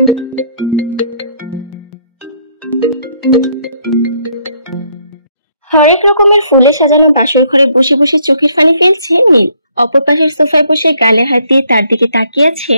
হরেক রকমের ফুলে সাজানো বাসর ঘরে বসে বসে চোখের পানি ফেলছে নীল। অপর পাশের সোফায় বসে গালে হাত দিয়ে তার দিকে তাকিয়ে আছে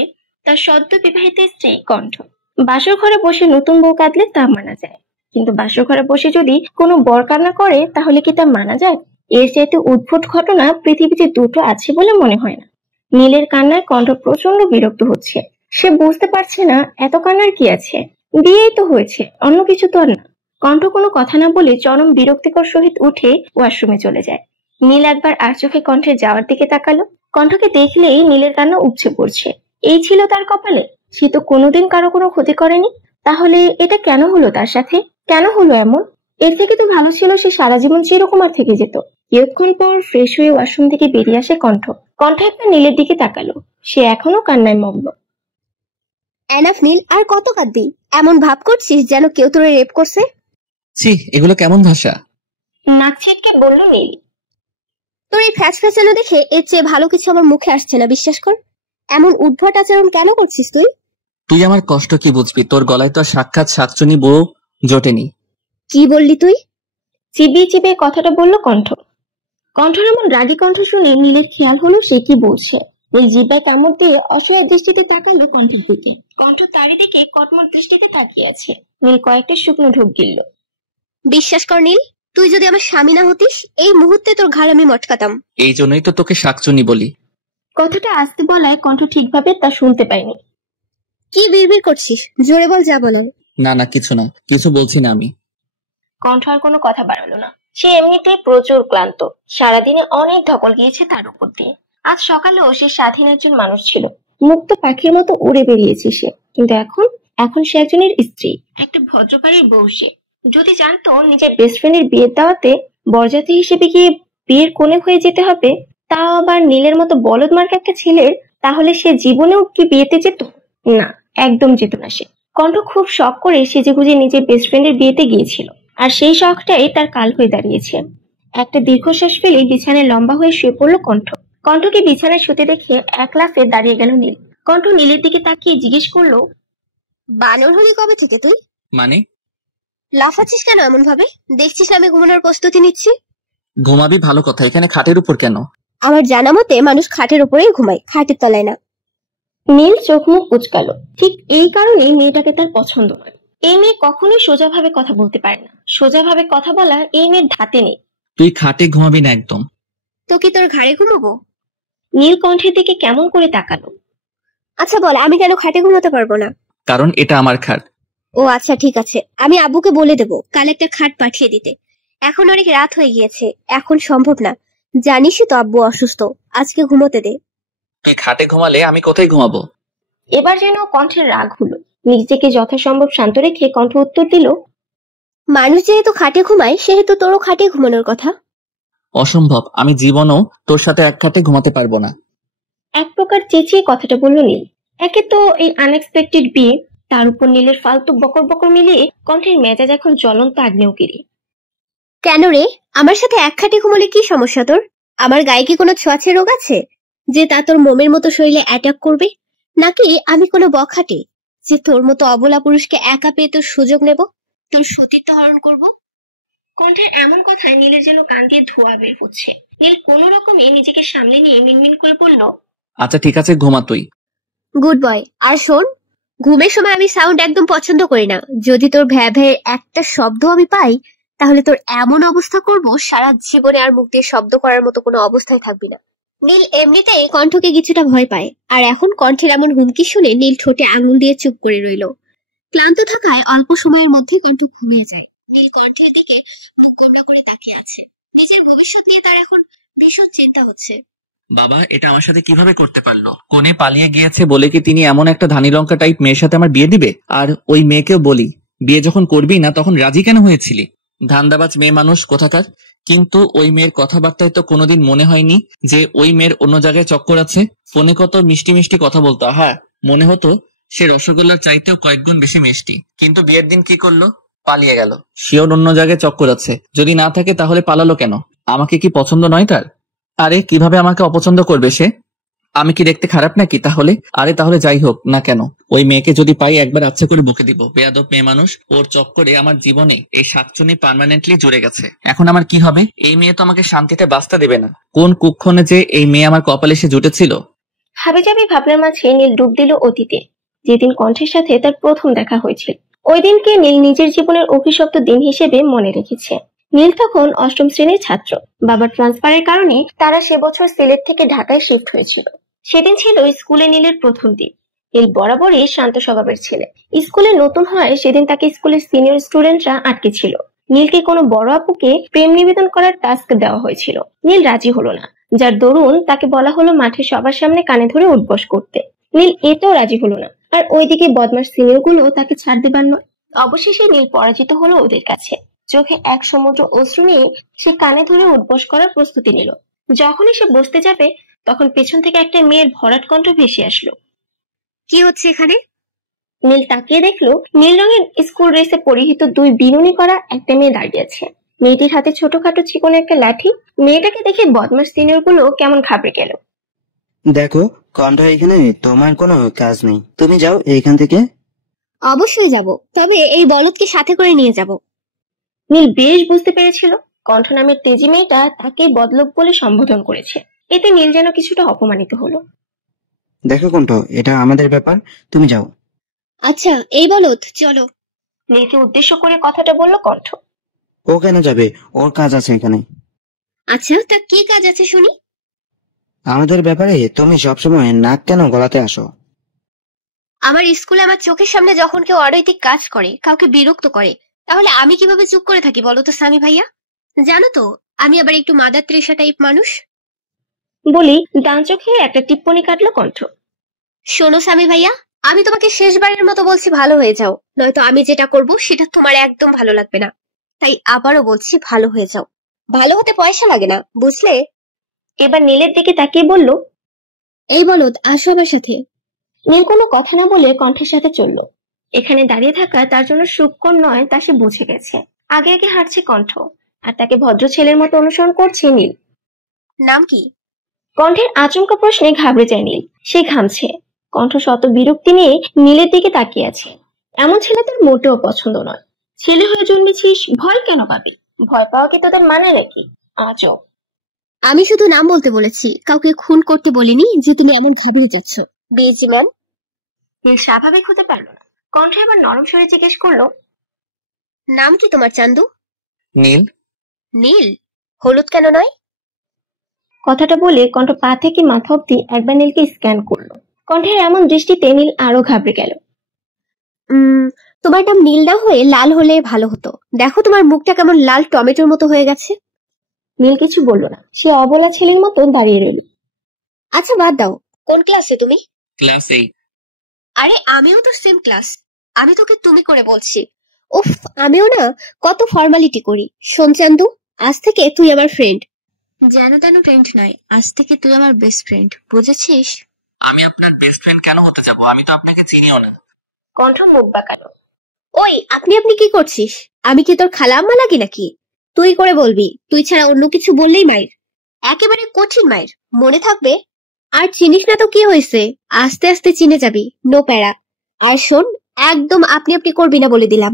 তার সদ্য বিবাহিত স্ত্রী কণ্ঠ। বাসর ঘরে বসে নতুন বউ কাঁদলে তা মানা যায়, কিন্তু বাসর ঘরে বসে যদি কোনো বর কান্না করে তাহলে কি তা মানা যায়? এর চাইতে উদ্ভট ঘটনা পৃথিবীতে দুটো আছে বলে মনে হয় না। নীলের কান্নায় কণ্ঠ প্রচন্ড বিরক্ত হচ্ছে। সে বুঝতে পারছে না এত কান্নার কি আছে, বিয়েই তো হয়েছে, অন্য কিছু তো আর না। কণ্ঠ কোনো কথা না বলে চরম বিরক্তিকর সহিত উঠে ওয়াশরুমে চলে যায়। নীল একবার আর চোখে কণ্ঠের যাওয়ার দিকে তাকালো। কণ্ঠকে দেখলেই নীলের কান্না উপচে পড়ছে। এই ছিল তার কপালে? সে তো কোনোদিন কারো কোনো ক্ষতি করেনি, তাহলে এটা কেন হলো তার সাথে? কেন হলো এমন? এর থেকে তো ভালো ছিল সে সারা জীবন চিরকুমার থেকে যেত। কিছুক্ষণ পর ফ্রেশ হয়ে ওয়াশরুম থেকে বেরিয়ে আসে কণ্ঠ। কণ্ঠ একটা নীলের দিকে তাকালো। সে এখনো কান্নায় মগ্ন। এনাফ নীল, আর কত কাঁদবি? এমন ভাব করছিস যেন কেউ তোরে রেপ করছে। ছি, এগুলো কেমন ভাষা? নাক ছিটকে বলল নীল। তোর এই ফ্যাচ ফ্যাচানো দেখে এর চেয়ে ভালো কিছু আমার মুখে আসছে না, বিশ্বাস কর। এমন উদ্ভট আচরণ কেন করছিস তুই? তুই আমার কষ্ট কি বুঝবি? তোর গলায় তো সাক্ষাৎ শাকচুনি বউ জোটেনি। কি বললি তুই? চিবিয়ে চিবিয়ে কথাটা বলল কণ্ঠ। কণ্ঠর এমন রাগী কণ্ঠ শুনে নীলের খেয়াল হলো সে কি বলছে। ওই জিহ্বায় কামড় দিয়ে অসহায় দৃষ্টিতে তাকালো কণ্ঠের দিকে। কণ্ঠ তারই দিকে কটমট দৃষ্টিতে তাকিয়ে আছে। নীল কয়েকটা শুকনো ঢোক গিলল। বিশ্বাস কর নীল, তুই যদি আমার স্বামী না হতিস এই মুহূর্তে তোর ঘাড় আমি মটকাতাম। এই জন্যই তো তোকে শাকচুনি বলি। কথাটা আসতে বলায় কণ্ঠ ঠিকভাবে তা শুনতে পায়নি। কি বিড়বিড় করছিস? জোরে বল যা বলার। না না, কিছু না, কিছু বলছি না আমি। কণ্ঠ আর কোনো কথা বাড়ালো না। সে এমনিতেই প্রচুর ক্লান্ত। সারাদিনে অনেক ধকল গিয়েছে তার উপর দিয়ে। আজ সকালেও সে স্বাধীন একজন মানুষ ছিল। মুক্ত পাখির মতো উড়ে বেরিয়েছে সে, কিন্তু এখন সে একজনের স্ত্রী, একটা ভদ্রবাড়ির বউ। সে যদি জানতো নিজের বেস্ট ফ্রেন্ডের বিয়ের দাওয়াতে বরযাত্রী হিসেবে গিয়ে বিয়ের কোণে হয়ে যেতে হবে, তাও আবার নীলের মতো বলদ মার্কা একটা ছেলের, তাহলে সে জীবনেও কি বিয়েতে যেত? না, একদম যেত না সে। কণ্ঠ খুব শখ করে সেজেগুজে নিজের বেস্ট ফ্রেন্ডের বিয়েতে গিয়েছিল, আর সেই শখটাই তার কাল হয়ে দাঁড়িয়েছে। একটা দীর্ঘশ্বাস ফেলে বিছানায় লম্বা হয়ে শুয়ে পড়লো কণ্ঠ। কণ্ঠকে বিছানায় শুতে দেখে এক লাফে দাঁড়িয়ে গেল নীল। কণ্ঠ নীলের দিকে তাকিয়ে জিজ্ঞেস করলো, বানর হলি কবে থেকে তুই? মানে? লাফাচ্ছিস কেন এমন ভাবে? দেখছিস আমি ঘুমানোর প্রস্তুতি নিচ্ছি। ঘুমাবি ভালো কথা, এখানে খাটের উপর কেন? আমার জানা মতে মানুষ খাটের উপরেই ঘুমায়, খাটের তলায় না। নীল চোখ মুখ কুচকালো। ঠিক এই কারণেই মেয়েটাকে তার পছন্দ নয়। এই মেয়ে কখনোই সোজাভাবে কথা বলতে পারে না। সোজাভাবে কথা বলা এই মেয়ের ধাতে নেই। তুই খাটে ঘুমাবি না একদম। তো কি তোর ঘাড়ে ঘুমাবো? নীল কণ্ঠের দিকে কেমন করে তাকালো। আচ্ছা বল, আমি কেন খাটে ঘুমাতে পারবো না? কারণ এটা আমার খাট। ও আচ্ছা, ঠিক আছে, আমি আব্বুকে বলে দেবো কাল একটা খাট পাঠিয়ে দিতে। এখন অনেক রাত হয়ে গিয়েছে, এখন সম্ভব না। জানিসই তো আব্বু অসুস্থ, আজকে ঘুমোতে দে। তুই খাটে ঘুমালে আমি কোথায় ঘুমাবো? এবার যেন কণ্ঠের রাগ হলো। নিজেকে যথাসম্ভব শান্ত রেখে কণ্ঠ উত্তর দিল, মানুষ যেহেতু খাটে ঘুমায় সেহেতু তোরও খাটে ঘুমানোর কথা। অসম্ভব, আমি জীবনও তোর সাথে এক খাটে ঘুমাতে পারবো না। এক প্রকার চেঁচিয়ে কথাটা বলল নীল। একে তো এই আনএক্সপেক্টেড বিয়ে, তার উপর নীলের ফালতু বকর বকর মিলিয়ে কণ্ঠের মেজাজ এখন জ্বলন্ত আগ্নেয়গিরি। কেন রে, আমার সাথে এক খাটে ঘুমালে কি সমস্যা তোর? আমার গায়ে কি কোনো ছোঁয়াচে রোগ আছে যে তা তোর মোমের মতো শরীরে অ্যাটাক করবে? নাকি আমি কোনো বখাটে যে তোর মতো অবলা পুরুষকে একা পেয়ে তোর সুযোগ নেব, তোর সতীত্ব হরণ করব? কণ্ঠের এমন কথায় নীলের যেন কান দিয়ে ধোঁয়া বের হচ্ছে। নীল কোনো রকমে নিজেকে সামলে নিয়ে মিনমিন করে বলল, আচ্ছা ঠিক আছে, ঘুমা তুই। Good boy. আর শোন, ঘুমের সময় আমি সাউন্ড একদম পছন্দ করি না। যদি তোর ভ্যা ভ্যা একটা শব্দ আমি পাই তাহলে তোর এমন অবস্থা করব সারা জীবনে আর মুখ দিয়ে শব্দ করার মতো কোনো অবস্থায় থাকবি না। নীল এমনিতেই কণ্ঠকে কিছুটা ভয় পায়, আর এখন কণ্ঠের এমন হুমকি শুনে নীল ঠোঁটে আঙুল দিয়ে চুপ করে রইল। ক্লান্ত থাকায় অল্প সময়ের মধ্যে কণ্ঠ ঘুমিয়ে যায়। নীল কণ্ঠের দিকে মুখ গোমড়া করে তাকিয়ে আছে। নিজের ভবিষ্যৎ নিয়ে তার এখন ভীষণ চিন্তা হচ্ছে। বাবা এটা আমার সাথে কিভাবে করতে পারলো? কোনে পালিয়ে গিয়েছে বলে কি তিনি এমন একটা ধানি লঙ্কা টাইপ মেয়ের সাথে আমার বিয়ে দিবে? আর ওই মেয়েকেও বলি, বিয়ে যখন করবি না তখন রাজি কেন হয়েছিলি? ধান্দাবাজ মেয়ে মানুষ কোথাকার। কিন্তু ওই মেয়ের কথাবার্তায় তো কোনোদিন মনে হয়নি যে ওই মেয়ের অন্য জায়গায় চক্কর আছে। ফোনে কত মিষ্টি মিষ্টি কথা বলতো, হ্যাঁ মনে হতো সে রসগোল্লার চাইতেও কয়েকগুণ বেশি মিষ্টি। কিন্তু বিয়ের দিন কি করলো? পালিয়ে গেল। শিওর অন্য জায়গায় চক্কর আছে। যদি না থাকে তাহলে পালালো কেন? আমাকে কি পছন্দ নয় তার? আরে কিভাবে আমাকে অপছন্দ করবে সে? আমি কি দেখতে খারাপ নাকি তাহলে? আরে তাহলে যাই হোক না কেন, ওই মেয়েকে যদি পাই একবার আচ্ছা করে বকে দিব। বেয়াদব মেয়ে মানুষ, ওর চক্করে আমার জীবনে এই শাকচুনি পার্মানেন্টলি জুড়ে গেছে। এখন আমার কি হবে? এই মেয়ে তো আমাকে শান্তিতে বাঁচতে দেবে না। কোন কুক্ষণে যে এই মেয়ে আমার কপালে এসে জুটেছিল। হাবিজাবি ভাবনার মাঝে নীল ডুব দিল অতীতে, যেদিন কণ্ঠের সাথে তার প্রথম দেখা হয়েছিল। ওই দিনকে নীল নিজের জীবনের অভিশপ্ত দিন হিসেবে মনে রেখেছে। নীল তখন অষ্টম শ্রেণীর ছাত্র। বাবার ট্রান্সফারের কারণে তারা সে বছর সিলেট থেকে ঢাকায় শিফট হয়েছিল। সেদিন ছিল স্কুলে নীলের প্রথম দিন। নীল বরাবরই শান্ত স্বভাবের ছেলে। স্কুলে নতুন হয় সেদিন তাকে স্কুলের সিনিয়র স্টুডেন্টরা আটকে ছিল। নীলকে কোনো বড় আপুকে প্রেম নিবেদন করার টাস্ক দেওয়া হয়েছিল। নীল রাজি হলো না, যার দরুন তাকে বলা হলো মাঠে সবার সামনে কানে ধরে উঠবস করতে। নীল এতেও রাজি হলো না, আর ওইদিকে বদমাস সিনিয়র গুলো তাকে ছাড় দেবার নয়। অবশেষে নীল পরাজিত হলো ওদের কাছে। চোখে এক সমুদ্র অশ্রু নিয়ে সে কানে ধরে উঠবস করার প্রস্তুতি নিল। যখনই সে বসতে যাবে তখন পেছন থেকে একটা মেয়ের ভরাট কণ্ঠ ভেসে আসলো। কি হচ্ছে এখানে? নীল তাকিয়ে দেখলো নীল রঙের স্কুল ড্রেসে পরিহিত দুই বিনুনি করা একটা মেয়ে দাঁড়িয়ে আছে। মেয়েটির হাতে ছোটখাটো চিকন একটা লাঠি। মেয়েটাকে দেখে বদমাস সিনিয়র গুলো কেমন ঘাবড়ে গেল। দেখো, কণ্ঠ এখানে তোমার কোনো কাজ নেই, তুমি যাও এইখান থেকে। অবশ্যই যাব, তবে এই বলদকে সাথে করে নিয়ে যাব। নীল বেশ বুঝতে পেরেছিল কণ্ঠ নামের তেজি মেয়েটা তাকে বদলোক বলে সম্বোধন করেছে। এতে নীল যেন কিছুটা অপমানিত হলো। দেখো কণ্ঠ, এটা আমাদের ব্যাপার, তুমি যাও। আচ্ছা এই বলদ, চলো। নীলকে উদ্দেশ্য করে কথাটা বলল কণ্ঠ। ও কেন যাবে? ওর কাজ আছে এখানে। আচ্ছা তা কি কাজ আছে শুনি? আমাদের ব্যাপারে তুমি সবসময় নাক কেন গলাতে আসো? আমার স্কুলে আমার চোখের সামনে যখন কেউ অনৈতিক কাজ করে, কাউকে বিরক্ত করে, তাহলে আমি কিভাবে চুপ করে থাকি বলো তো সামি ভাইয়া? জানো তো আমি আবার একটু মাদার তৃষা টাইপ মানুষ। বলি ডান চোখে একটা টিপ্পনি কাটলো কণ্ঠ। শোনো সামি ভাইয়া, আমি তোমাকে শেষবারের মতো বলছি ভালো হয়ে যাও, নয়তো আমি যেটা করব সেটা তোমার একদম ভালো লাগবে না। তাই আবারও বলছি ভালো হয়ে যাও। ভালো হতে পয়সা লাগে না, বুঝলে? এবার নীলের দিকে তাকিয়ে বলল, এই বলদ, আসো আমার সাথে। নীল কোনো কথা না বলে কণ্ঠের সাথে চলল। এখানে দাঁড়িয়ে থাকা তার জন্য সুখকর নয় তা সে বুঝে গেছে। আগে আগে হাঁটছে কণ্ঠ, আর তাকে ভদ্র ছেলের মতো অনুসরণ করছে নীল। নাম কি? কণ্ঠের আচমকা প্রশ্নে ঘাবড়ে যায় নীল। সে ঘামছে। কণ্ঠ শত বিরক্তি নিয়ে নীলের দিকে তাকিয়ে আছে। এমন ছেলে তার মোটেও পছন্দ নয়। ছেলে হয়ে জন্মেছিস, ভয় কেন পাবি? ভয় পাওয়া কি তোদের মানে নাকি? আজব। আমি শুধু নাম বলতে বলেছি, কাউকে খুন করতে বলিনি যে তুমি এমন ঘাবড়ে যাচ্ছ। বেজিমান। নীল স্বাভাবিক হতে পারল না। কণ্ঠ এবার নরম স্বরে জিজ্ঞেস করলো, নাম কি তোমার চান্দু? নীল। নীল? হলুদ কেন নয়? কথাটা বলে কণ্ঠ পা থেকে মাথা অব্দি একবার নীলকে স্ক্যান করলো। কণ্ঠের এমন দৃষ্টিতে নীল আরো ঘাবড়ে গেল। তোমার নাম নীল না হয়ে লাল হলে ভালো হতো। দেখো তোমার মুখটা কেমন লাল টমেটোর মতো হয়ে গেছে। নীল কিছু বলল না। সে অবলা ছেলের মতো দাঁড়িয়ে রইল। আচ্ছা বাদ দাও, কোন ক্লাসে তুমি? ক্লাস 8। আরে আমিও তো সেম ক্লাস। আমি তোকে তুমি করে বলছি। উফ, আমিও না কত ফর্মালিটি করি। শোন চান্দু, আজ থেকে তুই আমার ফ্রেন্ড। যেন তেন ফ্রেন্ড নয়, আজ থেকে তুই আমার বেস্ট ফ্রেন্ড, বুঝেছিস? আমি আপনার বেস্ট ফ্রেন্ড কেন হতে যাব? আমি তো আপনাকে চিনিও না। কণ্ঠ মুখ বাঁকালো। ওই আপনি আপনি কি করছিস? আমি কি তোর খালা আম্মা লাগি নাকি? তুই করে বলবি। তুই ছাড়া অন্য কিছু বললেই মাইর, একেবারে কঠিন মাইর, মনে থাকবে। আর চিনিস না তো কি হয়েছে, আস্তে আস্তে চিনে যাবি, নো প্যারা। আর শোন, একদম আপনি আপনি করবি না বলে দিলাম।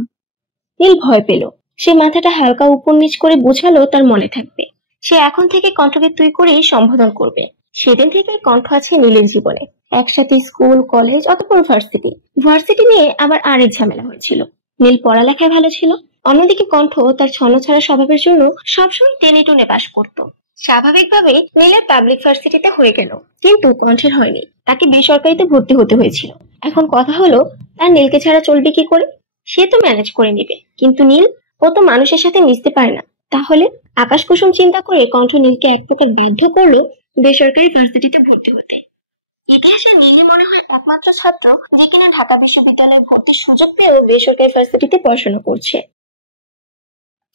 নীল ভয় পেল। সে মাথাটা হালকা উপর নিচ করে বোঝালো তার মনে থাকবে। সে এখন থেকে কণ্ঠকে তুই করেই সম্বোধন করবে। সেদিন থেকে কণ্ঠ আছে নীলের জীবনে। একসাথে স্কুল, কলেজ, অতঃপর ভার্সিটি। ভার্সিটি নিয়ে আবার আরেক ঝামেলা হয়েছিল। নীল পড়ালেখায় ভালো ছিল। অন্যদিকে কণ্ঠ তার ছন্নছাড়া স্বভাবের জন্য সবসময় টেনে টুনে পাশ করত। স্বাভাবিকভাবে নীলের পাবলিক ভার্সিটিতে হয়ে গেল, কিন্তু কণ্ঠের হয়নি। তাকে বেসরকারিতে ভর্তি হতে হয়েছিল। এখন কথা হলো, তার নীলকে ছাড়া চলবে কি করে? সে তো ম্যানেজ করে নিবে, কিন্তু নীল, ও তো মানুষের সাথে মিশতে পারে না। তাহলে আকাশ কুসুম চিন্তা করে কণ্ঠ নীলকে এক প্রকার বাধ্য করলো বেসরকারি ভার্সিটিতে ভর্তি হতে। ইতিহাসে নীলই মনে হয় একমাত্র ছাত্র যে কিনা ঢাকা বিশ্ববিদ্যালয়ে ভর্তির সুযোগ পেয়েও বেসরকারি ভার্সিটিতে পড়াশোনা করছে।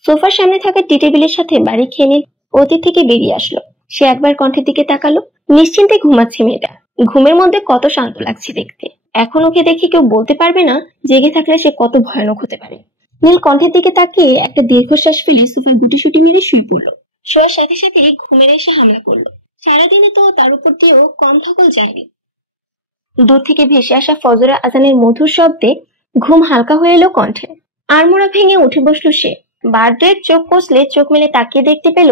সোফার সামনে থাকা টি টেবিলের সাথে বাড়ি খেয়ে নীল অতীত থেকে বেরিয়ে আসলো। সে একবার কণ্ঠের দিকে তাকালো। নিশ্চিন্তে ঘুমাচ্ছে মেয়েটা। ঘুমের মধ্যে কত শান্ত লাগছে দেখতে। এখন ওকে দেখে কেউ বলতে পারবে না জেগে থাকলে সে কত ভয়ানক হতে পারে। নীল কণ্ঠের দিকে তাকিয়ে একটা দীর্ঘশ্বাস ফেলে সোফায় গুটিসুটি মেরে শুয়ে পড়লো। শোয়ার সাথে সাথে ঘুমের এসে হামলা করলো। সারাদিনে তো তার উপর দিয়েও কম ধকল যায়নি। দূর থেকে ভেসে আসা ফজরা আজানের মধুর শব্দে ঘুম হালকা হয়ে এলো কণ্ঠে। আড়মোড়া ভেঙে উঠে বসলো সে। বারডের চোখ কষলে চোখ মেলে তাকিয়ে দেখতে পেল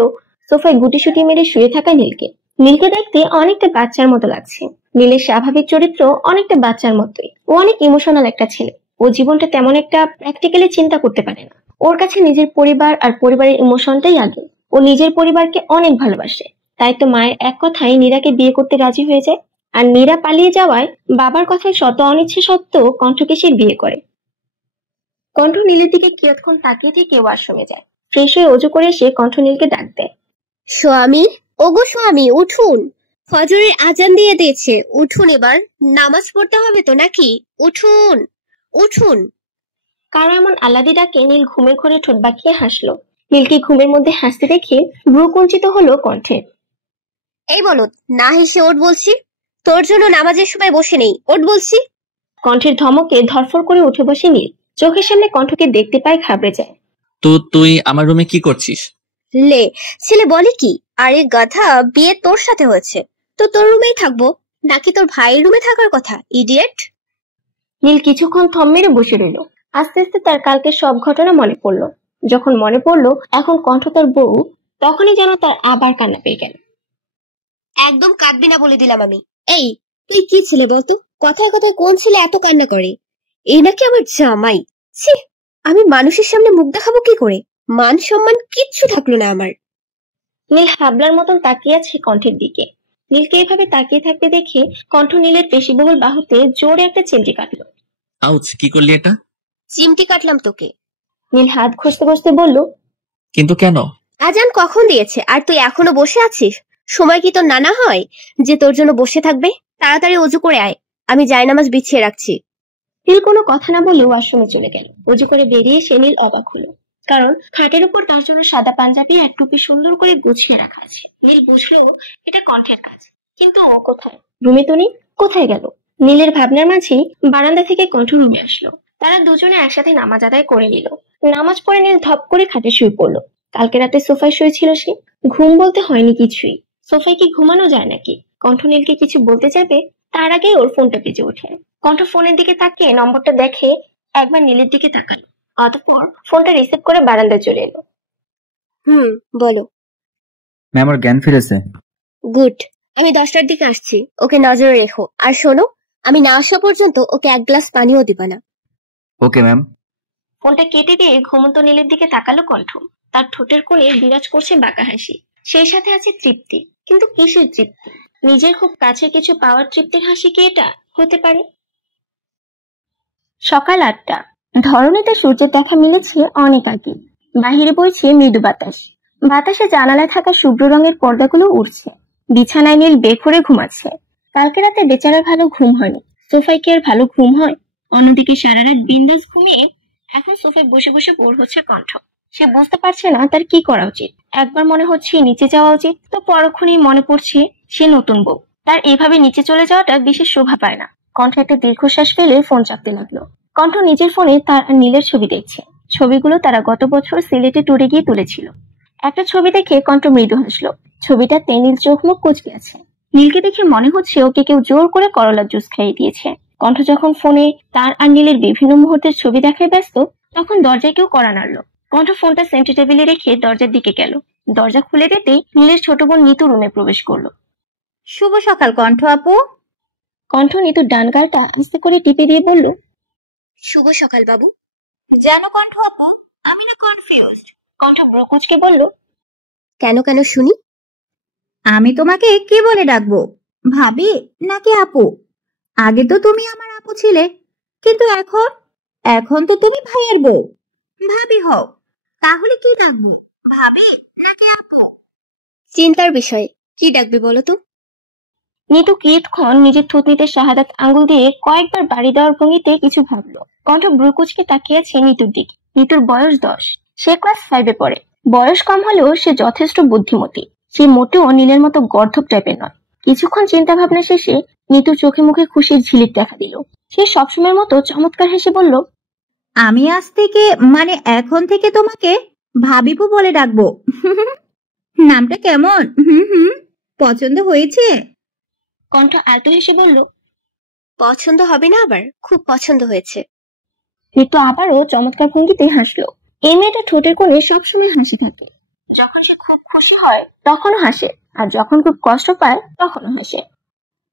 সোফায় গুটিসুটি মেরে শুয়ে থাকা নীলকে। নীলকে দেখতে অনেকটা বাচ্চার মতো লাগছে। নীলের স্বাভাবিক চরিত্র অনেকটা বাচ্চার মতোই। ও অনেক ইমোশনাল একটা ছেলে। ও জীবনটা তেমন একটা প্র্যাকটিক্যালি চিন্তা করতে পারে না। ওর কাছে নিজের পরিবার আর পরিবারের ইমোশনটাই আগে। ও নিজের পরিবারকে অনেক ভালোবাসে। তাই তো মায়ের এক কথায় নীরাকে বিয়ে করতে রাজি হয়ে যায়। আর নীরা পালিয়ে যাওয়ায় বাবার কথায় শত অনিচ্ছে সত্ত্বেও কণ্ঠকে সে বিয়ে করে। কণ্ঠ নীলের দিকে কিয়ৎক্ষণ তাকিয়ে থেকে ওয়াশরুমে যায়। ফ্রেশ হয়ে অজু করে এসে কণ্ঠ নীলকে ডাক দেয়। স্বামী, ওগো স্বামী, উঠুন। ফজরের আজান দিয়ে দিয়েছে, উঠুন এবার। নামাজ পড়তে হবে তো নাকি? উঠুন, উঠুন। কারো এমন আল্লাদি ডাকে নীল ঘুমের ঘরে ঠোঁট বাঁকিয়ে হাসলো। নীলকে ঘুমের মধ্যে হাসতে দেখে ভ্রু কুঞ্চিত হলো কণ্ঠে। এই বলো, না হেসে ওঠ বলছি। তোর জন্য নামাজের সময় বসে নেই, ওঠ বলছি। কণ্ঠের ধমকে ধরফর করে উঠে বসে নীল। চোখের সামনে কণ্ঠকে দেখতে পায় ঘাবড়ে যায়। তো তুই আমার রুমে কি করছিস? লে, ছেলে বলে কি? আরে গাধা, বিয়ে তোর সাথে হয়েছে তো তোর রুমেই থাকবো, নাকি তোর ভাইয়ের রুমে থাকার কথা, ইডিয়েট। নীল কিছুক্ষণ থম মেরে বসে রইল। আস্তে আস্তে তার কালকের সব ঘটনা মনে পড়লো। যখন মনে পড়লো এখন কণ্ঠ তার বউ, তখনই যেন তার আবার কান্না পেয়ে গেল। একদম কাঁদবি না বলে দিলাম আমি। এই, তুই কি ছেলে বলতো? কথায় কথায় কোন ছেলে এত কান্না করে? এই নাকি আমার জামাই? ছি, আমি মানুষের সামনে মুখ দেখাবো কি করে? মান সম্মান কিচ্ছু থাকলো না আমার। নীল হাবলার মতন তাকিয়ে আছে কণ্ঠের দিকে। নীলকে এভাবে তাকিয়ে থাকতে দেখে কণ্ঠ নীলের পেশিবহুল বাহুতে জোরে একটা চিমটি কাটলো। আউচ, কি করলি এটা? চিমটি কাটলাম তোকে। নীল হাত ঘষতে ঘষতে বলল, কিন্তু কেন? আজান কখন দিয়েছে আর তুই এখনো বসে আছিস? সময় কি তোর নানা হয় যে তোর জন্য বসে থাকবে? তাড়াতাড়ি অজু করে আয়, আমি জায়নামাজ বিছিয়ে রাখছি। নীল কোনো কথা না বলে ওয়াশরুমে চলে গেল। অজু করে বেরিয়ে এসে নীল অবাক হলো, কারণ খাটের উপর তার জন্য সাদা পাঞ্জাবি আর টুপি সুন্দর করে গুছিয়ে রাখা আছে। নীল বুঝলো এটা কণ্ঠের কাজ, কিন্তু ও কোথায়? রুমে তো নেই, কোথায় গেল? নীলের ভাবনার মাঝেই বারান্দা থেকে কণ্ঠ রুমে আসলো। তারা দুজনে একসাথে নামাজ আদায় করে নিল। নামাজ পড়ে নীল ধপ করে খাটে শুয়ে পড়লো। কালকে রাতে সোফায় শুয়েছিল সে। ঘুম বলতে হয়নি কিছুই। সোফায় কি ঘুমানো যায় নাকি? কণ্ঠ নীলকে কিছু বলতে যাবে তার আগে ওর ফোনটা বেজে ওঠে। কণ্ঠ ফোনের দিকে তাকিয়ে নম্বরটা দেখে একবার নীলের দিকে তাকালো। অতঃপর ফোনটা রিসিভ করে বারান্দায় চলে এলো। বলো। ম্যাম, ওর জ্ঞান ফিরেছে। গুড, আমি 10টার দিকে আসছি, ওকে নজরে রেখো। আর শোনো, আমি না আসা পর্যন্ত ওকে এক গ্লাস পানিও দিবা না। Okay ma'am. ফোনটা কেটে দিয়ে ঘুমন্ত নীলের দিকে তাকালো কণ্ঠ। তার ঠোঁটের কোণে বিরাজ করছে বাঁকা হাসি, সেই সাথে আছে তৃপ্তি। কিন্তু কিসের তৃপ্তি? নিজের খুব কাছে কিছু পাওয়ার তৃপ্তির হাসি কি এটা হতে পারে? সকাল 8টা। ধরণীতে সূর্যের দেখা মিলেছে অনেক আগে। বাহিরে বইছে মৃদু বাতাস। বাতাসে জানালায় থাকা শুভ্র রঙের পর্দাগুলো উড়ছে। বিছানায় নীল বেঘরে ঘুমাচ্ছে। কালকে রাতে বেচারার ভালো ঘুম হয়নি। সোফায় কি আর ভালো ঘুম হয়? অন্যদিকে সারা রাত বিন্দাস ঘুমিয়ে এখন সোফায় বসে বসে বোর হচ্ছে কণ্ঠ। সে বুঝতে পারছে না তার কি করা উচিত। একবার মনে হচ্ছে নিচে যাওয়া উচিত, তো পরক্ষণেই মনে পড়ছে সে নতুন বউ। তার এভাবে নিচে চলে যাওয়াটা বিশেষ শোভা পায় না। কণ্ঠ একটা দীর্ঘশ্বাস ফেলে ফোন চাপতে লাগলো। কণ্ঠ নিজের ফোনে তার নীলের ছবি দেখছে। ছবিগুলো তারা গত বছর সিলেটে ট্যুরে গিয়ে তুলেছিল। একটা ছবি দেখে কণ্ঠ মৃদু হাসলো। ছবিটাতে নীল চোখ মুখ কুঁচকে আছে। নীলকে দেখে মনে হচ্ছে ওকে কেউ জোর করে করলার জুস খাইয়ে দিয়েছে। কণ্ঠ যখন ফোনে তার আর নীলের বিভিন্ন মুহূর্তের ছবি দেখায় ব্যস্ত, তখন দরজায় কেউ কড়া নাড়ল। কণ্ঠ ফোনটা সেন্টার টেবিলে রেখে দরজার দিকে গেল। দরজা খুলে দিতেই নীলের ছোট বোন নিতু রুমে প্রবেশ করলো। শুভ সকাল কণ্ঠ আপু। কণ্ঠ নিতুর ডান গালটা আস্তে করে টিপে দিয়ে বলল, শুভ সকাল বাবু। জানো কণ্ঠ আপু, আমি না কনফিউজড। কণ্ঠ ব্রু কুঁচকে বলল, কেন কেন শুনি। আমি তোমাকে কি বলে ডাকবো, ভাবি নাকি আপু? আগে তো তুমি আমার আপু ছিলে, কিন্তু এখন তো তুমি ভাইয়ের বউ, ভাবি হও। তাহলে কি ডাকবো, ভাবি নাকি আপু? চিন্তার বিষয়, কি ডাকবি বলো তো? নিতু কিয়ৎক্ষণ নিজের থুতনিতে শাহাদাত আঙ্গুল দিয়ে কয়েকবার বাড়ি দেওয়ার ভঙ্গিতে কিছু ভাবলো। কণ্ঠ ব্রু কুঁচকে তাকিয়ে আছে নিতুর দিকে। নিতুর বয়স 10, সে ক্লাস 5-এ পড়ে। বয়স কম হলেও সে যথেষ্ট বুদ্ধিমতী। সে মোটেও নীলের মতো গর্ধব টাইপের নয়। কিছুক্ষণ চিন্তা ভাবনা শেষে নিতুর চোখে মুখে খুশির ঝিলিক দেখা দিল। সে সবসময়ের মতো চমৎকার হেসে বলল, আমি আজ থেকে এখন থেকে তোমাকে ভাবিপু বলে ডাকবো। নামটা কেমন? পছন্দ হয়েছে? কণ্ঠ আলতো হেসে বলল, পছন্দ হবে না আবার? খুব পছন্দ হয়েছে। ঋতু আবারও চমৎকার ভঙ্গিতে হাসলো। এই মেয়েটা ঠোঁটের কোণে সবসময় হাসি থাকে। যখন সে খুব খুশি হয় তখনও হাসে, আর যখন খুব কষ্ট পায় তখনও হাসে।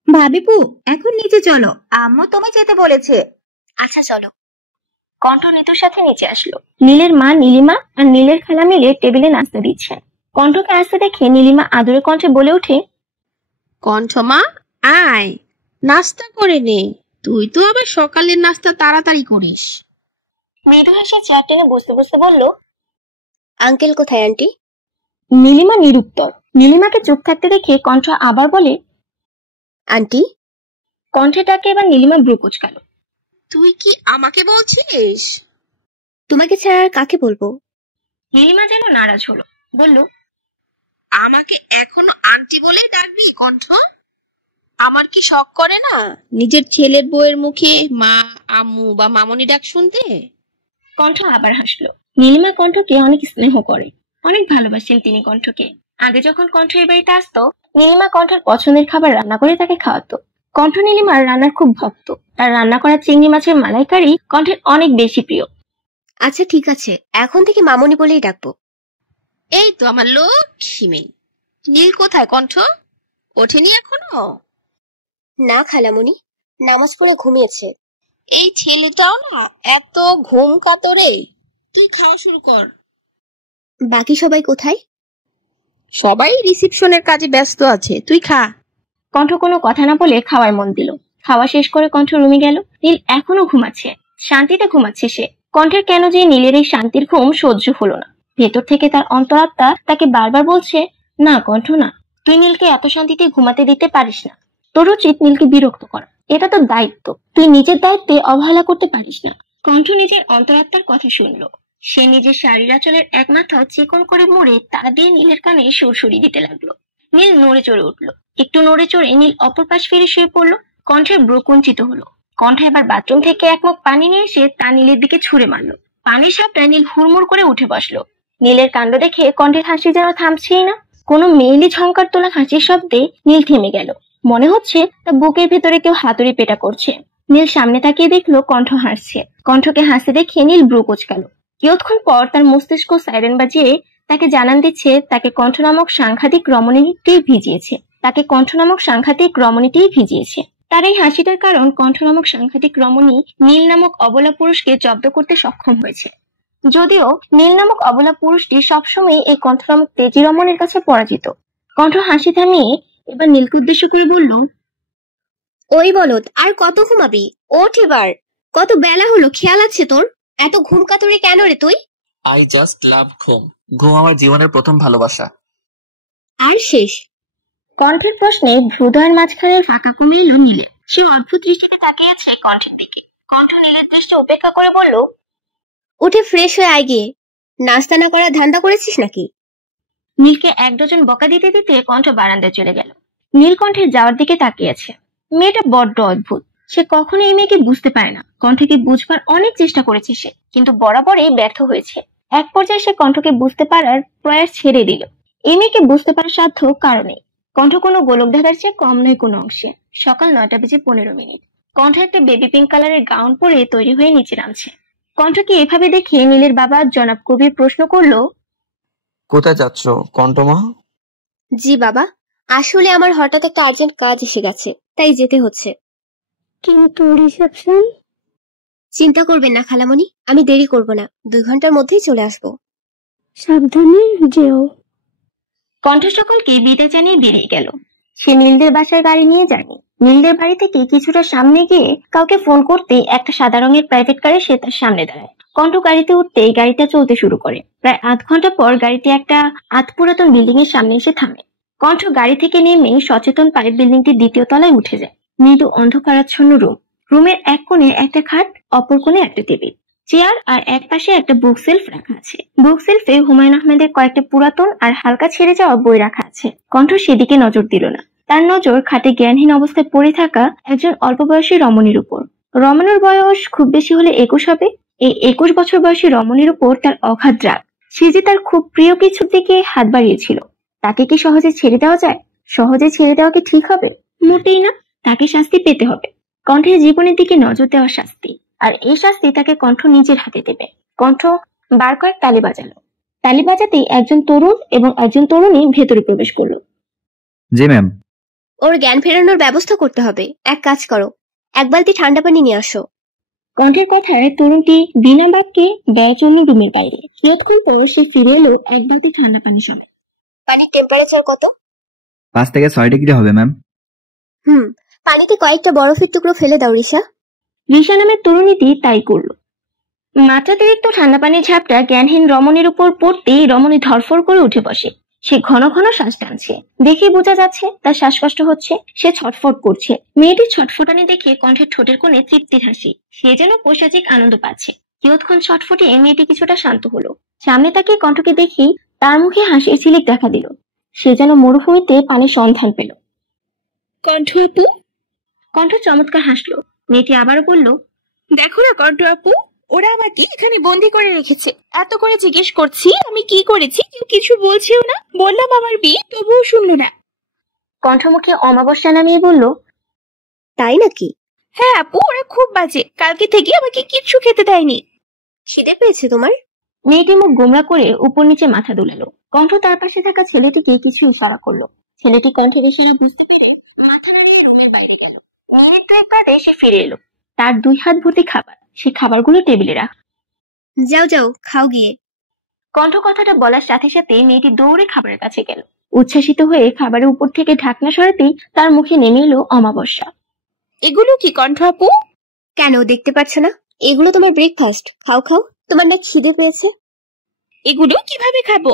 ভাবিপু, এখন নিচে চলো, আম্মু তোমায় যেতে বলেছে। আচ্ছা চলো। কণ্ঠ নিতুর সাথে নিচে আসলো। নীলের মা নীলিমা আর নীলের খালা মিলে টেবিলে নাস্তা দিচ্ছেন। কণ্ঠকে আসতে দেখে নীলিমা আদুরে কণ্ঠে বলে ওঠে, কণ্ঠ মা, আয় নাস্তা করে নে। তুই তো আবার সকালের নাস্তা তাড়াতাড়ি করিস। মৃদু হেসে চেয়ার টেনে বসতে বসতে বলল, আঙ্কেল কোথায় আন্টি? নীলিমা নিরুত্তর। নীলিমাকে চুপ থাকতে দেখে কণ্ঠ আবার বলে, আন্টি। কণ্ঠেটাকে এবার নীলিমা ভ্রু কুঁচকাল। তুই কি আমাকে বলছিস? তোমাকে ছাড়া আর কাকে বলবো? নীলিমা যেন নারাজ হলো, বলল, আমাকে এখনো আন্টি বলেই ডাকবি কণ্ঠ? আমার কি শখ করে না নিজের ছেলের বউয়ের মুখে মা, আম্মু বা মামনি ডাক শুনতে? কণ্ঠ আবার হাসলো। নীলিমা কণ্ঠকে অনেক স্নেহ করে, অনেক ভালোবাসেন তিনি কণ্ঠকে। আগে যখন কণ্ঠ এই বাড়িতে আসতো, নীলিমা কণ্ঠের পছন্দের খাবার রান্না করে তাকে খাওয়াতো। কণ্ঠ নীলিমার রান্নার খুব ভক্ত। তার রান্না করা চিংড়ি মাছের মালাইকারি কণ্ঠের অনেক বেশি প্রিয়। আচ্ছা ঠিক আছে, এখন থেকে মামনি বলেই ডাকবো। এই তো আমার লক্ষ্মী মেয়ে। নীল কোথায় কণ্ঠ? ওঠেনি এখনো? না খালামণি, নামাজ পড়ে ঘুমিয়েছে। এই ছেলেটাও না এত ঘুম কাতরে। তুই খাওয়া শুরু কর। বাকি সবাই কোথায়? সবাই রিসেপশনের কাজে ব্যস্ত আছে, তুই খা। কণ্ঠ কোনো কথা না বলে খাওয়ায় মন দিল। খাওয়া শেষ করে কণ্ঠ রুমে গেল। নীল এখনো ঘুমাচ্ছে, শান্তিতে ঘুমাচ্ছে সে। কণ্ঠের কেন যে নীলের এই শান্তির ঘুম সহ্য হলো না। ভেতর থেকে তার অন্তরাত্মা তাকে বারবার বলছে, না কণ্ঠ না, তুই নীলকে এত শান্তিতে ঘুমাতে দিতে পারিস না। তোর উচিত নীলকে বিরক্ত করা, এটা তোর দায়িত্ব। তুই নিজের দায়িত্বে অবহেলা করতে পারিস না। কণ্ঠ নিজের অন্তরাত্মার কথা শুনলো। সে নিজের শাড়ির আঁচলের এক মাথাও চিকন করে মুড়ে তা দিয়ে নীলের কানে সুরসুরি দিতে লাগলো। নীল নড়ে চড়ে উঠলো। একটু নড়ে চড়ে নীল অপর পাশ ফিরে শুয়ে পড়লো। কণ্ঠের ব্রু কুঞ্চিত হলো। কণ্ঠ এবার বাথরুম থেকে এক মগ পানি নিয়ে এসে তা নীলের দিকে ছুঁড়ে মারলো। পানির সাপটায় নীল হুড়মুড় করে উঠে বসলো। নীলের কাণ্ড দেখে কণ্ঠের হাসি যেন থামছেই না। কোনো মেয়েলি ঝংকার তোলা হাসির শব্দে নীল থেমে গেল। মনে হচ্ছে তার বুকের ভেতরে কেউ হাতুড়ি পেটা করছে। নীল সামনে তাকিয়ে দেখলো কণ্ঠ হাসছে। কণ্ঠকে হাসতে দেখে নীল ব্রু কুঁচকালো। কিয়ৎক্ষণ পর তার মস্তিষ্ক সাইরেন বাজিয়ে তাকে জানান দিচ্ছে তাকে কণ্ঠ নামক সাংঘাতিক রমণীটি ভিজিয়েছে। তার এই হাসিটার কারণ কণ্ঠ নামক সাংঘাতিক রমণী নীল নামক অবলা পুরুষকে জব্দ করতে সক্ষম হয়েছে। যদিও নীল নামক অবলা পুরুষটি সবসময় এই কণ্ঠ নামক তেজি রমণীর কাছে পরাজিত। কণ্ঠ হাসি থামিয়ে এবার নীলকে উদ্দেশ্য করে বলল, ওই বলদ, আর কত ঘুমাবি? ওঠ এবার, কত বেলা হলো, খেয়াল আছে তোর? এত ঘুম কাতুরে কেন রে তুই? আই জাস্ট লাভ ঘুম। ঘুম আমার জীবনের প্রথম ভালোবাসা। আর শেষ? কণ্ঠের প্রশ্নে ভ্রুদয়ের মাঝখানে ফাঁকা কমে এলো নীলে। সে অদ্ভুত দৃষ্টিতে তাকিয়েছে কণ্ঠের দিকে। কণ্ঠ নীলের দৃষ্টি উপেক্ষা করে বলল, উঠে ফ্রেশ হয়ে আয় গিয়ে। নাস্তা না করার ধান্দা করেছিস নাকি? নীলকে এক ডজন বকা দিতে দিতে কণ্ঠ বারান্দায় চলে গেল। নীল কণ্ঠের যাওয়ার দিকে তাকিয়েছে। মেয়েটা বড্ড অদ্ভুত। সে কখনো এই মেয়েকে বুঝতে পারে না। কণ্ঠকে বুঝবার অনেক চেষ্টা করেছে সে, কিন্তু বরাবরই ব্যর্থ হয়েছে। এক পর্যায়ে সে কণ্ঠকে বুঝতে পারার প্রয়াস ছেড়ে দিল। এই মেয়েকে বুঝতে পারার সাধ্য কারণে। কণ্ঠ কোনো গোলক ধাঁধার চেয়ে কম নয় কোনো অংশে। সকাল 9:15। কণ্ঠ একটা বেবি পিঙ্ক কালারের গাউন পরে তৈরি হয়ে নিচে নামছে। কণ্ঠকে এভাবে দেখে নীলের বাবা জনাব কবির প্রশ্ন করলো, কোথায় যাচ্ছ কণ্ঠমা? জি বাবা, আসলে আমার হঠাৎ একটা আর্জেন্ট কাজ এসে গেছে, তাই যেতে হচ্ছে। কিন্তু রিসেপশন? চিন্তা করবেন না খালামণি, আমি দেরি করব না, 2 ঘন্টার মধ্যেই চলে আসবো। সাবধানে যেও। কণ্ঠ সকলকে বিদায় জানিয়ে বেরিয়ে গেল। সে নীলদের বাসায় গাড়ি নিয়ে যায়নি। নীলদের বাড়ি থেকে কিছুটা সামনে গিয়ে কাউকে ফোন করতে একটা সাদা রঙের প্রাইভেট কারে সে তার সামনে দাঁড়ায়। কণ্ঠ গাড়িতে উঠতেই গাড়িটা চলতে শুরু করে। প্রায় আধ ঘন্টা পর গাড়িটি একটা পুরাতন বিল্ডিং এর সামনে এসে থামে। কণ্ঠ গাড়ি থেকে নেমে সচেতন পায়ে বিল্ডিংটির 2য় তলায় উঠে যায়। মৃদু অন্ধকারাচ্ছন্ন রুম। রুমের এক কোণে একটা খাট, অপর কোণে একটা টেবিল, চেয়ার আর এক পাশে একটা বুক সেলফ রাখা আছে। বুক সেলফে হুমায়ুন আহমেদের কয়েকটা পুরাতন আর হালকা ছেড়ে যাওয়া বই রাখা আছে। কণ্ঠ সেদিকে নজর দিল না। তার নজর খাটে জ্ঞানহীন অবস্থায় পড়ে থাকা একজন অল্প বয়সী রমণীর উপর। রমণীর বয়স খুব বেশি হলে 21 হবে। এই 21 বছর বয়সী রমণীর উপর তার অগাধ রাগ। সে যে তার খুব প্রিয় কিছুর দিকে হাত বাড়িয়েছিল। তাকে কি সহজে ছেড়ে দেওয়া যায়? সহজে ছেড়ে দেওয়া কি ঠিক হবে? মোটেই না। তাকে শাস্তি পেতে হবে। কণ্ঠের জীবনের দিকে নজর দেওয়া শাস্তি, আর এই শাস্তি তাকে কণ্ঠ নিজের হাতে দেবে। কণ্ঠ বার কয়েক তালি বাজালো। তালি বাজাতেই একজন তরুণ এবং একজন তরুণী ভেতরে প্রবেশ করলো। জি ম্যাম। ওর জ্ঞান ফেরানোর ব্যবস্থা করতে হবে। এক কাজ করো, এক বালতি ঠান্ডা পানি নিয়ে আসো। কণ্ঠের কথায় তরুণটি বিনা বাক্যে ব্যয় জন্য রুমের বাইরে। কিয়ৎক্ষণ পর সে ফিরে এলো এক বালতি ঠান্ডা পানি সঙ্গে। পানির টেম্পারেচার কত? 5 থেকে 6 ডিগ্রি হবে ম্যাম। পানিতে কয়েকটা বরফের টুকরো ফেলে দাও রিশা। রিশা নামের তরুণীটি তাই করলো। মাত্রাতিরিক্ত ঠান্ডা পানির ঝাপটা জ্ঞানহীন রমণীর উপর পড়তেই রমণী ধরফর করে উঠে বসে। সে ঘন ঘন শ্বাস টানছে। দেখেই বোঝা যাচ্ছে তার শ্বাসকষ্ট হচ্ছে। সে ছটফট করছে। মেয়েটির ছটফটানি দেখে কণ্ঠের ঠোঁটের কোণে তৃপ্তির হাসি। সে যেন পৈশাচিক আনন্দ পাচ্ছে। কিয়ৎক্ষণ ছটফটিয়ে মেয়েটি কিছুটা শান্ত হলো। সামনে তাকিয়ে কণ্ঠকে দেখি তার মুখে হাসির ঝিলিক দেখা দিল। সে যেন মরুভূমিতে পানির সন্ধান পেল। কণ্ঠ আপু, কণ্ঠ চমৎকার হাসলো। মেয়েটি আবারও বলল, দেখো না কণ্ঠ আপু, ওরা আমাকে এখানে বন্দি করে রেখেছে। এত করে জিজ্ঞেস করছি আমি কি করেছি, কেউ কিছু বলছেও না। বললাম আমার বিয়ে, তবুও শুনলো না। কণ্ঠ মুখে অমাবস্যা নামিয়ে বলল, তাই নাকি? হ্যাঁ আপু, ওরা খুব বাজে। কালকে থেকে আমাকে কিচ্ছু খেতে দেয়নি। খিদে পেয়েছে তোমার? মেয়েটি মুখ গোমরা করে উপর নিচে মাথা দুলালো। কণ্ঠ তার পাশে থাকা ছেলেটিকে কিছু ইশারা করলো। ছেলেটি কণ্ঠের ইশারা বুঝতে পেরে মাথা নাড়িয়ে রুমের বাইরে গেল। মিনিট দুয়েক বাদে সে ফিরে এলো। তার 2 হাত ভর্তি খাবার। সে খাবারগুলো টেবিলে রাখ। যাও যাও, খাও গিয়ে। কণ্ঠ কথাটা বলার সাথে সাথে মেয়েটি দৌড়ে খাবারের কাছে গেল। উচ্ছ্বাসিত হয়ে খাবারের উপর থেকে ঢাকনা সরাতেই তার মুখে নেমে এলো অমাবস্যা। এগুলো কি কণ্ঠ আপু? কেন দেখতে পাচ্ছ না? এগুলো তোমার ব্রেকফাস্ট। খাও খাও, তোমার না খিদে পেয়েছে? এগুলো কিভাবে খাবো?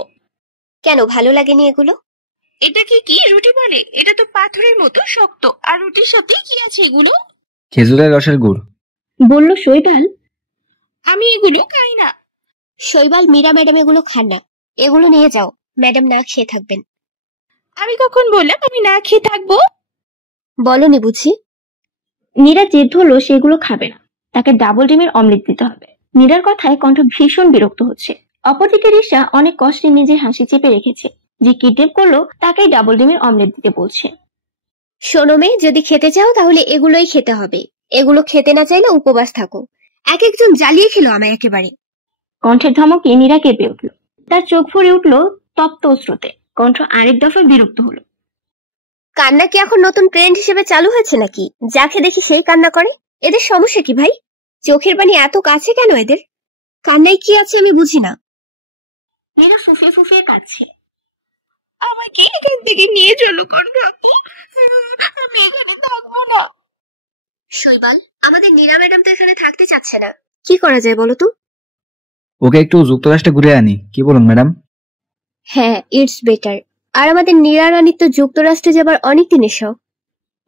কেন, ভালো লাগেনি এগুলো? এটাকে কি রুটি বলে? এটা তো পাথরের মতো শক্ত। আর রুটির সাথে কি আছে এগুলো? খেজুরের রসের গুড়, বলল শৈবাল। আমি এগুলো খাই না। শৈবাল, মীরা ম্যাডাম এগুলো খান না। এগুলো নিয়ে যাও, ম্যাডাম না খেয়ে থাকবেন। আমি কখন বললাম আমি না খেয়ে থাকবো? বলনি বুঝি? মীরা জেদ ধরলো সেগুলো খাবে না। তাকে ডাবল ডিমের অমলেট দিতে হবে। মীরার কথায় কণ্ঠ ভীষণ বিরক্ত হচ্ছে। অপরদিকে রিশা অনেক কষ্টে নিজের হাসি চেপে রেখেছে। যে কিডন্যাপ করলো তাকেই ডাবল ডিমের অমলেট দিতে বলছে। শোনো মেয়ে, যদি খেতে চাও তাহলে এগুলোই খেতে হবে। এগুলো খেতে না চাইলে উপবাস থাকো। এক একজন জ্বালিয়ে খেলো আমায় একেবারে। কণ্ঠের ধমকে মীরা কেঁপে উঠল। তার চোখ ভরে উঠল তপ্ত অশ্রুতে। কণ্ঠ আরেক দফা বিরক্ত হলো। কান্না কি এখন নতুন ট্রেন্ড হিসেবে চালু হয়েছে নাকি? যাকে দেখি সেই কান্না করে। এদের সমস্যা কি ভাই? চোখের পানি এত কাছে কেন এদের? কান্নায় কি আছে আমি বুঝি না। মীরা ফুফিয়ে ফুফিয়ে কাঁদছে। আমাকে এখান থেকে নিয়ে চলো কণ্ঠ আপু, আমি এখানে থাকবো না। শৈবাল, আমাদের নীরা ম্যাডাম তো এখানে থাকতে চাচ্ছে না। কি করা যায় বলো তো? ওকে একটু যুক্তরাষ্ট্রে ঘুরে আনি, কি বলুন ম্যাডাম? হ্যাঁ, ইটস বেটার। আর আমাদের নীরা রানীর তো যুক্তরাষ্ট্রে যাবার অনেক দিনের শখ।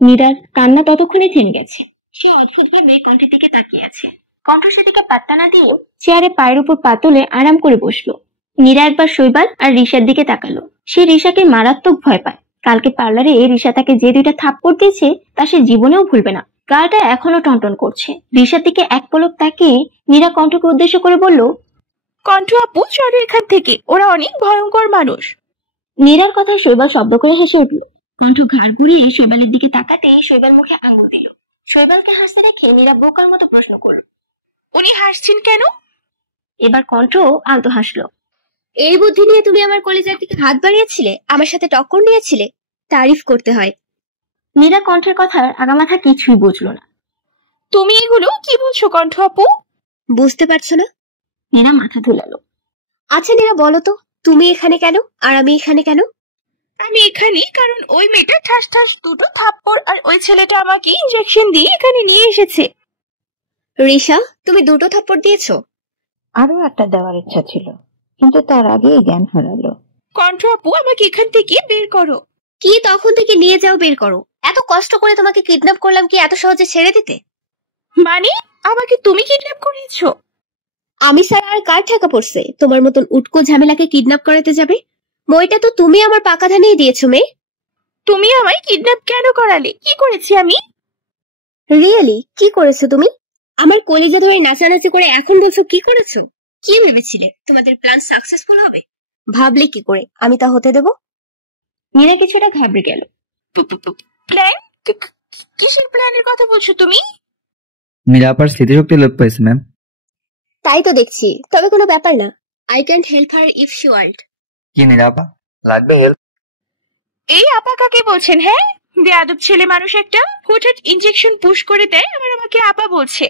মীরার কান্না ততক্ষণে থেমে গেছে। সে অদ্ভুত ভাবে কণ্ঠের দিকে তাকিয়ে আছে। কণ্ঠ সেদিকে পাত্তা না দিয়ে চেয়ারে পায়ের উপর পা তুলে আরাম করে বসলো। মীরা একবার শৈবাল আর রিশার দিকে তাকালো। সে রিশাকে মারাত্মক ভয় পায়। কালকে পার্লারে রিশা তাকে যে 2টা থাপ্পড় দিয়েছে তা সে জীবনেও ভুলবে না। গালটা এখনো টনটন করছে। রিশার দিকে এক পলক তাকিয়ে মীরা কণ্ঠকে উদ্দেশ্য করে বলল, কণ্ঠ আপু চলো এখান থেকে, ওরা অনেক ভয়ঙ্কর মানুষ। মীরার কথায় শৈবাল শব্দ করে হেসে উঠল। কণ্ঠ ঘাড় ঘুরিয়ে শৈবালের দিকে তাকাতেই শৈবাল মুখে আঙুল দিল। শৈবালকে হাসতে দেখে মীরা বোকার মতো প্রশ্ন করল, উনি হাসছেন কেন? এবার কণ্ঠ আলতো হাসলো। এই বুদ্ধি নিয়ে তুমি আমার কলেজের দিকে হাত বাড়িয়েছিলে, আমার সাথে টক্কর নিয়েছিলে। তারিফ করতে হয়। মীরা কণ্ঠের কথার আগামাথা কিছুই বুঝলো না। তুমি এগুলো কি বলছো কণ্ঠ আপু? বুঝতে পারছো না? মীরা মাথা ধুলালো। আচ্ছা নীরা, বলো তো তুমি এখানে কেন আর আমি এখানে কেন? আমি এখানে কারণ ওই মেয়েটা ঠাস ঠাস 2টো থাপ্পড় আর ওই ছেলেটা আমাকে ইনজেকশন দিয়ে এখানে নিয়ে এসেছে। রিশা, তুমি 2টো থাপ্পড় দিয়েছো? আরো একটা দেওয়ার ইচ্ছা ছিল, কিন্তু তার আগেই জ্ঞান হারালো। কণ্ঠ আপু আমাকে এখান থেকে বের করো। কি তখন থেকে নিয়ে যাও, বের করো। এত কষ্ট করে তোমাকে কিডন্যাপ করলাম, কি এত সহজে ছেড়ে দিতে? মানে আমাকে তুমি কিডন্যাপ করেছো? আমি ছাড়া আর কার ঠেকা পড়ছে তোমার মতন উটকো ঝামেলাকে কিডন্যাপ করাতে যাবে? মইটা তো তুমি আমার পাকা ধানেই দিয়েছো মেয়ে। তুমি আমায় কিডন্যাপ কেন করালে? কি করেছি আমি? রিয়েলি কি করেছো তুমি? আমার কলিজা ধরে নাচানাচি করে এখন বলছো কি করেছো? কি ভেবেছিলে তোমাদের প্ল্যান সাকসেসফুল হবে? ভাবলে কি করে আমি তা হতে দেব? মীরা কিছুটা ঘাবড়ে গেল। প্ল্যান? কিসের প্ল্যানের কথা বলছো তুমি? নীরা আপার স্মৃতিশক্তি লোপ পাইছে ম্যাম। তাই তো দেখছি, তবে কোনো ব্যাপার না। I can't help her if she want. কি নীরা আপা, লাগবে হেল্প? এই আপা কাকে বলছেন? হ্যাঁ, বেয়াদব ছেলে মানুষ একটা, হঠাৎ ইনজেকশন পুশ করে দেয়, আবার আমাকে আপা বলছে।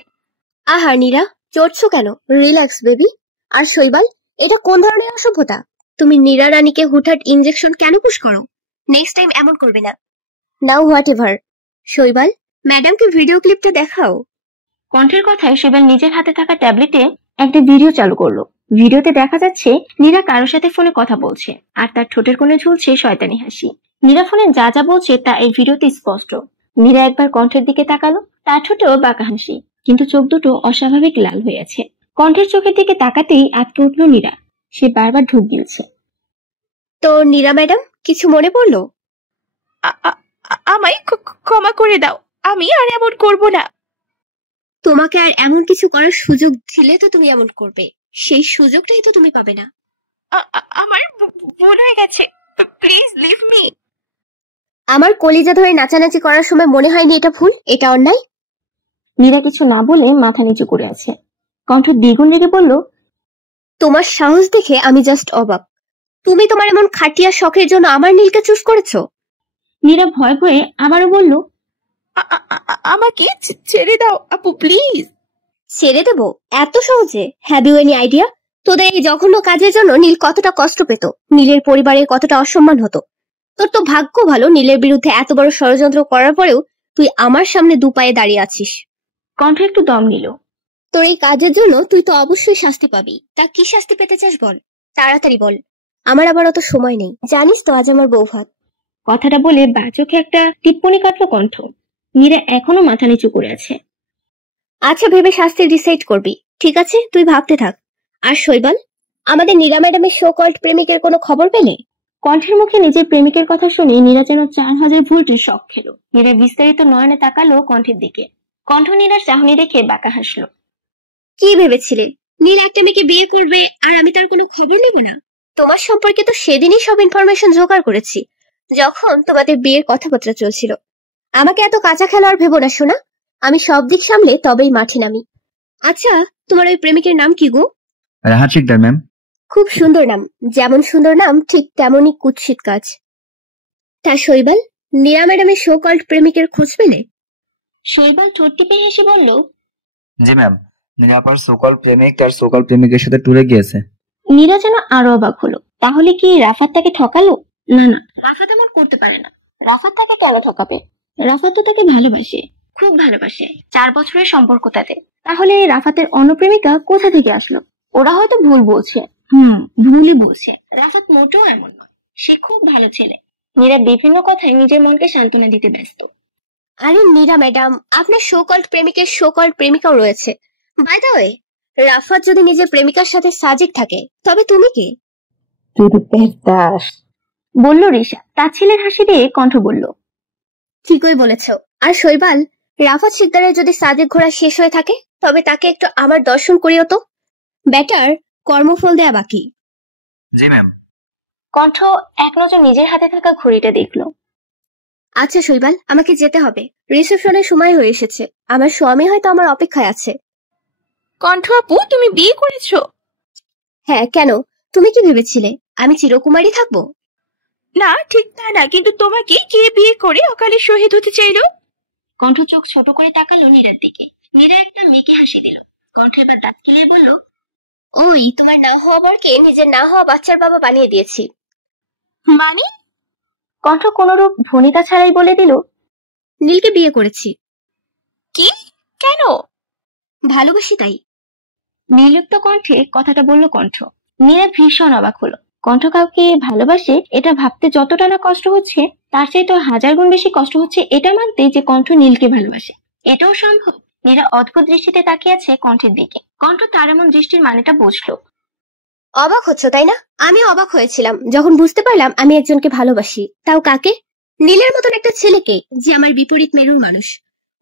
আহা নীরা, চড়ছো কেন? Relax baby. আর শৈবাল, এটা কোন ধরনের অসভ্যতা? তুমি নীরা রানীকে হুটহাট ইনজেকশন কেন পুশ করো? নেক্সট টাইম এমন করবে না। Now what ever. শৈবাল, ম্যাডামকে ভিডিও ক্লিপটা দেখাও। কণ্ঠের কথায় শৈবাল নিজের হাতে থাকা ট্যাবলেটে একটা ভিডিও চালু করলো। ভিডিওতে দেখা যাচ্ছে নীরা কারোর সাথে ফোনে কথা বলছে, আর তার ঠোঁটের কোণে ঝুলছে শয়তানি হাসি। নীরা ফোনে যা যা বলছে তা এই ভিডিওতে স্পষ্ট। নীরা একবার কণ্ঠের দিকে তাকালো, তার ঠোঁটেও বাঁকা হাসি, কিন্তু চোখ দুটো অস্বাভাবিক লাল হয়ে আছে। কণ্ঠের চোখের দিকে তাকাতেই আটকে উঠল নীরা। সে বারবার ঢোক গিলছে। তো নীরা ম্যাডাম, কিছু মনে পড়লো? আমায় ক্ষমা করে দাও, আমি আর এমন করব না। তোমাকে আর এমন কিছু করার সুযোগ দিলে তো তুমি এমন করবে, সেই সুযোগটাই তো তুমি পাবে না। আমার ভুল হয়ে গেছে, প্লিজ লিভ মি। আমার কলিজা ধরে নাচানাচি করার সময় মনে হয়নি এটা ভুল, এটা অন্যায়? নীরা কিছু না বলে মাথা নিচু করে আছে। কণ্ঠ দ্বিগুণ রেগে বলল, তোমার সাহস দেখে আমি জাস্ট অবাক। তুমি তোমার এমন খাটিয়া শখের জন্য আমার নীলকে চুজ করেছো? নীরা ভয় ভয়ে আবারও বলল, আমাকে ছেড়ে দাও আপু, প্লিজ। ছেড়ে দেবো এত সহজে? হ্যাভ ইউ এনি আইডিয়া তোদের এই জঘন্য কাজের জন্য নীল কতটা কষ্ট পেত, নীলের পরিবারের কতটা অসম্মান হতো? তোর তো ভাগ্য ভালো, নীলের বিরুদ্ধে এত বড় ষড়যন্ত্র করার পরেও তুই আমার সামনে দু পায়ে দাঁড়িয়ে আছিস। কণ্ঠ একটু দম নিল। তোর এই কাজের জন্য তুই তো অবশ্যই শাস্তি পাবি। তা কি শাস্তি পেতে চাস বল, তাড়াতাড়ি বল। আমার আবার অত সময় নেই, জানিস তো আজ আমার বউ ভাত। কথাটা বলে বাচোখে একটা টিপ্পনি কাটলো কণ্ঠ। নীরা এখনো মাথা নিচু করে আছে। আচ্ছা, ভেবে শাস্তি ডিসাইড করবি, ঠিক আছে? তুই ভাবতে থাক। আর শৈবাল, আমাদের নীরা ম্যাডামের শো কল্ড প্রেমিকের কোনো খবর পেলে? কণ্ঠের মুখে নিজের প্রেমিকের কথা শুনে নীরা যেন 4000 ভোল্টের শক খেলো। নীরা বিস্তারিত নয়নে তাকালো কণ্ঠের দিকে। কণ্ঠ নীরার চাহনি দেখে বাঁকা হাসলো। কি ভেবেছিলে নীল একটা মেয়েকে বিয়ে করবে আর আমি তার কোনো খবর নেব না? তোমার সম্পর্কে তো সেদিনই সব ইনফরমেশন জোগাড় করেছি, যখন তোমাদের বিয়ের কথাবার্তা চলছিল। আমাকে এত কাঁচা খেলোয়াড় ভেবো না শোনা, আমি সব দিক সামলে তবেই মাঠে নামি। আচ্ছা, তোমার ওই প্রেমিকের নাম কি গো? রাহাত শিকদার ম্যাম। খুব সুন্দর নাম, যেমন সুন্দর নাম ঠিক তেমনই কুৎসিত কাজ। তা শৈবাল, নীরা ম্যাডামের শো কল্ড প্রেমিকের খোঁজ পেলে? শৈবাল ঠোঁট টিপে হেসে বলল, জি ম্যাম, নীরা আপার সোকল প্রেমিক তার সোকল প্রেমিকের সাথে ট্যুরে গিয়েছে। নীরা যেন আরো অবাক হলো। তাহলে কি রাফাত তাকে ঠকালো? না না, রাফাত এমন করতে পারে না। রাফাত তাকে কেন ঠকাবে? রাফাত তো তাকে ভালোবাসে, খুব ভালোবাসে। 4 বছরের সম্পর্ক তাতে। তাহলে রাফাতের অন্য প্রেমিকা কোথা থেকে আসলো? ওরা হয়তো ভুল বলছে। ভুলই বলছে। রাফাত মোটেও এমন নয়, সে খুব ভালো ছেলে। নীরা বিভিন্ন কথায় নিজের মনকে সান্ত্বনা দিতে ব্যস্ত। আরে নীরা ম্যাডাম, আপনার শো কল্ড প্রেমিকের শো কল্ড প্রেমিকাও রয়েছে। বাই দ্য ওয়ে, রাফাত যদি নিজের প্রেমিকার সাথে সাজিক থাকে, তবে তুমি কি? বলল রিশা। তার ছেলের হাসি দিয়ে কণ্ঠ বলল, ঠিকই বলেছ। আর শৈবাল, রাফাত শিকদারের যদি সাজেক ঘোরা শেষ হয়ে থাকে, তবে তাকে একটু আমার দর্শন করিও তো। ব্যাটার কর্মফল দেয়া বাকি। জি ম্যাম। কণ্ঠ এক নজর নিজের হাতে থাকা ঘড়িটা দেখলো। আচ্ছা শৈবাল, আমাকে যেতে হবে, রিসেপশনের সময় হয়ে এসেছে। আমার স্বামী হয়তো আমার অপেক্ষায় আছে। কণ্ঠ আপু, তুমি বিয়ে করেছো? হ্যাঁ, কেন? তুমি কি ভেবেছিলে আমি চিরকুমারী থাকবো? না, ঠিক তা না, কিন্তু তোমাকে কে বিয়ে করে অকালে শহীদ হতে চাইলো? কণ্ঠ চোখ ছোট করে তাকালো নীরার দিকে। নীরা একটা মেকি হাসি দিল। কণ্ঠ এবার দাঁত কিলিয়ে বলল, ওই তোমার না হওয়া বরকে নিজের না হওয়া বাচ্চার বাবা বানিয়ে দিয়েছি। মানে? কণ্ঠ কোনরূপ ভনিতা ছাড়াই বলে দিল, নীলকে বিয়ে করেছি। কি? কেন? ভালোবাসি তাই। নির্লিপ্ত কণ্ঠে কথাটা বলল কণ্ঠ। নীরা ভীষণ অবাক হলো। কণ্ঠ কাউকে ভালোবাসে এটা ভাবতে যতটা না কষ্ট হচ্ছে, তার চাইতে 1000 গুণ বেশি কষ্ট হচ্ছে এটা মানতে যে কণ্ঠ নীলকে ভালোবাসে। এটাও সম্ভব? নীরা অদ্ভুত দৃষ্টিতে তাকিয়ে আছে কণ্ঠের দিকে। কণ্ঠ তার এমন দৃষ্টির মানেটা বুঝলো। অবাক হচ্ছ তাই না? আমি অবাক হয়েছিলাম যখন বুঝতে পারলাম আমি একজনকে ভালোবাসি, তাও কাকে? নীলের মতন একটা ছেলেকে, যে আমার বিপরীত মেরুর মানুষ।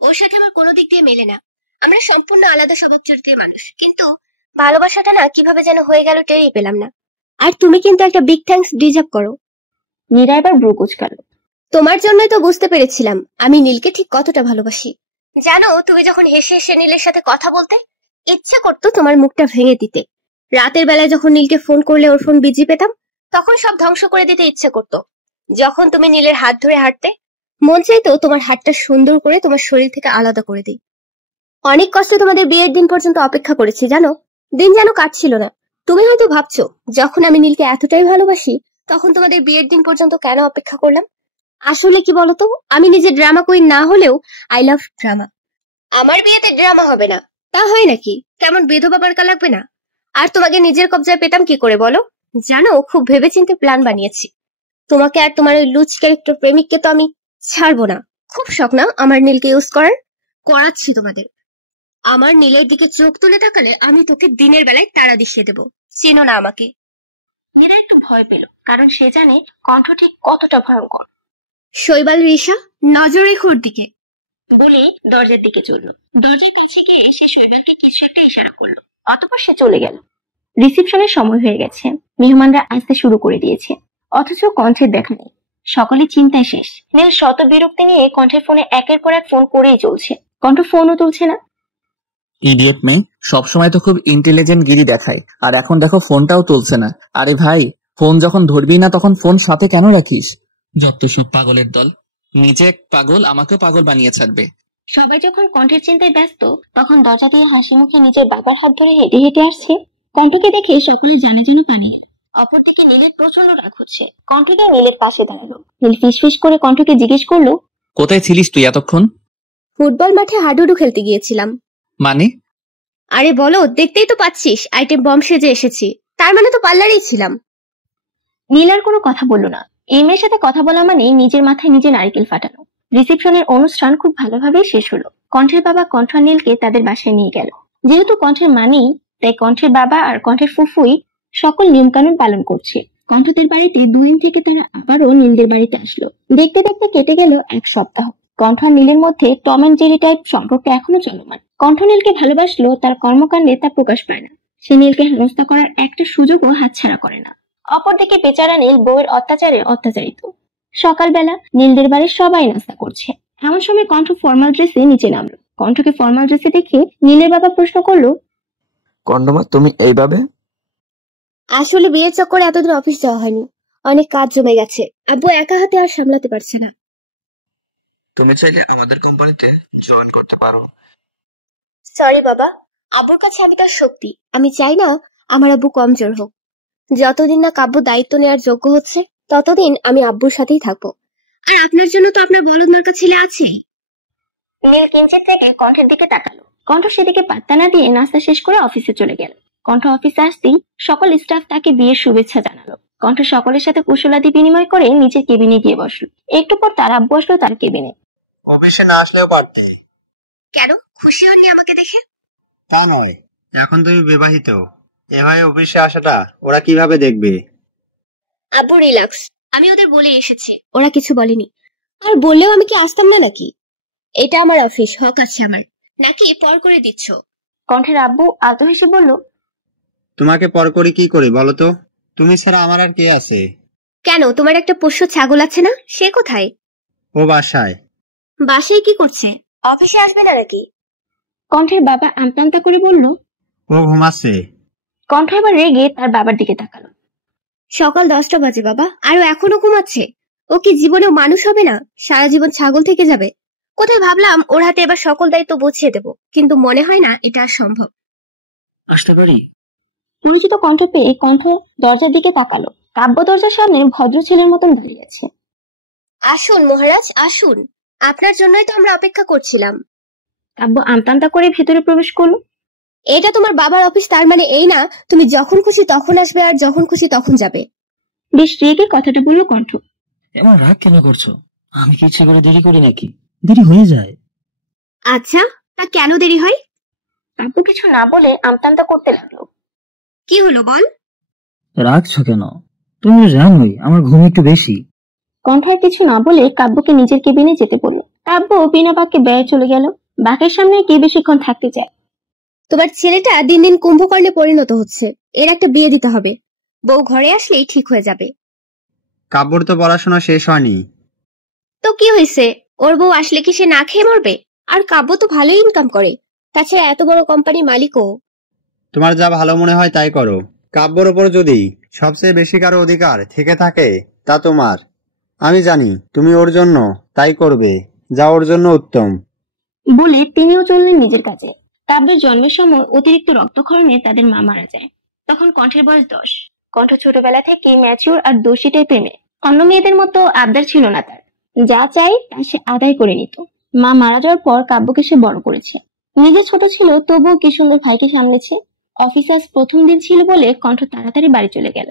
ওর সাথে আমার কোনো দিক দিয়ে মেলে না। আমরা সম্পূর্ণ আলাদা স্বভাব চরিত্রের মানুষ, কিন্তু ভালোবাসাটা না কিভাবে যেন হয়ে গেল টেরই পেলাম না। আর তুমি কিন্তু একটা বিগ থ্যাঙ্কস ডিজার্ভ করো। নীরা এবার ব্রু কুঁচকালো। তোমার জন্যই তো বুঝতে পেরেছিলাম আমি নীলকে ঠিক কতটা ভালোবাসি। জানো, তুমি যখন হেসে হেসে নীলের সাথে কথা বলতে, ইচ্ছে করতো তোমার মুখটা ভেঙে দিতে। রাতের বেলায় যখন নীলকে ফোন করলে ওর ফোন বিজি পেতাম, তখন সব ধ্বংস করে দিতে ইচ্ছে করতো। যখন তুমি নীলের হাত ধরে হাঁটতে, মন চাইতো তোমার হাতটা সুন্দর করে তোমার শরীর থেকে আলাদা করে দিই। অনেক কষ্টে তোমাদের বিয়ের দিন পর্যন্ত অপেক্ষা করেছি জানো, দিন যেন কাটছিল না। তুমি হয়তো ভাবছো যখন আমি নীলকে এতটাই ভালোবাসি তখন তোমাদের বিয়ের দিন পর্যন্ত কেন অপেক্ষা করলাম। আসলে কি বলতো, আমি নিজে ড্রামা কুইন না হলেও আই লাভ ড্রামা। আমার বিয়েতে ড্রামা হবে না তা হয় নাকি? কেমন বিধবা বারকা লাগবে না? আর তোমাকে নিজের কবজায় পেতাম কি করে বলো? জানো, খুব ভেবেচিন্তে প্ল্যান বানিয়েছি। তোমাকে আর তোমার ওই লুচ ক্যারেক্টার প্রেমিককে তো আমি ছাড়বো না। খুব শখ না আমার নীলকে ইউজ করাচ্ছি তোমাদের। আমার নীলের দিকে চোখ তুলে তাকালে আমি তোকে দিনের বেলায় তাড়া দিশিয়ে দেবো। চিনো না আমাকে? মীরা একটু ভয় পেল, কারণ সে জানে কণ্ঠ ঠিক কতটা ভয়ঙ্কর। শৈবাল ঋষা, নজর রেখো ওর দিকে বলে দরজার দিকে চলল। দরজার কাছে গিয়ে সে শৈবালকে কিছু একটা ইশারা করলো, অতঃপর সে চলে গেল। রিসেপশনের সময় হয়ে গেছে, মেহমানরা আসতে শুরু করে দিয়েছে, অথচ কণ্ঠের দেখা নেই। সকলে চিন্তায় শেষ। নীল শত বিরক্তি নিয়ে কণ্ঠের ফোনে একের পর এক ফোন করেই চলছে, কণ্ঠ ফোনও তুলছে না। ইডিয়েট মেয়ে, সবসময় তো খুব ইন্টেলিজেন্ট গিরি দেখায়, আর এখন দেখো ফোনটাও তুলছে না। আরে ভাই, ফোন যখন ধরবি না তখন ফোন সাথে কেন রাখিস? যত সব পাগলের দল, নিজে পাগল আমাকেও পাগল বানিয়ে ছাড়বে। সবাই যখন কণ্ঠের চিন্তায় ব্যস্ত, তখন দরজা দিয়ে হাসি মুখে নিজের বাবার হাত ধরে হেঁটে হেঁটে আসছে। কণ্ঠকে দেখে সকলে জানে যেন পানি। অপরদিকে নীলের প্রচন্ড রাগ হচ্ছে। কণ্ঠকে নীলের পাশে দাঁড়ালো। নীল ফিসফিস করে কণ্ঠকে জিজ্ঞেস করলো, কোথায় ছিলিস তুই এতক্ষণ? ফুটবল মাঠে হাডুডু খেলতে গিয়েছিলাম। মানে? আরে বলো, দেখতেই তো পাচ্ছিস আইটেম বম সেজে এসেছি, তার মানে তো পার্লারেই ছিলাম। নীল আর কোনো কথা বললো না। এই মেয়ের সাথে কথা বলা মানে নিজের মাথায় নিজে নারকেল ফাটানো। রিসেপশনের অনুষ্ঠান খুব ভালোভাবেই শেষ হলো। কণ্ঠের বাবা কণ্ঠ আর নীলকে তাদের বাসায় নিয়ে গেল। যেহেতু কণ্ঠের মানেই, তাই কণ্ঠের বাবা আর কণ্ঠের ফুফুই সকল নিয়মকানুন পালন করছে। কণ্ঠদের বাড়িতে 2 দিন থেকে তারা আবারও নীলদের বাড়িতে আসলো। দেখতে দেখতে কেটে গেল 1 সপ্তাহ। কণ্ঠ আর নীলের মধ্যে টম এন্ড জেরি টাইপ সম্পর্ক এখনো চলমান। কণ্ঠ নীলকে ভালোবাসলো, তার কর্মকাণ্ডে তা প্রকাশ পায় না। সে নীলকে হেনস্থা করার একটা সুযোগও হাতছাড়া করে না। অপরদিকে বেচারা নীল বউয়ের অত্যাচারে অত্যাচারিত। সকালবেলা নীলদের বাড়ির সবাই নাস্তা করছে, এমন সময় কণ্ঠ ফর্মাল ড্রেসে নিচে নামলো। কণ্ঠকে ফর্মাল ড্রেসে দেখে নীলের বাবা প্রশ্ন করলো, কন্টমা তুমি এইভাবে? আসলে বিয়ের চক্করে এতদিন অফিস যাওয়া হয়নি, অনেক কাজ জমে গেছে। আব্বু একা হাতে আর সামলাতে পারছে না। তুমি চাইলে আমাদের কোম্পানিতে জয়েন করতে পারো। সরি বাবা, আব্বুর কাছে আমি তার শক্তি। আমি চাই না আমার আব্বু কমজোর হোক। যতদিন না কাব্য দায়িত্ব নেওয়ার যোগ্য হচ্ছে ততদিন আমি আব্বুর সাথেই থাকবো। আর আপনার জন্য তো আপনার বলদ মার্কা ছেলে আছেই। নীল কিঞ্চিত থেকে কণ্ঠের দিকে তাকালো। কণ্ঠ সেদিকে পাত্তা না দিয়ে নাস্তা শেষ করে অফিসে চলে গেল। কণ্ঠ অফিসে আসতেই সকল স্টাফ তাকে বিয়ের শুভেচ্ছা জানালো। কণ্ঠ সকলের সাথে কুশলাদি বিনিময় করে নিজের কেবিনে গিয়ে বসলো। একটু পর তার আব্বু আসলো তার কেবিনে। অফিসে না আসলেও পারতে। কেন, খুশি হননি আমাকে দেখে? তা নয়, এখন তুমি বিবাহিত, এভাবে অফিসে আসাটা ওরা কিভাবে দেখবে? আব্বু রিল্যাক্স, আমি ওদের বলে এসেছি, ওরা কিছু বলেনি। আর বললেও আমি কি আসতাম না নাকি? এটা আমার অফিস, হক আছে আমার, নাকি পর করে দিচ্ছ? কণ্ঠের আব্বু আলতো হেসে বলল, তোমাকে পর করে কি করে বলো তো? তুমি ছাড়া আমার আর কে আছে? কেন, তোমার একটা পোষ্য ছাগল আছে না, সে কোথায়? ও বাসায়। বাসায় কি করছে? অফিসে আসবে না নাকি? কণ্ঠের বাবা আমতা করে বলল, ও ঘুমাচ্ছে। কণ্ঠ এবার রেগে তার বাবার দিকে তাকালো। সকাল 10টা বাজে বাবা, আর ও এখনো ঘুমাচ্ছে। ও কি জীবনেও মানুষ হবে না, সারা জীবন ছাগল থেকে যাবে? কোথায় ভাবলাম ওর হাতে এবার সকল দায়িত্ব বুঝিয়ে দেব, কিন্তু মনে হয় না এটা আর সম্ভব। আসতে পারি? পরিচিত কণ্ঠ পেয়ে কণ্ঠ দরজার দিকে তাকালো। কাব্য দরজার সামনে ভদ্র ছেলের মতন দাঁড়িয়ে আছে। আসুন মহারাজ, আসুন, আপনার জন্যই তো আমরা অপেক্ষা করছিলাম। কাব্য আমতা করে ভেতরে প্রবেশ করলো। এটা তোমার বাবার অফিস, তার মানে এই না তুমি যখন খুশি তখন আসবে আর যখন খুশি তখন যাবে। বেশ রেগে কথাটা বললো কণ্ঠ। এমন রাগ কেন করছো? আমি কি ইচ্ছে করে দেরি করি নাকি? দেরি হয়ে যায়। আচ্ছা, তা কেন দেরি হয়? কাব্য কিছু না বলে আমতা করতে লাগলো। কি হলো বল? রাগছো কেন? তুমি জানোই আমার ঘুম একটু বেশি। কণ্ঠায় কিছু না বলে কাব্যকে নিজের কেবিনে যেতে বলল। কাব্য বিনা বাক্যে ব্যয় চলে গেল। বাকের সামনে কে বেশিক্ষণ থাকতে চায়? তোমার ছেলেটা দিন দিন কুম্ভকর্ণে পরিণত হচ্ছে, এর একটা বিয়ে দিতে হবে। বউ ঘরে আসলেই ঠিক হয়ে যাবে। কাব্যর তো পড়াশোনা শেষ হয়নি। তো কি হয়েছে, ওর বউ আসলে কি সে না খেয়ে মরবে? আর কাব্য তো ভালোই ইনকাম করে, তাছাড়া এত বড় কোম্পানির মালিকও। তোমার যা ভালো মনে হয় তাই করো। কাব্যর ওপর যদি সবচেয়ে বেশি কারো অধিকার থেকে থাকে তা তোমার। আমি জানি তুমি ওর জন্য তাই করবে, যা ওর জন্য উত্তম। বলে তিনিও চললেন নিজের কাজে। কাব্যের জন্মের সময় অতিরিক্ত রক্তক্ষরণে তাদের মা মারা যায়। তখন কণ্ঠের বয়স 10। কণ্ঠ ছোটবেলা থেকে ম্যাচিউর আর দোষী টাইপের মেয়ে। অন্য মেয়েদের মতো আবদার ছিল না তার, যা চাই তা সে আদায় করে নিত। মা মারা যাওয়ার পর কাব্যকে সে বড় করেছে। নিজে ছোট ছিল তবুও কি সুন্দর ভাইকে সামলেছে। অফিসার্স প্রথম দিন ছিল বলে কণ্ঠ তাড়াতাড়ি বাড়ি চলে গেল।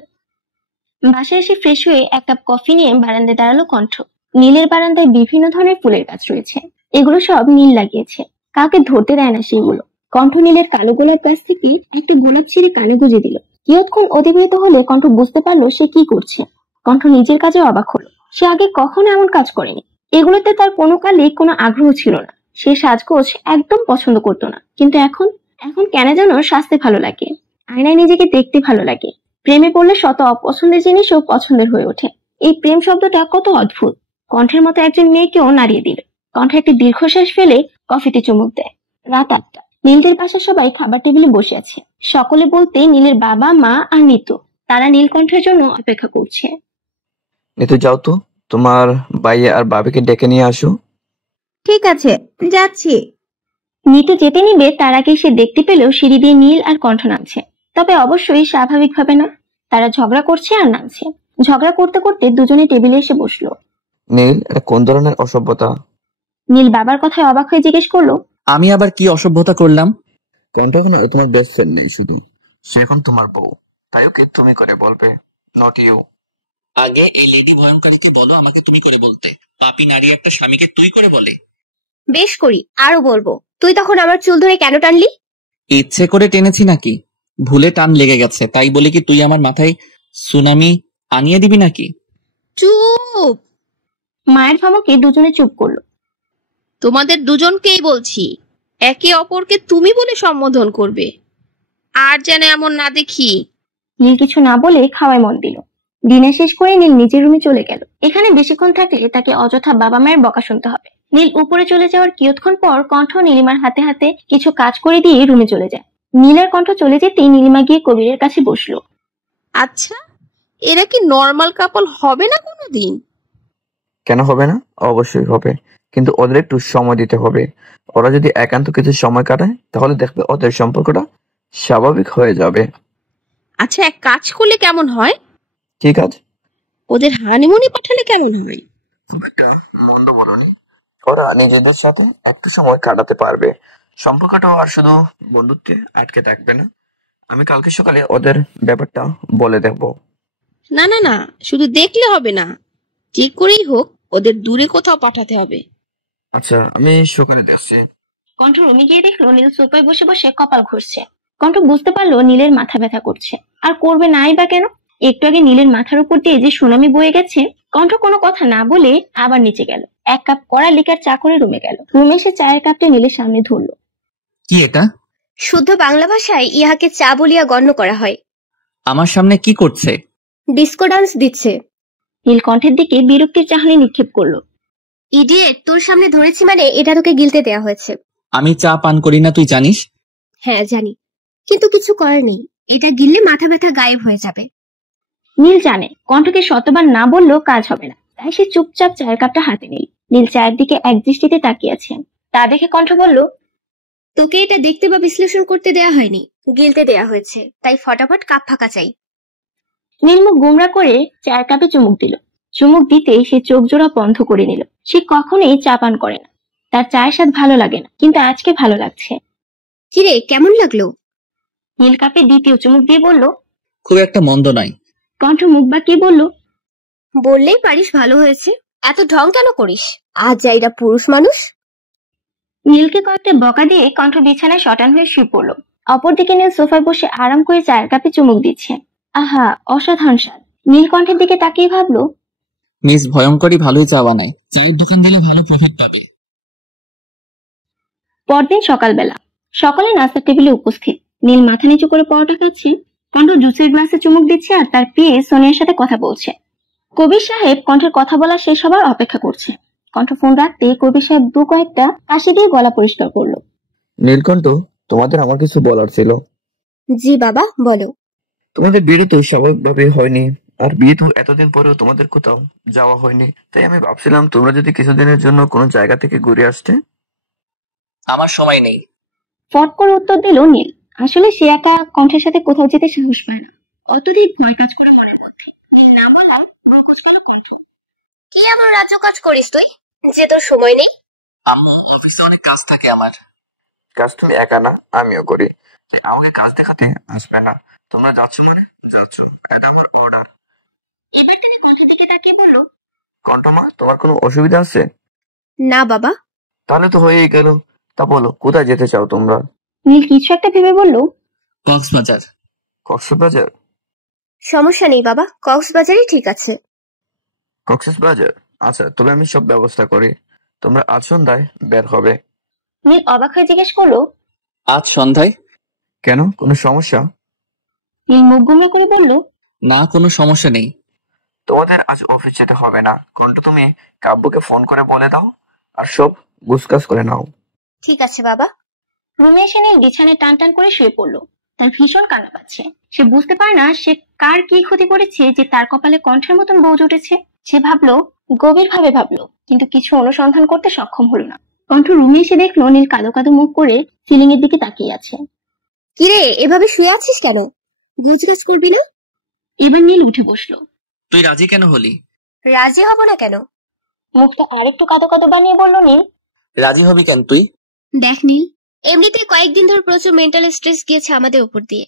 বাসায় এসে ফ্রেশ হয়ে এক কাপ কফি নিয়ে বারান্দায় দাঁড়ালো কণ্ঠ। নীলের বারান্দায় বিভিন্ন ধরনের ফুলের গাছ রয়েছে, এগুলো সব নীল লাগিয়েছে। কাউকে ধরতে দেয় না সেগুলো। কণ্ঠ নীলের কালো গোলাপ গাছ থেকে একটা গোলাপ ছিঁড়ে কানে গুঁজে দিল। কিয়ৎক্ষণ অতিবাহিত হলে কণ্ঠ বুঝতে পারলো সে কি করছে। কণ্ঠ নিজের কাজে অবাক হলো, সে আগে কখনো এমন কাজ করেনি। এগুলোতে তার কোনো কালে কোনো আগ্রহ ছিল না। সে সাজগোজ একদম পছন্দ করতো না, কিন্তু এখন কেন যেন সাজতে ভালো লাগে, আয়নায় নিজেকে দেখতে ভালো লাগে। প্রেমে পড়লে শত অপছন্দের জিনিসও পছন্দের হয়ে ওঠে। এই প্রেম শব্দটা কত অদ্ভুত। কণ্ঠের মতো একজন মেয়েকেও নাড়িয়ে দিল। কণ্ঠ একটি দীর্ঘশ্বাস ফেলে কফিতে চুমুক দেয়। রাত 8টা। নীলদের বাসার সবাই খাবার টেবিলে বসে আছে। সকলে বলতে নীলের বাবা, মা আর নিতু। তারা নীলকণ্ঠের জন্য অপেক্ষা করছে। নিতু যাও তো, তোমার ভাইয়া আর ভাবিকে ডেকে নিয়ে আসো। ঠিক আছে, যাচ্ছি। নিতু যেতে নিবে তার আগে সে দেখতে পেলেও সিঁড়ি দিয়ে নীল আর কণ্ঠ নামছে, তবে অবশ্যই স্বাভাবিকভাবে না। তারা ঝগড়া করছে আর নামছে। ঝগড়া করতে করতে দুজনে টেবিলে এসে বসলো। নীল, এটা কোন ধরনের অসভ্যতা? নীল বাবার কথায় অবাক হয়ে জিজ্ঞেস করলো, আমি আবার কি অসভ্যতা করলাম? কণ্ঠ এখন তোমার বেস্ট ফ্রেন্ড নেই, শুধু সে এখন তোমার বউ, তাই ওকে তুমি করে বলবে, নট ইউ। আগে এই লেডি ভয়ঙ্করীকে বলো আমাকে তুমি করে বলতে। পাপী নারী একটা স্বামীকে তুই করে বলে? বেশ করি, আরো বলবো। তুই তখন আমার চুল ধরে কেন টানলি? ইচ্ছে করে টেনেছি নাকি? ভুলে টান লেগে গেছে, তাই বলে কি তুই আমার মাথায় সুনামি আনিয়ে দিবি নাকি? চুপ! মায়ের ধমকে দুজনে চুপ করলো। তোমাদের দুজনকেই বলছি, একে অপরকে তুমি বলে সম্বোধন করবে, আর যেন এমন না দেখি। নীল কিছু না বলে খাওয়ায় মন দিল। দিনে শেষ করে নীল নিজের রুমে চলে গেল। এখানে বেশিক্ষণ থাকলে তাকে অযথা বাবা মায়ের বকা শুনতে হবে। নীল উপরে চলে যাওয়ার কিয়ৎক্ষণ পর কণ্ঠ নীলিমার হাতে হাতে কিছু কাজ করে দিয়ে রুমে চলে যায়। নীলের কণ্ঠ চলে যেতেই নীলিমা গিয়ে কবিরের কাছে বসলো। আচ্ছা, এরা কি নর্মাল কাপল হবে না কোনোদিন? কেন হবে না? অবশ্যই হবে, কিন্তু ওদের একটু সময় দিতে হবে। ওরা যদি একান্ত কিছু সময় কাটায় তাহলে দেখবে ওদের সম্পর্কটা স্বাভাবিক হয়ে যাবে। আচ্ছা, এক কাজ করলে কেমন হয়? ঠিক আছে, ওদের হানিমুনে পাঠালে কেমন হয়? খুব একটা মন্দ বলনি। ওরা নিজেদের সাথে একটু সময় কাটাতে পারবে, সম্পর্কটাও আর শুধু বন্ধুত্বে আটকে থাকবে না। আমি কালকে সকালে ওদের ব্যাপারটা বলে দেখবো। না না না, শুধু দেখলে হবে না, যে করেই হোক ওদের দূরে কোথাও পাঠাতে হবে। আচ্ছা, আমি সকালে দেখছি। কণ্ঠ রুমে গিয়ে দেখলো নীল সোফায় বসে বসে কপাল ঘষছে। কণ্ঠ বুঝতে পারলো নীলের মাথা ব্যথা করছে, আর করবে নাই বা কেন। একটু আগে নীলের মাথার উপর দিয়ে যে সুনামি বয়ে গেছে। কণ্ঠ কোনো কথা না বলে আবার নিচে গেল, এক কাপ কড়া লিকার চা করে রুমে গেল। রুমে এসে চায়ের কাপটা নীলের সামনে ধরলো। কি এটা? শুদ্ধ বাংলা ভাষায় ইহাকে চা বলিয়া গণ্য করা হয়। আমার সামনে কি করছে? ডিস্কো ডান্স দিচ্ছে। নীল কণ্ঠের দিকে বিরক্তির চাহনি নিক্ষেপ করলো। ইডিয়েট, তোর সামনে ধরেছি মানে এটা তোকে গিলতে দেয়া হয়েছে। আমি চা পান করি না, তুই জানিস? হ্যাঁ জানি, কিন্তু কিছু করার নেই, এটা গিললে মাথা ব্যথা গায়েব হয়ে যাবে। নীল জানে কণ্ঠকে শতবার না বললেও কাজ হবে না, তাই সে চুপচাপ চায়ের কাপটা হাতে নিল। নীল চায়ের দিকে এক দৃষ্টিতে তাকিয়ে আছে। তা দেখে কণ্ঠ বলল, তোকে এটা দেখতে বা বিশ্লেষণ করতে দেয়া হয়নি, গিলতে দেয়া হয়েছে, তাই ফটাফট কাপ ফাঁকা চাই। নীল মুখ গুমরা করে চায়ের কাপে চুমুক দিল। চুমুক দিতেই সে চোখ জোড়া বন্ধ করে নিল। সে কখনোই চা পান করে না, তার চায়ের স্বাদ ভালো লাগে না, কিন্তু আজকে ভালো লাগছে। কিরে, কেমন লাগলো? নীল কাপে দ্বিতীয় চুমুক দিয়ে বলল, খুব একটা মন্দ নয়। কণ্ঠ মুখ বাঁকিয়ে বলল, বললেই পারিস ভালো হয়েছে, এত ঢং কেন করিস? আজ যাইরা পুরুষ মানুষ। নীলকে কয়েকটা বকা দিয়ে কণ্ঠ বিছানায় শটান হয়ে শুয়ে পড়ল। অপরদিকে নীল সোফায় বসে আরাম করে চায়ের কাপে চুমুক দিচ্ছে। আহা, অসাধারণ স্বাদ। নীল কণ্ঠের দিকে তাকিয়ে ভাবলো, মিস ভয়ঙ্করী ভালোই চা বানায়, চায়ের দোকান দিলে ভালো প্রফিট পাবে। পরদিন সকালবেলা সকলে নাস্তার টেবিলে উপস্থিত। নীল মাথা নিচু করে পরোটা খাচ্ছে। কণ্ঠ জুসের গ্লাসে চুমুক দিচ্ছে আর তার প্রিয় সোনিয়ার সাথে কথা বলছে। কবির সাহেব কণ্ঠের কথা বলা শেষ হবার অপেক্ষা করছে। কণ্ঠ ফোন রাখতে কবির সাহেব দু কয়েকটা কাশি দিয়ে গলা পরিষ্কার করলো। নীলকণ্ঠ, তোমাদের আমার কিছু বলার ছিল। জি বাবা, বলো। তোমাদের বিয়ে তো স্বাভাবিকভাবে হয়নি, আর বিয়ে তো এতদিন পরেও তোমাদের কোথাও যাওয়া হয়নি। তাই আমি ভাবছিলাম তোমরা যদি কিছুদিনের জন্য কোনো জায়গা থেকে ঘুরে আসতে। আমার সময় নেই। ফট করে উত্তর দিল নীল। আসলে সে একা কণ্ঠের সাথে কোথাও যেতে সাহস পায় না, অত্যধিক ভয় কাজ করে মনের মধ্যে। নীল না বলায় বরকস গেল কণ্ঠ। কি এমন রাজ্য কাজ করিস তুই যে তোর সময় নেই? আম্মু, অফিসে অনেক কাজ থাকে আমার। কাজ তুমি একা না, আমিও করি। তাই আমাকে কাজ দেখাতে আসবে না। তোমরা যাচ্ছ মানে যাচ্ছ, এটা অর্ডার। এবার তিনি কণ্ঠের দিকে তাকিয়ে বলল, কণ্ঠমা, তোমার কোনো অসুবিধা আছে? না বাবা। তাহলে তো হয়েই গেল। তা বলো, কোথায় যেতে চাও তোমরা? নীল কিছু একটা ভেবে বলল, কক্সবাজার। কক্সবাজার? সমস্যা নেই বাবা, কক্সবাজারই ঠিক আছে। কক্সবাজার? আচ্ছা, তবে আমি সব ব্যবস্থা করি। তোমরা আজ সন্ধ্যায় বের হবে। নীল অবাক হয়ে জিজ্ঞেস করলো, আজ সন্ধ্যায়? কেন, কোনো সমস্যা? নীল মুখ গুমড়ে করে বলল, না, কোনো সমস্যা নেই। তোমাদের আজ অফিস যেতে হবে না। কণ্ঠ, তুমি কাব্যকে ফোন করে বলে দাও, আর সব গুছগাছ করে নাও। ঠিক আছে বাবা। রুমে এসে নীল বিছানায় টান টান করে শুয়ে পড়লো। তার ভীষণ কান্না পাচ্ছে। সে বুঝতে পারে না সে কার কি ক্ষতি করেছে যে তার কপালে কণ্ঠের মতন বউ জুটেছে। সে ভাবলো, গভীর ভাবে ভাবলো, কিন্তু কিছু অনুসন্ধান করতে সক্ষম হলো না। কণ্ঠ রুমে এসে দেখলো নীল কাদো কাদো মুখ করে সিলিং এর দিকে তাকিয়ে আছে। কিরে, এভাবে শুয়ে আছিস কেন? গুজগাছ করবি না? এবার নীল উঠে বসলো। তুই রাজি কেন হলি? রাজি হব না কেন? মুখটা আরেকটু কাদো কাদো বানিয়ে বলল নীল। রাজি হবি কেন তুই? দেখ নীল, এমনিতে কয়েকদিন ধরে প্রচুর মেন্টাল স্ট্রেস গিয়েছে আমাদের উপর দিয়ে,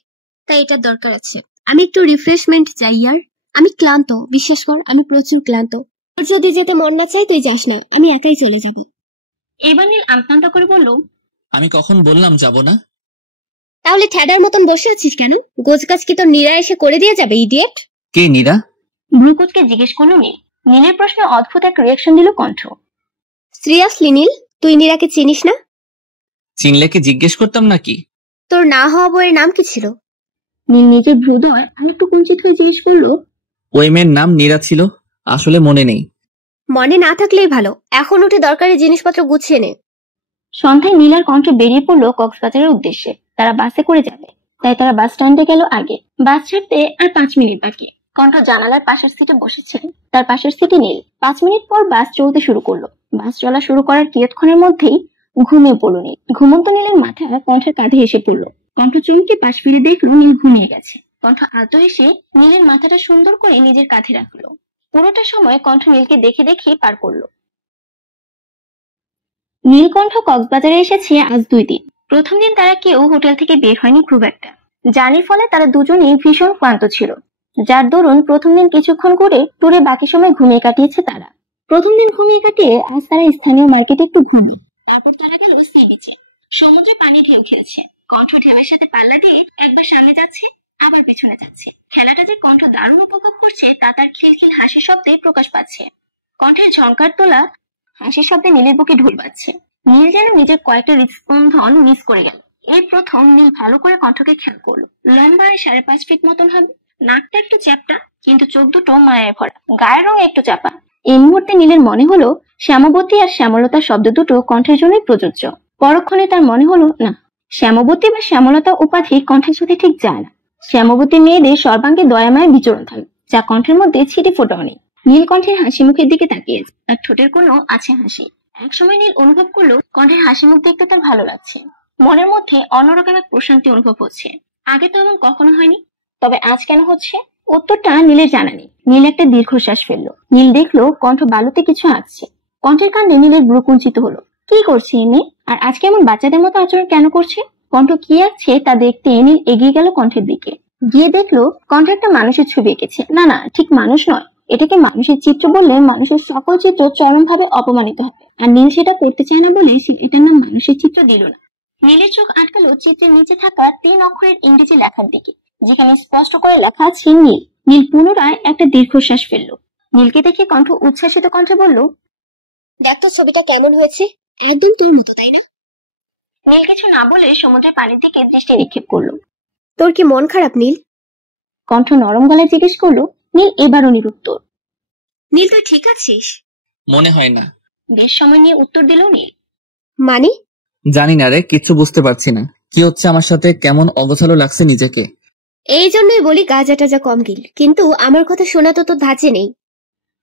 তাই এটার দরকার আছে। আমি একটু রিফ্রেশমেন্ট চাই আর। আমি ক্লান্ত, বিশ্বাস কর, আমি প্রচুর ক্লান্ত। তোর যদি যেতে মন না চাই তুই যাস না, আমি একাই চলে যাব। এবার নীল আমতামতা করে বলল, আমি কখন বললাম যাব না? তাহলে ঠ্যাডার মতন বসে আছিস কেন? গোজগাছ কি তোর নীরা এসে করে দিয়ে যাবে, ইডিয়েট? কে নীরা? ব্রুকোচকে জিজ্ঞেস করলো নীল। নীলের প্রশ্নে অদ্ভুত এক রিয়াকশন দিল কণ্ঠ। সিরিয়াসলি নীল, তুই নীরাকে চিনিস না? চিনলে কি জিজ্ঞেস করতাম নাকি? তোর না হওয়া বইয়ের নাম কি ছিল? নীল নিজের হৃদয় আরেকটু কুঞ্চিত হয়ে জিজ্ঞেস করলো, ওই মেয়ের নাম নীরা ছিল, আসলে মনে নেই। মনে না থাকলেই ভালো, এখন উঠে দরকারি জিনিসপত্র গুছিয়ে নে। সন্ধ্যায় নীল আর কণ্ঠ বেরিয়ে পড়লো কক্সবাজারের উদ্দেশ্যে। তারা বাসে করে যাবে, তাই তারা বাস স্ট্যান্ডে গেল আগে। বাস ছাড়তে আর 5 মিনিট বাকি। কণ্ঠ জানালার পাশের সিটে বসেছে, তার পাশের সিটে নীল। 5 মিনিট পর বাস চলতে শুরু করলো। বাস চলা শুরু করার কিয়ৎক্ষণের মধ্যেই ঘুমিয়ে পড়লো নীল। ঘুমন্ত নীলের মাথা কণ্ঠের কাঁধে এসে পড়লো। কণ্ঠ চমকে পাশ ফিরে দেখলো নীল ঘুমিয়ে গেছে। কণ্ঠ আলতো হেসে নীলের মাথাটা সুন্দর করে নিজের কাঁধে রাখলো। পুরোটা সময় কণ্ঠ নীলকে দেখে দেখে পার করলো। নীলকণ্ঠ কক্সবাজারে এসেছে আজ 2 দিন। প্রথম দিন তারা কেউ হোটেল থেকে বের হয়নি খুব একটা। জার্নির ফলে তারা দুজনেই ভীষণ ক্লান্ত ছিল, যার দরুন প্রথম দিন কিছুক্ষণ করে ট্যুরে বাকি সময় ঘুমিয়ে কাটিয়েছে তারা। প্রথম দিন ঘুমিয়ে কাটিয়ে আজ তারা স্থানীয় মার্কেটে একটু ঘুরলো। তারপর তারা গেল সি বিচে। সমুদ্রে পানি ঢেউ খেলছে। কণ্ঠ ঢেউয়ের সাথে পাল্লা দিয়ে একবার সামনে যাচ্ছে, আবার পিছনে যাচ্ছে। খেলাটা যে কণ্ঠ দারুণ উপভোগ করছে তা তার খিলখিল হাসি শব্দে প্রকাশ পাচ্ছে। কণ্ঠের ঝংকার তোলা হাসির শব্দে নীলের বুকে ঢোল বাজছে। নীল যেন নিজের কয়েকটা হৃদস্পন্দন মিস করে গেল। এই প্রথম নীল ভালো করে কণ্ঠকে খেয়াল করলো। লম্বা 5.5 ফিট মতন হবে, নাকটা একটু চ্যাপটা, কিন্তু চোখ দুটো মায়ায় ভরা, গায়ের রং একটু চাপা। এই মুহূর্তে নীলের মনে হলো শ্যামবতী আর শ্যামলতা শব্দ দুটো কণ্ঠের জন্যই প্রযোজ্য। পরক্ষণে তার মনে হলো না, শ্যামবতী বা শ্যামলতা উপাধি কণ্ঠের সাথে ঠিক যায় না। শ্যামবতী মেয়েদের সর্বাঙ্গে দয়াময় বিচরণ থাকে, যা কণ্ঠের মধ্যে ছিটে ফোটাও নেই। নীল কণ্ঠের হাসি মুখের দিকে তাকিয়ে তার ঠোঁটের কোনো আছে হাসি। একসময় নীল অনুভব করলো কণ্ঠের হাসি মুখ দেখতে তার ভালো লাগছে। মনের মধ্যে অন্যরকম এক প্রশান্তি অনুভব হচ্ছে। আগে তো এমন কখনো হয়নি। তবে আজ কেন হচ্ছে, উত্তরটা নীলের জানা নেই। নীল একটা দীর্ঘশ্বাস ফেললো। নীল দেখলো কণ্ঠ বালুতে কিছু আঁকছে। কণ্ঠের কাণ্ডে নীলের ভ্রু কুঞ্চিত হলো। কি করছে এনে, আর আজকে এমন বাচ্চাদের মতো আচরণ কেন করছে? কণ্ঠ কি আঁকছে তা দেখতে নীল এগিয়ে গেল কণ্ঠের দিকে। গিয়ে দেখলো কণ্ঠ একটা মানুষের ছবি এঁকেছে। না না, ঠিক মানুষ নয়, এটাকে মানুষের চিত্র বললে মানুষের সকল চিত্র চরমভাবে অপমানিত হবে, আর নীল সেটা করতে চায় না বলে সে এটার নাম মানুষের চিত্র দিল না। নীলের চোখ আটকালো চিত্রের নিচে থাকা 3 অক্ষরের ইংরেজি লেখার দিকে, যেখানে স্পষ্ট করে লেখা আছে নীল। নীল পুনরায় একটা দীর্ঘশ্বাস ফেললো। নীলকে দেখে কণ্ঠ উচ্ছ্বাসিত কণ্ঠে বলল, দেখ তো ছবিটা কেমন হয়েছে, একদম তোর মতো, তাই না? নীল কিছু না বলে সমুদ্রের পানির দিকে দৃষ্টি নিক্ষেপ করলো। তোর কি মন খারাপ নীল? কণ্ঠ নরম গলায় জিজ্ঞেস করলো। নীল এবারও নিরুত্তর। নীল, তুই ঠিক আছিস? মনে হয় না। বেশ সময় নিয়ে উত্তর দিল নীল। মানে? জানি না রে, কিচ্ছু বুঝতে পারছি না কি হচ্ছে আমার সাথে, কেমন অগোছালো লাগছে নিজেকে। এই জন্যই বলি গাঁজা টাজা কম গিল, কিন্তু আমার কথা শোনা তো তোর ধাঁচে নেই।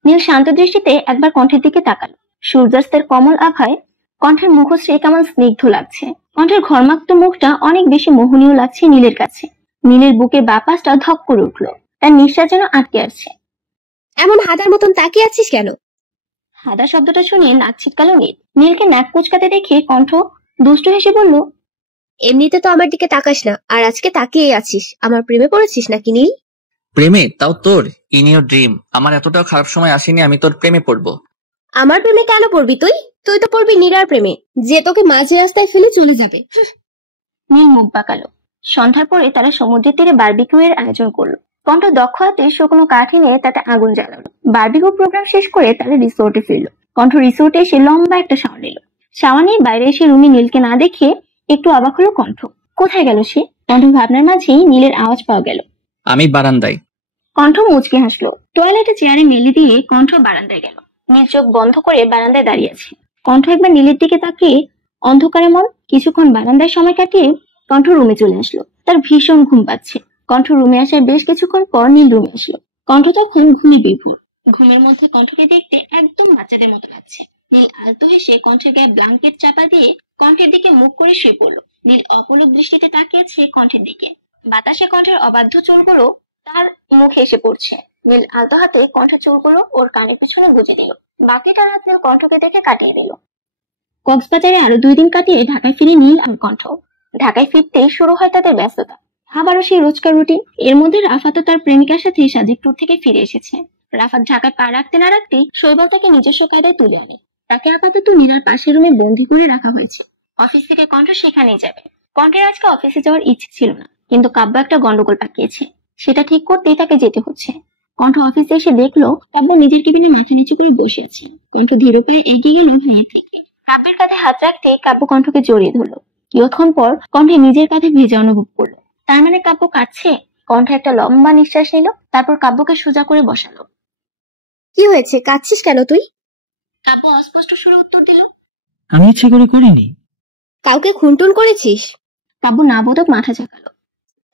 নীল শান্ত দৃষ্টিতে একবার কণ্ঠের দিকে তাকালো। সূর্যাস্তের কমল আভায় কণ্ঠের মুখশ্রী কেমন স্নিগ্ধ লাগছে। কণ্ঠের ঘর্মাক্ত মুখটা অনেক বেশি মোহনীয় লাগছে নীলের কাছে। নীলের বুকের বাপাসটা ধক করে উঠলো, তার নিঃশ্বাস যেন আটকে আসছে। এমন হাদার মতন তাকিয়ে আছিস কেন? হাদা শব্দটা শুনে নাক ছিটকালো নীল। নীলকে নাক কুচকাতে দেখে কণ্ঠ দুষ্ট হেসে বলল, এমনিতে তো আমার দিকে তাকাস না, আর আজকে তাকিয়ে আছিস। আমার প্রেমে পড়েছিস নাকি নীল? প্রেমে? তাও তোর? In your dream. আমার এতটাও খারাপ সময় আসেনি আমি তোর প্রেমে পড়বো। আমার প্রেমে কেন পড়বি তুই? তুই তো পড়বি নীরার প্রেমে, যে তোকে মাঝে রাস্তায় ফেলে চলে যাবে। নীল মুখ বাঁকালো। সন্ধ্যার পরে তারা সমুদ্রের তীরে বারবিকিউ এর আয়োজন করলো। কণ্ঠ দক্ষ হাতে শুকনো কাঠ এনে তাতে আগুন জ্বালালো। বারবিকিউ প্রোগ্রাম শেষ করে তারা রিসোর্টে ফিরলো। কণ্ঠ রিসোর্টে এসে লম্বা একটা শাওয়ার নিল। শাওয়ার নিয়ে বাইরে এসে রুমে নীলকে না দেখে একটু অবাক হলো কণ্ঠ। কোথায় গেল সে? কণ্ঠ ভাবনার মাঝেই নীলের আওয়াজ পাওয়া গেল। আমি বারান্দায়। কণ্ঠ মুচকে হাসলো। টয়লেটে চেয়ারে মেলে দিয়ে কণ্ঠ বারান্দায় গেল। নীল চোখ বন্ধ করে বারান্দায় দাঁড়িয়ে আছে। কণ্ঠ একবার নীলের দিকে তাকিয়ে অন্ধকারে মন কিছুক্ষণ বারান্দায় সময় কাটিয়ে কণ্ঠ রুমে চলে আসলো। তার ভীষণ ঘুম পাচ্ছে। কণ্ঠ রুমে আসার বেশ কিছুক্ষণ পর নীল রুমে আসলো। কণ্ঠ তখন ঘুমে বিভোর। ঘুমের মধ্যে কণ্ঠকে দেখতে একদম বাচ্চাদের মতো লাগছে। নীল আলতো হেসে কণ্ঠের গায়ে ব্ল্যাঙ্কেট চাপা দিয়ে কণ্ঠের দিকে মুখ করে শুয়ে পড়লো। নীল অপলক দৃষ্টিতে তাকিয়েছে কণ্ঠের দিকে। বাতাসে কণ্ঠের অবাধ্য চুলগুলো তার মুখে এসে পড়ছে। নীল আলতো হাতে কণ্ঠের চুলগুলো ওর কানের পিছনে গুজে দিল। বাকিটা রাত নীল কণ্ঠকে দেখে কাটিয়ে দিল। কক্সবাজারে আরো 2 দিন কাটিয়ে ঢাকায় ফিরে নীল আর কণ্ঠ। ঢাকায় ফিরতেই শুরু হয় তাদের ব্যস্ততা। আবারও সেই রোজকার রুটিন। এর মধ্যে রাফাত তার প্রেমিকার সাথে সাজিক ট্যুর থেকে ফিরে এসেছে। রাফাত ঢাকায় পা রাখতে না রাখতেই শৈবাল তাকে নিজস্ব কায়দায় তুলে আনে। তাকে আপাতত নীলার পাশের রুমে বন্দি করে রাখা হয়েছে। অফিস থেকে কণ্ঠ সেখানেই যাবে। কণ্ঠের আজকে অফিসে যাওয়ার ইচ্ছে ছিল না, কিন্তু কাব্য একটা গন্ডগোল পাকিয়েছে, সেটা ঠিক করতেই তাকে যেতে হচ্ছে। কণ্ঠ অফিসে এসে দেখলো কাব্য নিজের কেবিনে মাথা নিচু করে বসে আছে। কণ্ঠ ধীর পায়ে এগিয়ে গেল ভাইয়ের থেকে। কাব্যের কাঁধে হাত রাখতে কাব্য কণ্ঠকে জড়িয়ে ধরলো। কিছুক্ষণ পর কণ্ঠে নিজের কাঁধে ভেজা অনুভব করলো। তার মানে কাব্য কাঁদছে। কণ্ঠ একটা লম্বা নিঃশ্বাস নিল, তারপর কাব্যকে সোজা করে বসালো। কি হয়েছে, কাঁদছিস কেন তুই? কাব্য অস্পষ্ট সুরে উত্তর দিল, আমি ইচ্ছে করে করিনি। কাউকে খুনটুন করেছিস? কাব্য না বোধক মাথা ঝাঁকালো।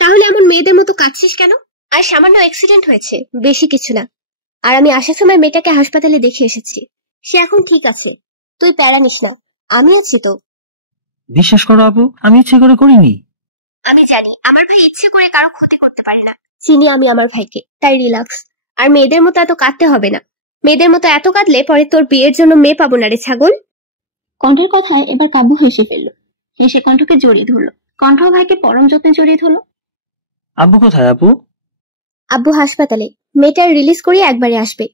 তাহলে এমন মেয়েদের মতো কাঁদছিস কেন? আর সামান্য অ্যাক্সিডেন্ট হয়েছে, বেশি কিছু না। আর আমি আসার সময় মেয়েটাকে হাসপাতালে দেখে এসেছি, সে এখন ঠিক আছে। তুই প্যারা নিস না, আমি আছি তো। বিশ্বাস করো আপু, আমি ইচ্ছে করে করিনি। আমি জানি আমার ভাই ইচ্ছে করে কারো ক্ষতি করতে পারে না। চিনি আমি আমার ভাইকে, তাই রিল্যাক্স। আর মেয়েদের মতো এত কাঁদতে হবে না। মেয়েদের মতো এত কাঁদলে পরে তোর বিয়ের জন্য মেয়ে পাবো না রে ছাগল। কণ্ঠের কথায় এবার কাব্য হেসে ফেললো। হেসে কণ্ঠকে জড়িয়ে ধরলো। কণ্ঠ ভাইকে পরম যত্নে জড়িয়ে ধরলো। আব্বু কোথায় আপু? আব্বু হাসপাতালে, মেয়েটার রিলিজ করিয়ে একবারে আসবে।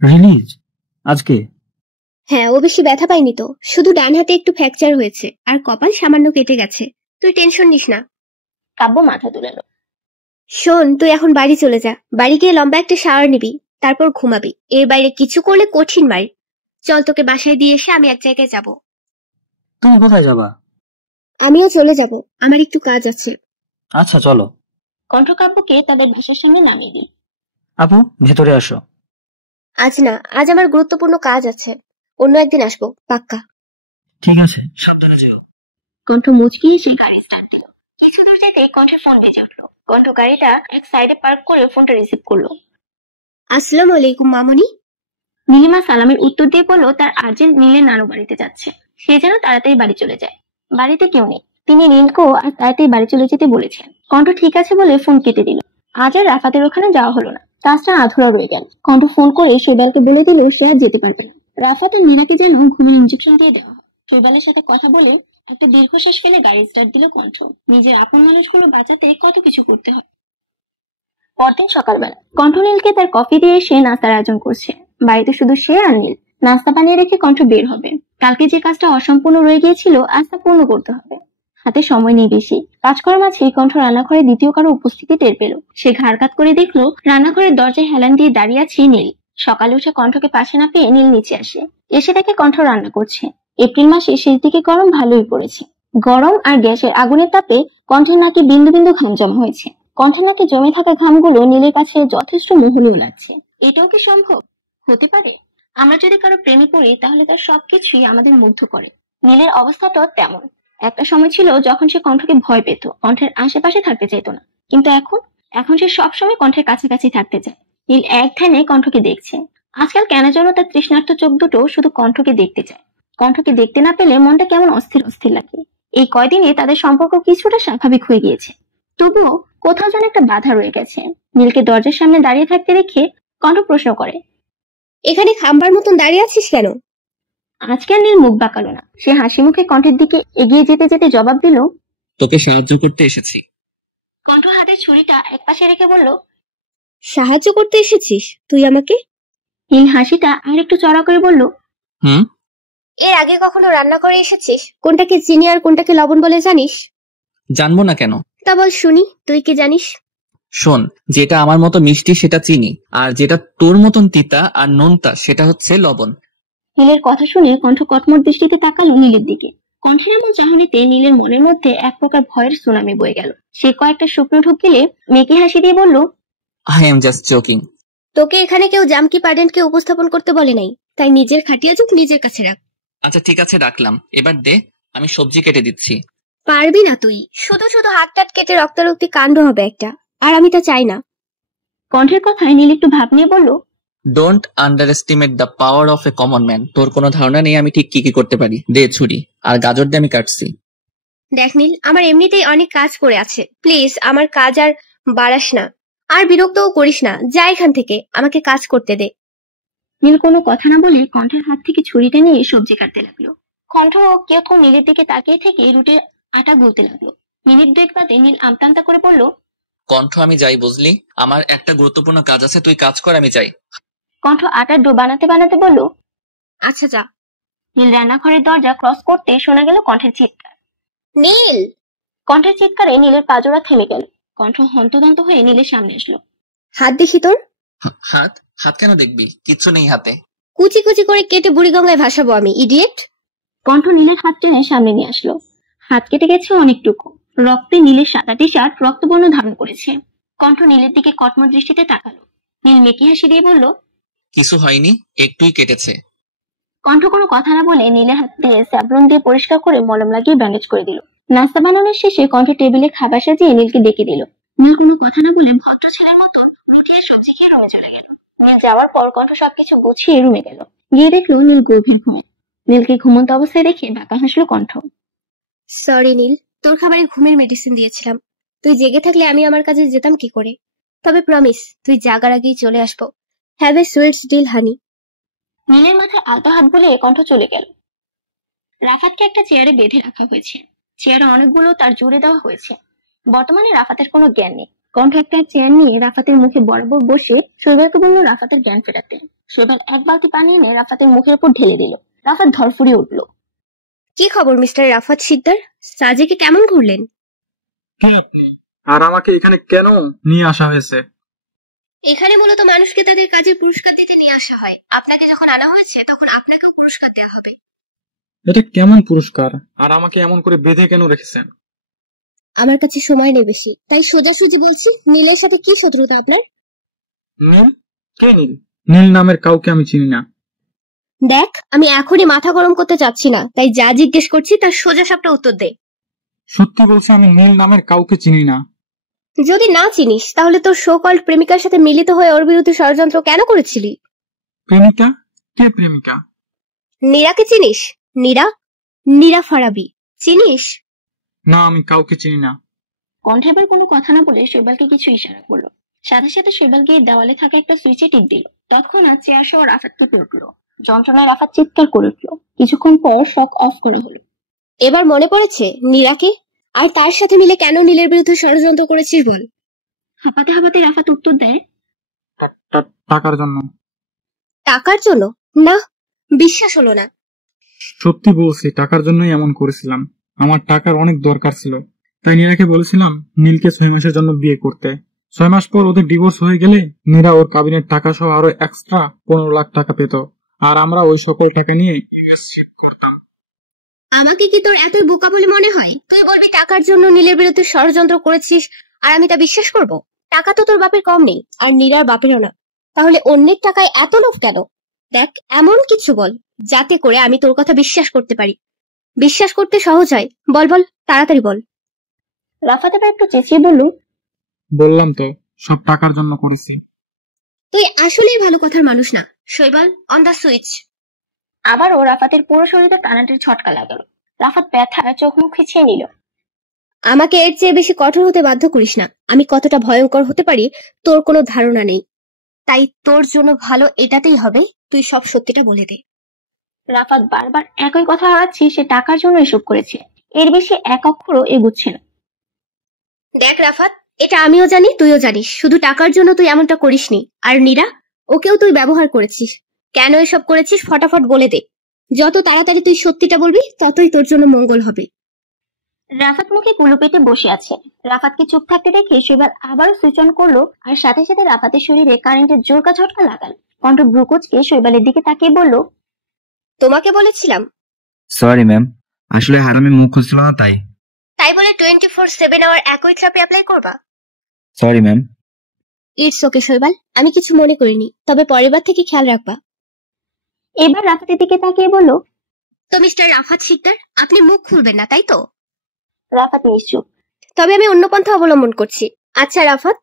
রিলিজ আজকে? হ্যাঁ, ও বেশি ব্যথা পায়নি তো, শুধু ডান হাতে একটু ফ্র্যাকচার হয়েছে আর কপাল সামান্য কেটে গেছে। তুই টেনশন নিস না। কাব্য মাথা তুলেলো। শোন, তুই এখন বাড়ি চলে যা। বাড়ি গিয়ে লম্বা একটা শাওয়ার নিবি, তারপর ঘুমাবি। এর বাইরে কিছু করলে কঠিন মার। চল, তোকে বাসায় দিয়ে এসে আমি এক জায়গায় যাব। তুমি কোথায় যাবা? আমিও চলে যাব, আমার একটু কাজ আছে। আচ্ছা চলো। কণ্ঠ কাব্যকে তাদের বাসার সামনে নামিয়ে দিই। আপু ভেতরে আসো। আজ না, আজ আমার গুরুত্বপূর্ণ কাজ আছে, অন্য একদিন আসবো পাক্কা। ঠিক আছে, সাবধানে যেও। কণ্ঠ মুচকি হেসে গাড়ি স্টার্ট দিল। কিছু দূর যেতেই কণ্ঠের ফোন বেজে উঠলো। কণ্ঠ গাড়িটা এক সাইডে পার্ক করে ফোনটা রিসিভ করলো। আসসালামু আলাইকুম মামুনি। নীলিমা সালামের উত্তর দিয়ে বললো তার আর্জেন্ট নীলের নানু বাড়িতে যাচ্ছে, সে যেন তাড়াতাড়ি বাড়ি চলে যায়। বাড়িতে কেউ নেই, তিনি নীলকেও আর তাড়াতাড়ি বাড়ি চলে যেতে বলেছেন। কণ্ঠ ঠিক আছে বলে ফোন কেটে দিল। আজ আর রাফাতের ওখানে যাওয়া হলো না, কাজটা আধুরা রয়ে গেল। কণ্ঠ ফোন করে শৈবালকে বলে দিল সে আর যেতে পারবে না। রাফাত আর মীরাকে যেন ঘুমের ইঞ্জেকশন দিয়ে দেওয়া হয়। শৈবালের সাথে কথা বলে একটা দীর্ঘশ্বাস ফেলে গাড়ি স্টার্ট দিল কণ্ঠ। নিজের আপন মানুষগুলো বাঁচাতে কত কিছু করতে হয়। পরদিন সকালবেলা কণ্ঠ নীলকে তার কফি দিয়ে সে নাস্তার আয়োজন করছে। বাড়িতে শুধু সে আর নীল। নাস্তা বানিয়ে রেখে কণ্ঠ বের হবে। কালকে যে কাজটা অসম্পূর্ণ রয়ে গিয়েছিল আজ তা পূর্ণ করতে হবে। হাতে সময় নেই বেশি। কাজ করার মাঝেই কণ্ঠ রান্নাঘরে দ্বিতীয় কারো উপস্থিতি টের পেল। সে ঘাড় কাত করে দেখলো রান্নাঘরের দরজায় হেলান দিয়ে দাঁড়িয়ে আছে নীল। সকালে উঠে কণ্ঠকে পাশে না পেয়ে নীল নিচে আসে। এসে দেখে কণ্ঠ রান্না করছে। এপ্রিল মাসে শেষ দিকে গরম ভালোই পড়েছে। গরম আর গ্যাসের আগুনের তাপে কণ্ঠের নাকে বিন্দু বিন্দু ঘাম জমা হয়েছে। কণ্ঠের নাকে জমে থাকা ঘামগুলো নীলের কাছে যথেষ্ট মোহনীয় লাগছে। এটাও কি সম্ভব? হতে পারে আমরা যদি কারো প্রেমে পড়ি তাহলে তার সবকিছুই আমাদের মুগ্ধ করে। নীলের অবস্থাটাও তেমন। একটা সময় ছিল যখন সে কণ্ঠকে ভয় পেত, কণ্ঠের আশেপাশে থাকতে চাইত না, কিন্তু এখন সে সবসময় কণ্ঠের কাছাকাছি থাকতে চায়। নীল এক ধ্যানে কণ্ঠকে দেখছে। আজকাল কেন যেন তার তৃষ্ণার্ত চোখ দুটো শুধু কণ্ঠকে দেখতে চায়। কণ্ঠকে দেখতে না পেলে মনটা কেমন অস্থির অস্থির লাগে। এই কয়দিনে তাদের সম্পর্ক কিছুটা স্বাভাবিক হয়ে গিয়েছে, তবুও কোথাও যেন একটা বাধা রয়ে গেছে। নীলকে দরজার সামনে দাঁড়িয়ে থাকতে দেখে কণ্ঠ প্রশ্ন করে, এখানে খাম্বার মতন দাঁড়িয়ে আছিস কেন? আজকে আর নীল মুখ বাঁকালো না। সে হাসি মুখে কণ্ঠের দিকে এগিয়ে যেতে যেতে জবাব দিল, তোকে সাহায্য করতে এসেছি। কণ্ঠ হাতের ছুরিটা একপাশে রেখে বলল, সাহায্য করতে এসেছিস তুই আমাকে? নীল হাসিটা আর একটু চড়া করে বলল, এর আগে কখনো রান্না করে এসেছিস? কোনটাকে চিনি আর কোনটাকে লবণ বলে জানিস? জানবো না কেন? তা বল শুনি, তুই কি জানিস? শোন, যেটা আমার মতো মিষ্টি সেটা চিনি, আর যেটা তোর মতন তিতা আর নোনতা সেটা হচ্ছে লবণ। নীলের কথা শুনে কণ্ঠ কটমট দৃষ্টিতে তাকালো নীলের দিকে। কণ্ঠের এমন চাহনিতে নীলের মনের মধ্যে এক প্রকার ভয়ের সুনামি বয়ে গেল। সে কয়েকটা শুকনো ঢোক গেলে মেকি হাসি দিয়ে বলল, আই এম জাস্ট জোকিং। তোকে এখানে কেউ জামকি পার্ডেন্টকে উপস্থাপন করতে বলে নাই, তাই নিজের খাটিয়া যুগ নিজের কাছে রাখ। আচ্ছা ঠিক আছে, রাখলাম। এবার দে, আমি সবজি কেটে দিচ্ছি। পারবি না তুই, শুধু শুধু হাত টাট কেটে রক্তারক্তি কাণ্ড হবে একটা, আর আমি তা চাই না। কণ্ঠের কথায় নীল একটু ভাব নিয়ে বলল, don't under estimate the power of a common man. তোর কোনো ধারণা নেই আমি ঠিক কি কি করতে পারি। দে ছুরি, আর গাজর দিয়ে আমি কাটছি। দেখ নীল, আমার এমনিতেই অনেক কাজ পড়ে আছে, প্লিজ আমার কাজ আর বাড়াস না, আর বিরক্তও করিস না। যা এখান থেকে, আমাকে কাজ করতে দে। নীল কোনো কথা না বলে কণ্ঠের হাত থেকে ছুরিটা নিয়ে সবজি কাটতে লাগলো। কণ্ঠ কেউ নীলের দিকে তাকিয়ে থেকে রুটির আটা গুলতে লাগলো। মিনিট দুয়েক বাদে নীল আমতা আমতা করে বলল, কণ্ঠ আমি যাই, বুঝলি? আমার একটা গুরুত্বপূর্ণ কাজ আছে, তুই কাজ কর, আমি যাই। কণ্ঠ আটার ডো বানাতে বানাতে বলল, আচ্ছা যা। নীল রান্নাঘরের দরজা ক্রস করতে শোনা গেল কণ্ঠের চিৎকার। নীল! কণ্ঠের চিৎকারে নীলের পাজোড়া থেমে গেল। কণ্ঠ হন্তদন্ত হয়ে নীলের সামনে আসলো। হাত দেখি তোর। হাত? হাত কেন দেখবি? কিচ্ছু নেই হাতে। কুচি কুচি করে কেটে বুড়িগঙ্গায় ভাসাবো আমি, ইডিয়েট। কণ্ঠ নীলের হাত টেনে সামনে নিয়ে আসলো। হাত কেটে গেছে অনেকটুকু। রক্তে নীলের সাদা টি শার্ট রক্তবর্ণ ধারণ করেছে। কণ্ঠ নীলের দিকে কটমট দৃষ্টিতে তাকালো। নীল মেকি হাসি দিয়ে বলল, কিছু হয়নি, একটুই কেটেছে। কণ্ঠ কোনো কথা না বলে নীলের হাত দিয়ে স্যাভলন দিয়ে পরিষ্কার করে মলম লাগিয়ে ব্যান্ডেজ করে দিল। নাস্তা বানানোর শেষে কণ্ঠ টেবিলে খাবার সাজিয়ে নীলকে ডেকে দিল। নীল কোনো কথা না বলে ভদ্র ছেলের মতন রুটি আর সবজি খেয়ে রুমে চলে গেল। নীল যাওয়ার পর কণ্ঠ সবকিছু গুছিয়ে রুমে গেল। গিয়ে দেখলো নীল গভীর ঘুমে। নীলকে ঘুমন্ত অবস্থায় দেখে বাঁকা হাসলো কণ্ঠ। সরি নীল, তোর খাবারে ঘুমের মেডিসিন দিয়েছিলাম। তুই জেগে থাকলে আমি আমার কাজে যেতাম কি করে? তবে প্রমিস, তুই জাগার আগেই চলে আসবো। হ্যাভ এ সুইট ডিল হানি। নীলের মাথায় আলতো হাত বুলিয়ে কণ্ঠ চলে গেল। রাফাতকে একটা চেয়ারে বেঁধে রাখা হয়েছে। চেয়ারে অনেকগুলো তার জুড়ে দেওয়া হয়েছে। বর্তমানে রাফাতের কোনো জ্ঞান নেই। কণ্ঠ একটা চেয়ার নিয়ে রাফাতের মুখে বরাবর বসে শৈবালকে বলল রাফাতের জ্ঞান ফেরাতে। শৈবাল এক বালতি পানি এনে রাফাতের মুখের উপর ঢেলে দিল। রাফাত ধরফুরিয়ে উঠল। কি খবর মিস্টার রাফাত সিকদার? সাজেকে কেমন ঘুরলেন? কে আপনি? আর আমাকে এখানে কেন নিয়ে আসা হয়েছে? এখানে মূলত মানুষকে তাদের কাজের পুরস্কার দিতে নিয়ে আসা হয়। আপনাকে যখন আনা হয়েছে তখন আপনাকেও পুরস্কার দেওয়া হবে। এটা কেমন পুরস্কার? আর আমাকে এমন করে বেঁধে কেন রেখেছেন? আমার কাছে সময় নেই বেশি, তাই সোজাসুজি বলছি, নীলের সাথে কি শত্রুতা আপনার? নীল? কে নীল? নীল নামের কাউকে আমি চিনি না। দেখ, আমি এখনই মাথা গরম করতে চাচ্ছি না, তাই যা জিজ্ঞেস করছি তার সোজা সাপটা উত্তর দে। সত্যি বলছি, আমি নীল নামের কাউকে চিনি না। যদি না চিনিস তাহলে তোর সো কল্ড প্রেমিকার সাথে মিলিত হয়ে ওর বিরুদ্ধে ষড়যন্ত্র কেন করেছিলি? প্রেমিকা? কে প্রেমিকা? নীরাকে চিনিস? নীরা ফারাবি চিনিস? না, আমি কাউকে চিনি না। কণ্ঠ এবার কোনো কথা না বলে শৈবালকে কিছু ইশারা করলো। সাথে সাথে শৈবাল গিয়ে দেওয়ালে থাকা একটা সুইচে টিপ দিল। তৎক্ষণাৎ চেয়ার সহ রাফাত কেঁপে উঠল। যন্ত্রণায় রাফাত চিৎকার করে উঠল। কিছুক্ষণ পর শক অফ করা হলো। এবার মনে পড়েছে নীরাকে? আর তার সাথে মিলে কেন নীলের বিরুদ্ধে ষড়যন্ত্র করেছিস বল? হাঁপাতে হাঁপাতে রাফাত উত্তর দেয়, টাকার জন্য। টাকার জন্য? না, বিশ্বাস হলো না। সত্যি বলছি, টাকার জন্যই এমন করেছিলাম। আমার টাকার অনেক দরকার ছিল, তাই নীরাকে বলেছিলাম নীলকে 6 মাসের জন্য বিয়ে করতে। 6 মাস পর ওদের ডিভোর্স হয়ে গেলে নীরা ওর কাবিনের টাকা সহ আরো এক্সট্রা 15 লাখ টাকা পেত, আর আমরা ওই সকল টাকা নিয়ে ইউএস শিফট করতাম। আমাকে কি তোর এত বোকা বলে মনে হয়? তুই বলবি টাকার জন্য নীলের বিরুদ্ধে ষড়যন্ত্র করেছিস, আর আমি তা বিশ্বাস করব? টাকা তো তোর বাপের কম নেই, আর নীরার বাপেরও না। তাহলে অন্যের টাকায় এত লোভ কেন? দেখ এমন কিছু বল যাতে করে আমি তোর কথা বিশ্বাস করতে পারি। বিশ্বাস করতে সহজ হয়। বল বল, তাড়াতাড়ি বল। রাফাত এবার একটু চেঁচিয়ে বলল, বললাম তো সব টাকার জন্য করেছি। তুই আসলেই ভালো কথার মানুষ না। শৈবাল, অন দা সুইচ। আবারও রাফাতের পুরো শরীরে টানাটির ঝটকা লাগলো। রাফাত ব্যথায় চোখ মুখ খিচিয়ে নিল। আমাকে এর চেয়ে বেশি কঠোর হতে বাধ্য করিস না। আমি কতটা ভয়ঙ্কর হতে পারি তোর কোনো ধারণা নেই। তাই তোর জন্য ভালো এটাতেই হবে তুই সব সত্যিটা বলে দে। রাফাত বারবার একই কথা হারাচ্ছে, সে টাকার জন্য এসব করেছে, এর বেশি এক অক্ষরও এগুচ্ছে না। দেখ রাফাত, এটা আমিও জানি, তুইও জানিস, শুধু টাকার জন্য তুই এমনটা করিসনি। আর নীরা, ওকেও তুই ব্যবহার করেছিস। কেন এসব করেছিস ফটাফট বলে দে। যত তাড়াতাড়ি তুই সত্যিটা বলবি ততই তোর জন্য মঙ্গল হবে। রাফাত মুখে কুলো পেতে বসে আছে। রাফাতকে চুপ থাকতে দেখে শৈবাল আবারও সুইচ অন করলো, আর সাথে সাথে রাফাতের শরীরে কারেন্টের জোরকা ঝটকা লাগাল। কণ্ঠ ব্রুকোচকে শৈবালের দিকে তাকিয়ে বলল, তোমাকে বলেছিলাম। সরি ম্যাম, আসলে হারামি মুখ খুঁজছিল না তাই। তাই বলে 24/7 আওয়ার একই ট্র্যাপে অ্যাপ্লাই করবা? Sorry ma'am. ইটস ওকে শৈবাল, আমি কিছু মনে করিনি, তবে পরেরবার থেকে খেয়াল রাখবা। এবার রাফাতের দিকে তাকিয়ে বলল, তো মিস্টার রাফাত শিকদার, আপনি মুখ খুলবেন না তাই তো? রাফাত নিশ্চুপ। তবে আমি অন্য পন্থা অবলম্বন করছি। আচ্ছা রাফাত,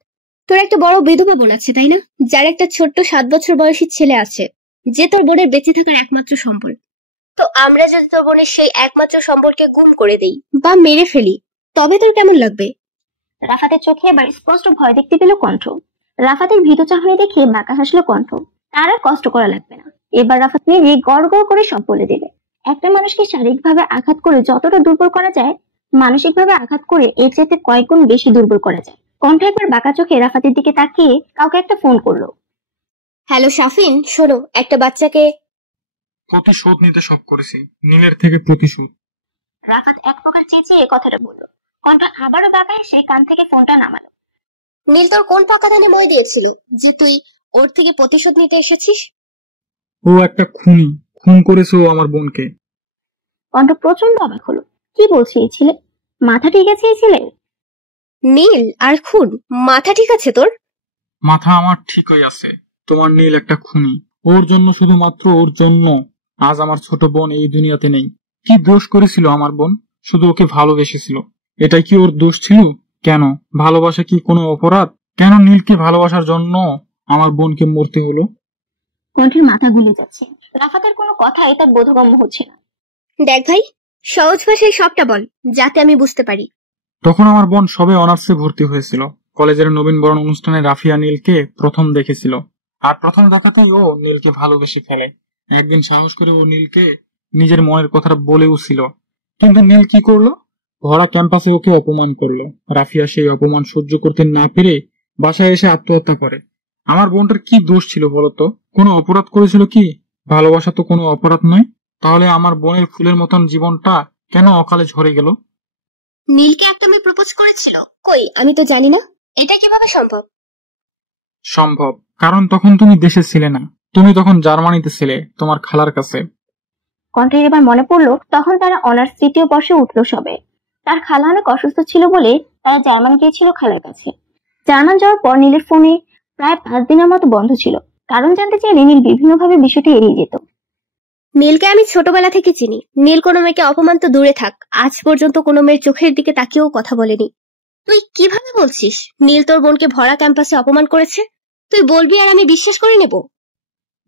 তোর একটা বড় বিধবা বোন আছে তাই না, যার একটা ছোট্ট 7 বছর বয়সী ছেলে আছে, যে তোর বোনের বেঁচে থাকার একমাত্র সম্বল। তো আমরা যদি তোর বোনের সেই একমাত্র সম্বলকে গুম করে দেই বা মেরে ফেলি, তবে তোর কেমন লাগবে? রাফাতের চোখে এবার স্পষ্ট ভয় দেখতে পেল কণ্ঠ। রাফাতের ভীত চাহনি দেখে বাঁকা হাসলো কণ্ঠ। তার আর কষ্ট করা লাগবে না, এবার রাফাত নিজে গড় গড় করে সব বলে দেবে। একটা মানুষকে শারীরিকভাবে আঘাত করে যতটা দুর্বল করা যায়, মানসিকভাবে আঘাত করে এর চাইতে কয়েক গুণ বেশি দুর্বল করা যায়। কণ্ঠ একবার বাঁকা চোখে রাফাতের দিকে তাকিয়ে কাউকে একটা ফোন করলো। হ্যালো শাফিন, শোনো, একটা বাচ্চাকে প্রতিশোধ নিতে সব করেছি, নীলের থেকে প্রতিশোধ। রাফাত এক প্রকার চেঁচিয়ে কথাটা বলল। কণ্ঠ আবারও বাঁকা এসে কান থেকে ফোনটা নামালো। নীল তোর কোন পাকা ধানে মই দিয়েছিল যে তুই ওর থেকে প্রতিশোধ নিতে এসেছিস? ও একটা খুনি, খুন করেছে ও আমার বোনকে। কণ্ঠ প্রচন্ড অবাক হলো। কি বলছে এই ছেলে? মাথা ঠিক আছে এই ছেলের? নীল আর খুন? মাথা ঠিক আছে তোর? মাথা আমার ঠিকই আছে। তোমার নীল একটা খুনি, ওর জন্য, শুধুমাত্র ওর জন্য আজ আমার ছোট বোন এই দুনিয়াতে নেই। কি দোষ করেছিল আমার বোন? শুধু ওকে ভালোবেসেছিল, এটাই কি ওর দোষ ছিল? কেন? ভালোবাসা কি কোনো অপরাধ? কেন নীলকে ভালোবাসার জন্য আমার বোনকে মরতে হলো? কণ্ঠের মাথা গুলে যাচ্ছে। রাফাতের কোনো কথাই তার বোধগম্য হচ্ছে না। দেখ ভাই, সহজ ভাষায় সবটা বল যাতে আমি বুঝতে পারি। তখন আমার বোন সবে অনার্সে ভর্তি হয়েছিল। কলেজের নবীনবরণ অনুষ্ঠানে রাফিয়া নীলকে প্রথম দেখেছিল, আর প্রথম দেখাতেই ও নীলকে ভালোবেসে ফেলে। একদিন সাহস করে ও নীলকে নিজের মনের কথাটা বলেওছিল, কিন্তু নীল কি করলো? ভরা ক্যাম্পাসে ওকে অপমান করলো। রাফিয়া সেই অপমান সহ্য করতে না পেরে বাসায় এসে আত্মহত্যা করে। আমার বোনটার কি দোষ ছিল বলতো? কোনো অপরাধ করেছিল কি? ভালোবাসা তো কোনো অপরাধ নয়। তাহলে আমার বোনের ফুলের মতন জীবনটা কেন অকালে ঝরে গেল? নীলকে একটা মেয়ে প্রপোজ করেছিল? কই, আমি তো জানি না। এটা কিভাবে সম্ভব? সম্ভব, কারণ তখন তুমি দেশে ছিলে না, তুমি তখন জার্মানিতে ছিলে তোমার খালার কাছে। কণ্ঠের এবার মনে পড়লো তখন তারা অনার্স 3য় বর্ষে উঠলো সবে। তার খালা অনেক অসুস্থ ছিল বলে তারা জার্মান গিয়েছিল খালার কাছে। জার্মান যাওয়ার পর নীলের ফোনে প্রায় 5 দিনের মতো বন্ধ ছিল। কারণ জানতে চাইলে নীল বিভিন্নভাবে বিষয়টি এড়িয়ে যেত। নীলকে আমি ছোটবেলা থেকে চিনি। নীল কোনো মেয়েকে অপমান তো দূরে থাক, আজ পর্যন্ত কোনো মেয়ের চোখের দিকে তাকিয়েও কথা বলেনি। তুই কিভাবে বলছিস নীল তোর বোনকে ভরা ক্যাম্পাসে অপমান করেছে? তুই বলবি আর আমি বিশ্বাস করে নেব?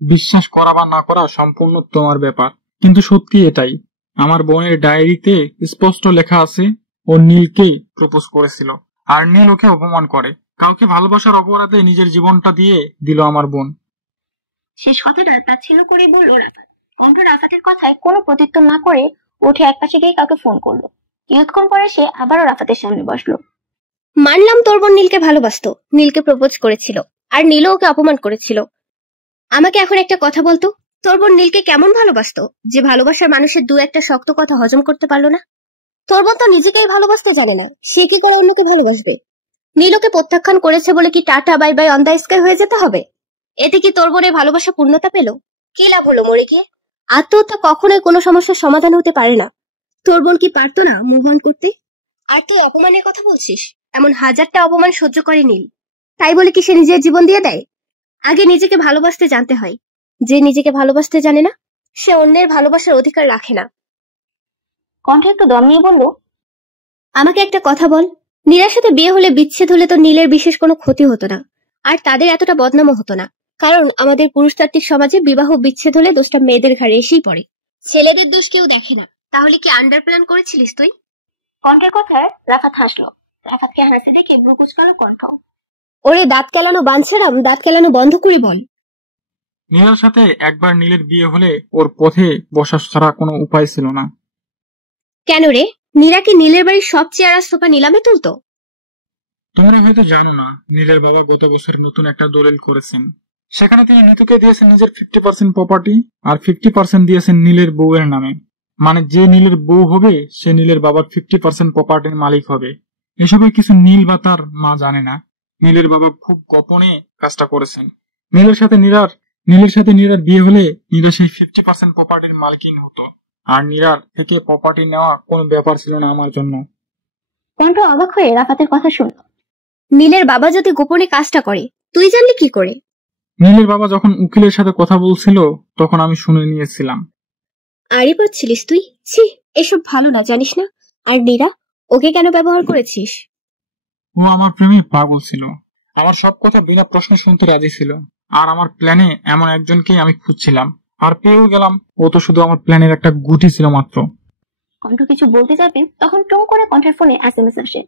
বিশ্বাস করা বা না করা সম্পূর্ণ তোমার ব্যাপার, কিন্তু সত্যি এটাই। আমার বোনের ডায়েরিতে স্পষ্ট লেখা আছে ও নীলকে প্রপোজ করেছিল, আর নীল ওকে অপমান করে। কাউকে ভালোবাসার অপরাধে নিজের জীবনটা দিয়ে দিল আমার বোন। শেষ কথাটা তাচ্ছিল্য করে বলল রাফাত। কণ্ঠ রাফাতের কথায় কোনো প্রত্যুত্তর না করে উঠে একপাশে গিয়ে কাউকে ফোন করলো। কিছুক্ষণ পরে সে আবারও রাফাতের সামনে বসলো। মানলাম তোর বোন নীলকে ভালোবাসতো, নীলকে প্রপোজ করেছিল, আর নীলও ওকে অপমান করেছিল। আমাকে এখন একটা কথা বলতো, তোর বোন নীলকে কেমন ভালোবাসতো যে ভালোবাসার মানুষের 2-1টা শক্ত কথা হজম করতে পারলো না? তোর বোন তো নিজেকেই ভালোবাসতে জানে না, সে কি করে অন্যকে ভালোবাসবে? নীল ওকে প্রত্যাখ্যান করেছে বলে কি tata bye bye on the sky হয়ে যেতে হবে? এতে কি তোর বোনের ভালোবাসা পূর্ণতা পেল? কি লাভ হলো মরে গিয়ে? আত্মহত্যা কখনোই কোনো সমস্যার সমাধান হতে পারে না। তোর বোন কি পারতো না মুভ অন করতে? আর তুই অপমানের কথা বলছিস? এমন 1000টা অপমান সহ্য করে নীল, তাই বলে কি সে নিজের জীবন দিয়ে দেয়? আগে নিজেকে ভালোবাসতে জানতে হয়, যে নিজেকে ভালোবাসতে জানে না, সে অন্যের ভালোবাসার অধিকার রাখে না। কণ্ঠ একটু দম নিয়ে বলল, আমাকে একটা কথা বল, নীলার সাথে বিয়ে হলে বিচ্ছেদ হলে তো নীলের বিশেষ কোনো ক্ষতি হতো না, আর তাদের এতটা বদনামও হতো না, কারণ আমাদের পুরুষতান্ত্রিক সমাজে বিবাহ বিচ্ছেদ হলে দোষটা মেয়েদের ঘাড়ে এসেই পড়ে, ছেলেদের দোষ কেউ দেখে না। তাহলে কি আন্ডার প্ল্যান করেছিলিস তুই? কণ্ঠের কথায় রাফাত হাসলো। রাফাতকে হাসতে দেখে ব্রু কুঁচকালো কণ্ঠ। ওরে দাঁত কেলানো বাঞ্ছারাম, দাঁত কেলানো বন্ধ করে বল। নীলার সাথে একবার নীলের বিয়ে হলে ওর পথে বসা ছাড়া কোনো উপায় ছিল না। কেন রে, নীলা কি নীলের বাড়ির সব চেয়ার আর সোফা নিলামে তুলতো? তোমরা হয়তো জানো না, নীলের বাবা গত বছর নতুন একটা দলিল করেছেন। সেখানে তিনি নিতুকে দিয়েছেন নিজের 50% প্রপার্টি আর 50% দিয়েছেন নীলের বউয়ের নামে। মানে যে নীলের বউ হবে সে নীলের বাবার 50% প্রপার্টির মালিক হবে। এসবের কিছু নীল বা তার মা জানে না। নীলের বাবা খুব গোপনে কাজটা করেছেন। নীলের সাথে নীলার বিয়ে হলে নীলা সেই 50% প্রপার্টির মালিকিন হতো, আর নীলার থেকে প্রপার্টি নেওয়া কোনো ব্যাপার ছিল না আমার জন্য। কণ্ঠ অবাক হয়ে রাফাতের কথা শুনল। নীলের বাবা যদি গোপনে কাজটা করে, তুই জানলি কি করে? নীলের বাবা যখন উকিলের সাথে কথা বলছিল তখন আমি শুনে নিয়েছিলাম। আড়ি পাচ্ছিলিস তুই? ছি, এসব ভালো না, জানিস না? আর নীরা, ওকে কেন ব্যবহার করেছিস? ও আমার প্রেমে পাগল ছিল, আমার সব কথা বিনা প্রশ্নে শুনতে রাজি ছিল, আর আমার প্ল্যানে এমন একজনকেই আমি খুঁজছিলাম, আর পেয়েও গেলাম। ও তো শুধু আমার প্ল্যানের একটা গুটি ছিল মাত্র। কণ্ঠ কিছু বলতে যাবে তখন টং করে কণ্ঠের ফোনে এসএমএস আসে।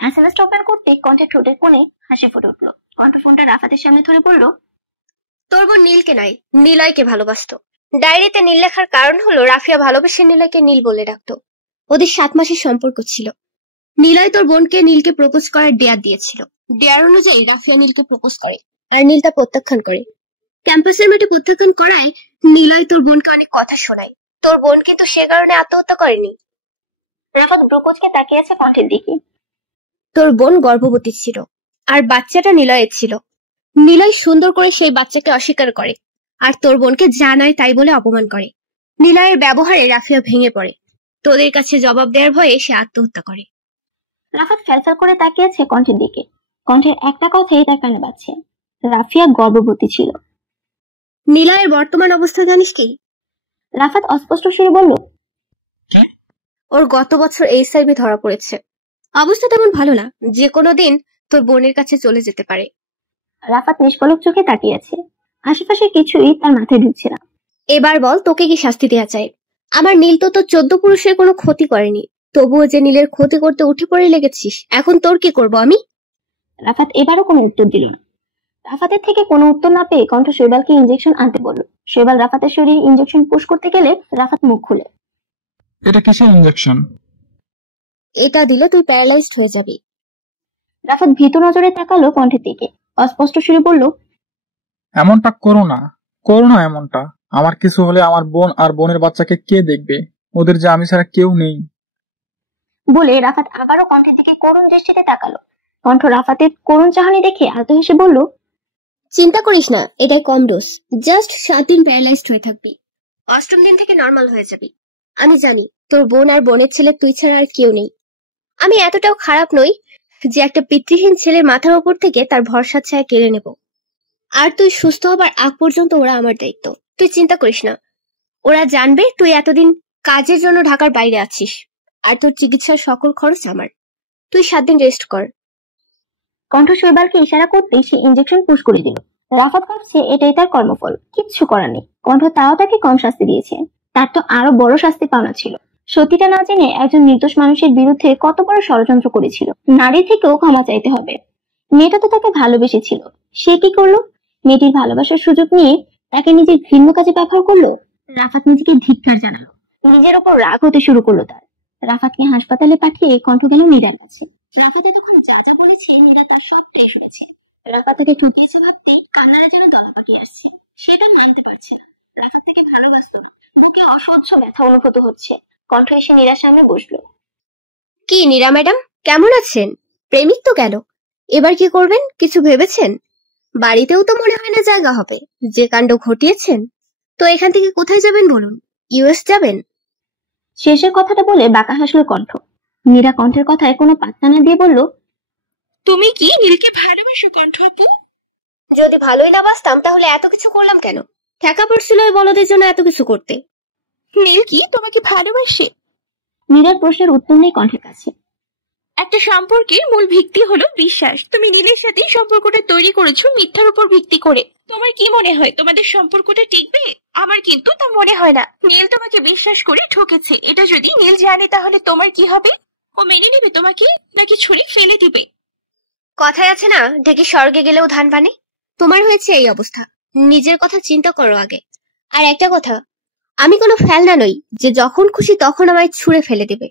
এসএমএস ওপেন করতে কণ্ঠের ঠোঁটের কোণে হাসি ফুটে উঠলো। কণ্ঠ ফোনটা রাফাতের সামনে ধরে বলল, তোর বোন নীলকে নাই, নিলয়কে ভালোবাসতো। ডায়েরিতে নীল লেখার কারণ হলো রাফিয়া ভালোবেসে নিলয়কে নীল বলে ডাকতো। ওদের 7 মাসের সম্পর্ক ছিল। নিলয় তোর বোনকে নীলকে প্রপোজ করার ডেয়ার দিয়েছিল। ডেয়ার অনুযায়ী রাফিয়া নীলকে প্রপোজ করে, আর নীল তা প্রত্যাখ্যান করে। ক্যাম্পাসের মাঠে প্রত্যাখ্যান করায় নিলয় তোর বোনকে অনেক কথা শোনায়। তোর বোন কিন্তু সে কারণে আত্মহত্যা করেনি। রাফাত ব্রুকোচকে তাকিয়ে আছে কণ্ঠের দিকে। তোর বোন গর্ভবতী ছিল, আর বাচ্চাটা নিলয়ের ছিল। নিলয় সুন্দর করে সেই বাচ্চাকে অস্বীকার করে, আর তোর বোনকে জানায় তাই বলে অপমান করে। নিলয়ের ব্যবহারে রাফিয়া ভেঙে পড়ে। তোদের কাছে জবাব দেওয়ার ভয়ে সে আত্মহত্যা করে। রাফাত ফ্যালফ্যাল করে তাকিয়ে আছে কণ্ঠের দিকে। কণ্ঠের একটা কথাই তার কানে বাজছে, রাফিয়া গর্ভবতী ছিল। নিলয়ের বর্তমান অবস্থা জানিস কি? রাফাত অস্পষ্ট সুরে বলল, ওর গত বছর HIV ধরা পড়েছে। অবস্থা তেমন ভালো না, যে কোনো দিন তোর বোনের কাছে চলে যেতে পারে। রাফাত নিষ্পলক চোখে তাকিয়ে আছে। আশেপাশে কিছুই তার মাথায় ঢুকছে না। এবার বল, তোকে কি শাস্তি দেয়া চাই? আমার নীল তো তোর 14 পুরুষের কোনো ক্ষতি করেনি, তবুও যে নীলের ক্ষতি করতে উঠে পড়ে লেগেছিস, এখন তোর কি করব আমি? রাফাত এবারও কোনো উত্তর দিল না। রাফাতের থেকে কোনো উত্তর না পেয়ে কণ্ঠ শৈবালকে ইনজেকশন আনতে বলল। শৈবাল রাফাতের শরীরে ইনজেকশন পুশ করতে গেলে রাফাত মুখ খুলে, এটা কিসের ইনজেকশন? এটা দিলে তুই প্যারালাইজড হয়ে যাবি। রাফাত ভীত নজরে তাকালো কণ্ঠের দিকে, অস্পষ্ট সুরে বলল, এমনটা করো না এমনটা। আমার কিছু হলে আমার বোন আর বোনের বাচ্চাকে কে দেখবে? ওদের যে আমি ছাড়া কেউ নেই। বলে রাফাত আবারও কণ্ঠের দিকে করুণ দৃষ্টিতে তাকালো। কণ্ঠ রাফাতের করুণ চাহনি দেখে আলতো হেসে বলল, চিন্তা করিস না, এটাই কম ডোজ। জাস্ট 7 দিন প্যারালাইজড হয়ে থাকবি, 8ম দিন থেকে নর্মাল হয়ে যাবি। আমি জানি তোর বোন আর বোনের ছেলে তুই ছাড়া আর কেউ নেই। আমি এতটাও খারাপ নই যে একটা পিতৃহীন ছেলের মাথার উপর থেকে তার ভরসা ছায়া কেড়ে নেব। আর তুই সুস্থ হবার আগ পর্যন্ত ওরা আমার দায়িত্ব। তুই চিন্তা করিস না, ওরা জানবে তুই এতদিন কাজের জন্য ঢাকার বাইরে আছিস, আর তোর চিকিৎসার সকল খরচ আমার। তুই 7 দিন রেস্ট কর। কণ্ঠ শৈবালকে ইশারা করতে সে ইনজেকশন পুশ করে দিল। রাফাত ভাবছে এটাই তার কর্মফল, কিচ্ছু করার নেই। কণ্ঠ তাও তাকে কম শাস্তি দিয়েছে, তার তো আরো বড় শাস্তি পাওনা ছিল। সত্যিটা না জেনে একজন নির্দোষ মানুষের বিরুদ্ধে কত বড় ষড়যন্ত্র করেছিল। নারী থেকেও ক্ষমা চাইতে হবে। মেয়েটা তো তাকে ভালোবেসেছিল, সে কি করলো? মেয়েটির ভালোবাসার সুযোগ নিয়ে তাকে নিজের ঘৃণ্য কাজে ব্যবহার করলো। রাফাত নিজেকে ধিক্কার জানালো, নিজের ওপর রাগ হতে শুরু করলো তার। রাফাতকে হাসপাতালে পাঠিয়ে কণ্ঠ গেল নীরার কাছে। রাফাতে তখন যা যা বলেছে নীরা তার সবটাই শুনেছে। রাফাত তাকে ঠকিয়েছে ভাবতে কান্নারা যেন দলা পাকিয়ে আসছে। সেটা মানতে পারছে না, রাফাত তাকে ভালোবাসতো না। বুকে অসহ্য ব্যথা অনুভূত হচ্ছে। কণ্ঠ এসে নীরার সামনে বসলো। কি নীরা ম্যাডাম, কেমন আছেন? প্রেমিক তো গেল, এবার কি করবেন কিছু ভেবেছেন? বাড়িতেও তো মনে হয় না জায়গা হবে, যে কাণ্ড ঘটিয়েছেন। তো এখান থেকে কোথায় যাবেন বলুন? US যাবেন? শেষের কথাটা বলে বাঁকা হাসলো কণ্ঠ। নীরা কণ্ঠের কথায় কোনো পাত্তা না দিয়ে বলল, তুমি কি নীলকে ভালোবাসো কণ্ঠ আপু? যদি ভালোই না বাসতাম তাহলে এত কিছু করলাম কেন? ঠেকা পড়ছিল ওই বলদের জন্য এত কিছু করতে। নীল কি তোমাকে ভালোবাসে? নীলার প্রশ্নের উত্তর নেই কণ্ঠের কাছে। একটা সম্পর্কের মূল ভিত্তি হলো বিশ্বাস। তুমি নীলের সাথে সম্পর্কটা তৈরি করেছো মিথ্যার উপর ভিত্তি করে। তোমার কি মনে হয় তোমাদের সম্পর্কটা টিকবে? আমার কিন্তু তা মনে হয় না। নীল তোমাকে বিশ্বাস করে ঠকেছে, এটা যদি নীল জানে তাহলে তোমার কি হবে? ও মেনে নেবে তোমাকে নাকি ছুরি ফেলে দিবে? কথায় আছে না, ঢেকে স্বর্গে গেলেও ধান পানে। তোমার হয়েছে এই অবস্থা, নিজের কথা চিন্তা করো আগে। আর একটা কথা, আমি কোনো ফেলনা নই যে যখন খুশি তখন আমায় ছুঁড়ে ফেলে দেবে।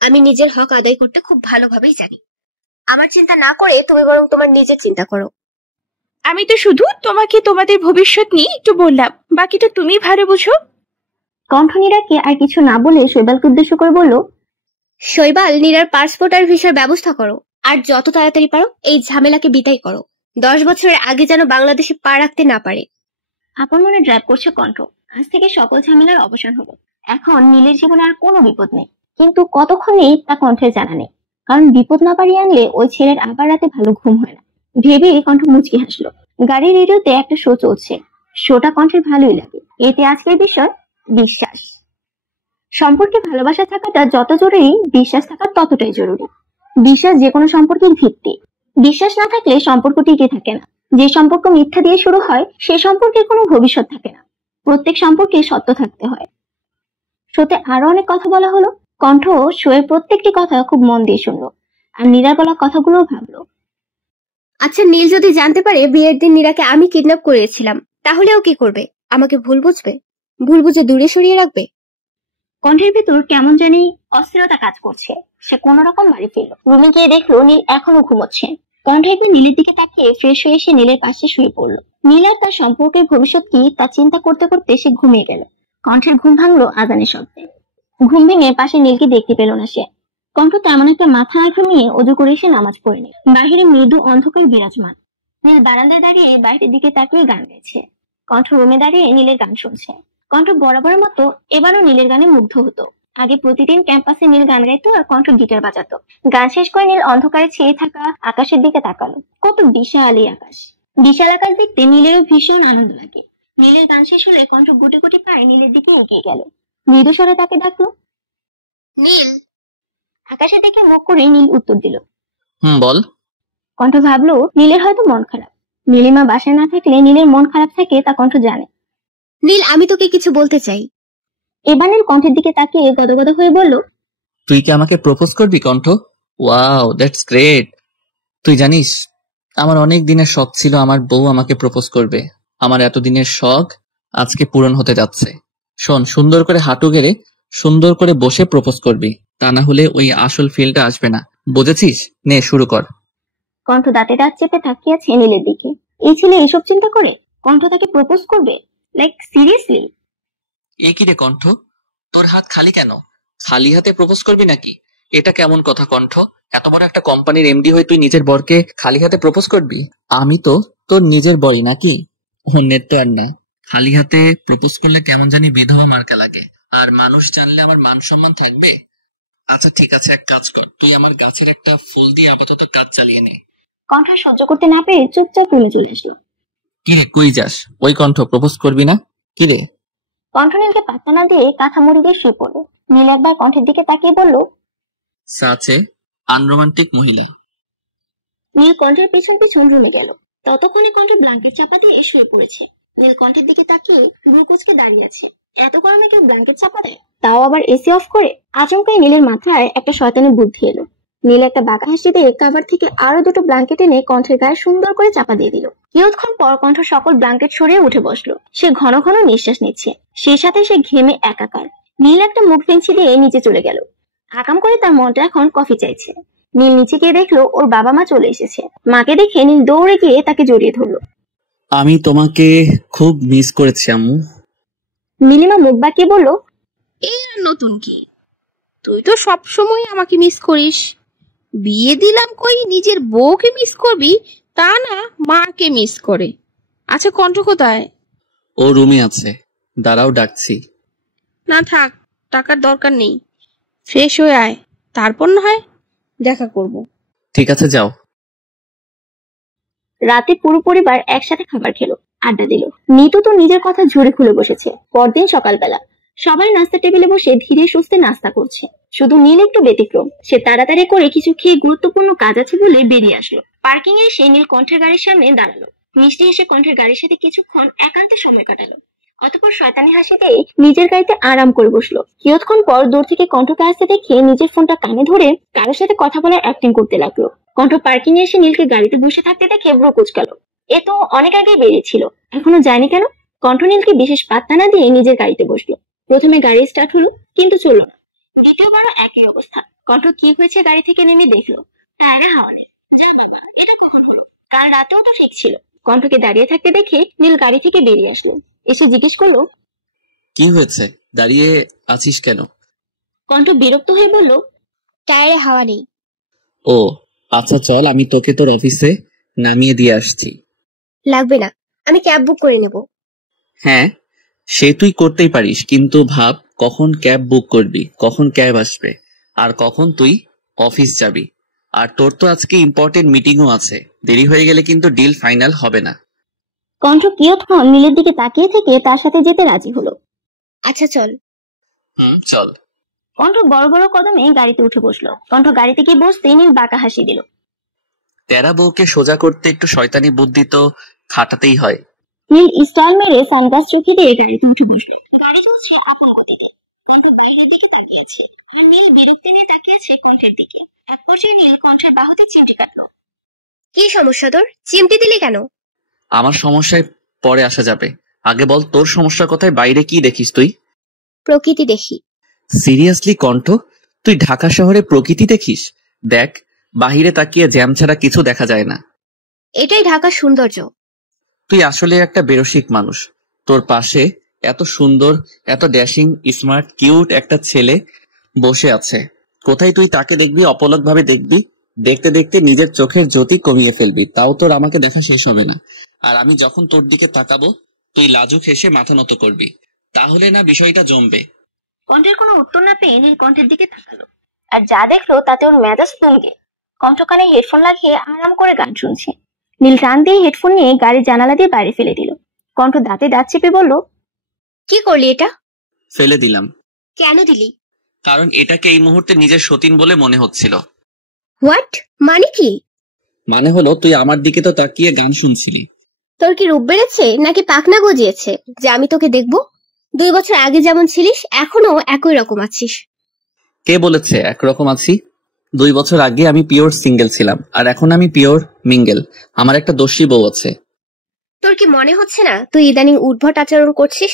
আমি নিজের হক আদায় করতে খুব ভালোভাবেই জানি। আমার চিন্তা না করে তুমি বরং তোমার নিজের চিন্তা করো। আমি তো শুধু তোমাকে তোমাদের ভবিষ্যৎ নিয়ে একটু বললাম, বাকিটা তুমি ভালো বুঝো। কণ্ঠ নীরাকে আর কিছু না বলে শৈবালকে উদ্দেশ্য করে বলল, শৈবাল, নীরার পাসপোর্ট আর ভিসার ব্যবস্থা করো, আর যত তাড়াতাড়ি পারো এই ঝামেলাকে বিদায় করো। 10 বছরের আগে যেন বাংলাদেশে পা রাখতে না পারে। আপন মনে ড্রাইভ করছে কণ্ঠ। আজ থেকে সকল ঝামেলার অবসান হলো। এখন নীলের জীবনে আর কোনো বিপদ নেই, কিন্তু কতক্ষণে তা কণ্ঠের জানা নেই। কারণ বিপদ না পারিয়ে আনলে ওই ছেলের আবার রাতে ভালো ঘুম হয় না ভেবে কণ্ঠ মুচকি হাসলো। গাড়ির রেডিওতে একটা শো চলছে। শোটা কণ্ঠের ভালোই লাগে। এতে আজকের বিষয় বিশ্বাস। সম্পর্কে ভালোবাসা থাকাটা যত জরুরি, বিশ্বাস থাকা ততটাই জরুরি। বিশ্বাস যে কোনো সম্পর্কের ভিত্তি। বিশ্বাস না থাকলে সম্পর্ক টিকে থাকে না। যে সম্পর্ক মিথ্যা দিয়ে শুরু হয় সে সম্পর্কের কোনো ভবিষ্যৎ থাকে না। প্রত্যেক সম্পর্কে সত্য থাকতে হয়। শোতে আরো অনেক কথা বলা হলো। কণ্ঠ শোয়ের প্রত্যেকটি কথা খুব মন দিয়ে শুনলো, আর নীরার বলা কথাগুলো ভাবলো। আচ্ছা, নীল যদি জানতে পারে বিয়ের দিন নীরাকে আমি কিডন্যাপ করিয়েছিলাম, তাহলেও কি করবে? আমাকে ভুল বুঝবে, ভুল বুঝে দূরে সরিয়ে রাখবে। কণ্ঠের ভেতর কেমন জানি অস্থিরতা কাজ করছে। সে কোন রকম বাড়ি ফিরল। রুমে গিয়ে দেখলো নীল এখনো ঘুমোচ্ছে। কণ্ঠ একবার নীলের দিকে তাকিয়ে ফ্রেশ হয়ে এসে নীলের পাশে শুয়ে পড়লো। নীল আর তার সম্পর্কের ভবিষ্যৎ কি তা চিন্তা করতে করতে সে ঘুমিয়ে গেল। কণ্ঠের ঘুম ভাঙলো আজানের শব্দে। ঘুম ভেঙে পাশে নীলকে দেখতে পেল না সে। কণ্ঠ তেমন একটা মাথা না ঘামিয়ে অজু করে এসে নামাজ পড়ে নি। বাহিরে মৃদু অন্ধকার বিরাজমান। নীল বারান্দায় দাঁড়িয়ে বাইরের দিকে তাকিয়ে গান গাইছে। কণ্ঠ রুমে দাঁড়িয়ে নীলের গান শুনছে। কণ্ঠ বরাবরের মতো এবারও নীলের গানে মুগ্ধ হতো। আগে প্রতিদিন ক্যাম্পাসে নীল গান গাইতো আর কণ্ঠ গিটার বাজাতো। গান শেষ করে নীল অন্ধকারে ছেয়ে থাকা আকাশের দিকে তাকালো। কত বিশাল এই আকাশ। বিশাল আকাশ দেখতে নীলেরও ভীষণ আনন্দ লাগে। নীলের গান শেষ হলে কণ্ঠ গুটি গুটি পায়ে নীলের দিকে এগিয়ে গেল। মৃদু স্বরে তাকে ডাকলো, নীল। আকাশে দেখে মুখ করে নীল উত্তর দিল, বল। কণ্ঠ ভাবলো নীলের হয়তো মন খারাপ। নীলিমা বাসায় না থাকলে নীলের মন খারাপ থাকে তা কণ্ঠ জানে। নীল, আমি তোকে কিছু বলতে চাই। এবার নীল কণ্ঠের দিকে তাকিয়ে গদগদ হয়ে বলল, তুই কি আমাকে প্রপোজ করবি কণ্ঠ? Wow, that's great. তুই জানিস আমার অনেক দিনের শখ ছিল আমার বউ আমাকে প্রপোজ করবে। আমার এতদিনের শখ আজকে পূরণ হতে যাচ্ছে। শোন, সুন্দর করে হাঁটু গেড়ে সুন্দর করে বসে প্রপোজ করবি, তা না হলে ওই আসল ফিলটা আসবে না, বুঝেছিস? নে শুরু কর। কণ্ঠ দাঁতে দাঁত চেপে তাকিয়ে আছে নীলের দিকে। এই ছেলে এসব চিন্তা করে? কণ্ঠ তাকে প্রপোজ করবে? Like seriously? এ কি রে কণ্ঠ, তোর হাত খালি কেন? খালি হাতে প্রপোজ করবি নাকি? এটা কেমন কথা কণ্ঠ? এত বড় একটা কোম্পানির এমডি হয়ে তুই নিজের বরকে খালি হাতে প্রপোজ করবি? আমি তো তোর নিজের বরই নাকি? অন্যের তো আর না। খালি হাতে প্রপোজ করলে কেমন জানি বিধবা মার্কা লাগে, আর মানুষ জানলে আমার মান সম্মান থাকবে? আচ্ছা ঠিক আছে, এক কাজ কর, তুই আমার গাছের একটা ফুল দিয়ে আপাতত কাজ চালিয়ে নে। কণ্ঠ সহ্য করতে না পেরে চুপচাপ রুমে চলে আসলো। কিরে কই যাস? ওই কণ্ঠ, প্রপোজ করবি না? কিরে? কণ্ঠ নীলকে পাত্তা না দিয়ে কাঁথা মুড়ি দিয়ে শুয়ে পড়লো। নীল একবার কণ্ঠের দিকে তাকিয়ে বলল, সাচে আনরোমান্টিক মহিলা। নীল কণ্ঠের পিছন পিছন রুমে গেল। ততক্ষণে কণ্ঠ ব্ল্যাঙ্কেট চাপা দিয়ে শুয়ে পড়েছে। নীল কণ্ঠের দিকে তাকিয়ে গ্লুকোজকে দাঁড়িয়ে আছে। এত গরমে কেউ ব্ল্যাঙ্কেট চাপা দেয়, তাও আবার এসি অফ করে? আচমকাই নীলের মাথায় একটা শয়তানের বুদ্ধি এলো। নীল একটা বাঁকা হাসি দিয়ে কাভার থেকে আরো দুটো ব্ল্যাঙ্কেট এনে কণ্ঠের গায়ে সুন্দর করে চাপা দিয়ে দিল। কিয়ৎক্ষণ পর কণ্ঠ সকল ব্ল্যাঙ্কেট সরিয়ে উঠে বসলো। সে ঘন ঘন নিঃশ্বাস নিচ্ছে, সেই সাথে সে ঘেমে একাকার। নীল একটা মুখ ভেঙচি দিয়ে নিচে চলে গেল। আকাম করে তার মনটা এখন কফি চাইছে। নীল নিচে গিয়ে দেখলো ওর বাবা মা চলে এসেছে। মাকে দেখে নীল দৌড়ে গিয়ে তাকে জড়িয়ে ধরলো। আমি তোমাকে খুব মিস করেছি আম্মু। নীলিমা মুখ বাঁকিয়ে বলল, এই আর নতুন কি, তুই তো সব সময় আমাকে মিস করিস। বিয়ে দিলাম কই নিজের বউকে মিস করবি, তা না মাকে মিস করে। আচ্ছা কণ্ঠ কোথায়? ও রুমে আছে, দাঁড়াও ডাকছি। না থাক, টাকার দরকার নেই, ফ্রেশ হয়ে আয়, তারপর না হয় দেখা করব। ঠিক আছে যাও। রাতে পুরো পরিবার একসাথে খাবার খেলো, আড্ডা দিল। নিতু তো নিজের কথা ঝুড়ি খুলে বসেছে। পরদিন সকালবেলা সবাই নাস্তা টেবিলে বসে ধীরে সুস্থে নাস্তা করছে। শুধু নীল একটু ব্যতিক্রম। সে তাড়াতাড়ি করে কিছু খেয়ে গুরুত্বপূর্ণ কাজ আছে বলে বেরিয়ে আসলো। পার্কিং এ এসে নীল কণ্ঠের গাড়ির সামনে দাঁড়ালো। মিষ্টি হেসে কণ্ঠের গাড়ির সাথে কিছুক্ষণ একান্তে সময় কাটালো। অতঃপর শয়তানি হাসিতেই নিজের গাড়িতে আরাম করে বসলো। কিয়ৎক্ষণ পর দূর থেকে কণ্ঠকে আসতে দেখে নিজের ফোনটা কানে ধরে কারোর সাথে কথা বলার অ্যাক্টিং করতে লাগলো। কণ্ঠ পার্কিং এ এসে নীলকে গাড়িতে বসে থাকতে দেখে ব্রু কুঁচকালো। এ তো অনেক আগে বেরিয়েছিল, এখনো যায়নি কেন? কণ্ঠ নীলকে বিশেষ পাত্তা না দিয়ে নিজের গাড়িতে বসলো। প্রথমে গাড়ি স্টার্ট হলো, কিন্তু চললো না। দ্বিতীয়বারও একই অবস্থা। কণ্ঠ কি হয়েছে গাড়ি থেকে নেমে দেখলো টায়ারে হাওয়া নেই। যা বাবা, এটা কখন হলো? কাল রাতেও তো ঠিক ছিল। কণ্ঠকে দাঁড়িয়ে থাকতে দেখে নীল গাড়ি থেকে বেরিয়ে আসলো। এসে জিজ্ঞেস করলো, কি হয়েছে, দাঁড়িয়ে আছিস কেন? কণ্ঠ বিরক্ত হয়ে বলল, টায়ারে হাওয়া নেই। ও আচ্ছা, চল আমি তোকে তোর অফিসে নামিয়ে দিয়ে আসছি। লাগবে না, আমি ক্যাব বুক করে নেব। হ্যাঁ, সে তুই করতেই পারিস, কিন্তু ভাব কখন ক্যাব বুক করবি, কখন ক্যাব আসবে, আর কখন তুই অফিস যাবি। আর তোর তো আজকে ইম্পর্টেন্ট মিটিংও আছে, দেরি হয়ে গেলে কিন্তু ডিল ফাইনাল হবে না। কণ্ঠ কিয়ৎক্ষণ নীলের দিকে তাকিয়ে থেকে তার সাথে যেতে রাজি হলো। আচ্ছা চল। চল। কণ্ঠ বড় বড় কদমে গাড়িতে উঠে বসলো। কণ্ঠ গাড়িতে গিয়ে বসতে নীল বাঁকা হাসি দিল। তেরা বউকে সোজা করতে একটু শয়তানি বুদ্ধি তো খাটাতেই হয়। নীল স্টল মেরে সানগ্লাস চোখে দিয়ে গাড়িতে উঠে বসলো। গাড়ি চলছে আপন গতিতে। কণ্ঠ বাইরের দিকে তাকিয়েছে, আর নীল বিরক্তি নিয়ে তাকিয়েছে কণ্ঠের দিকে। এক পর্যায়ে নীল কণ্ঠের বাহুতে চিমটি কাটলো। কি সমস্যা তোর? চিমটি দিলি কেন? আমার সমস্যায় পরে আসা যাবে, আগে বল তোর সমস্যা কোথায়? বাইরে কি দেখিস তুই? প্রকৃতি দেখি। সিরিয়াসলি কণ্ঠ, তুই ঢাকা শহরে প্রকৃতি দেখিস? দেখ, বাহিরে তাকিয়ে জ্যাম ছাড়া কিছু দেখা যায় না। এটাই ঢাকার সৌন্দর্য। তুই আসলে একটা বেরসিক মানুষ। তোর পাশে এত সুন্দর, এত ড্যাশিং, স্মার্ট, কিউট একটা ছেলে বসে আছে। কোথায় তুই তাকে দেখবি, অপলক ভাবে দেখবি, দেখতে দেখতে নিজের চোখের জ্যোতি কমিয়ে ফেলবি, তাও তোর আমাকে দেখা শেষ হবে না। আর আমি যখন তোর দিকে তাকাবো, তুই লাজুক হেসে মাথা নত করবি, তাহলে না বিষয়টা জমবে। কণ্ঠের কোনো উত্তর না পেয়ে নীল কণ্ঠের দিকে তাকালো, আর যা দেখলো তাতে ওর মেজাজ তুঙ্গে। কণ্ঠ কানে হেডফোন লাগিয়ে আরাম করে গান শুনছে। নীল টান দিয়ে হেডফোন নিয়ে গাড়ির জানালা দিয়ে বাইরে ফেলে দিল। কণ্ঠ দাঁতে দাঁত চেপে বলল, কি করলি এটা? ফেলে দিলাম। কেন দিলি? কারণ এটাকে এই মুহূর্তে নিজের সতীন বলে মনে হচ্ছিল। হোয়াট মানে কি? মানে হলো, তুই আমার দিকে তো তাকিয়ে গান শুনছিলি। তোর কি রূপ বেড়েছে নাকি পাখনা গজিয়েছে যে আমি তোকে দেখবো? 2 বছর আগে যেমন ছিলিস এখনো একই রকম আছিস। কে বলেছে একরকম আছি? 2 বছর আগে আমি পিওর সিঙ্গেল ছিলাম, আর এখন আমি পিওর মিঙ্গেল। আমার একটা দোষী বউ আছে। তোর কি মনে হচ্ছে না তুই ইদানিং উদ্ভট আচরণ করছিস?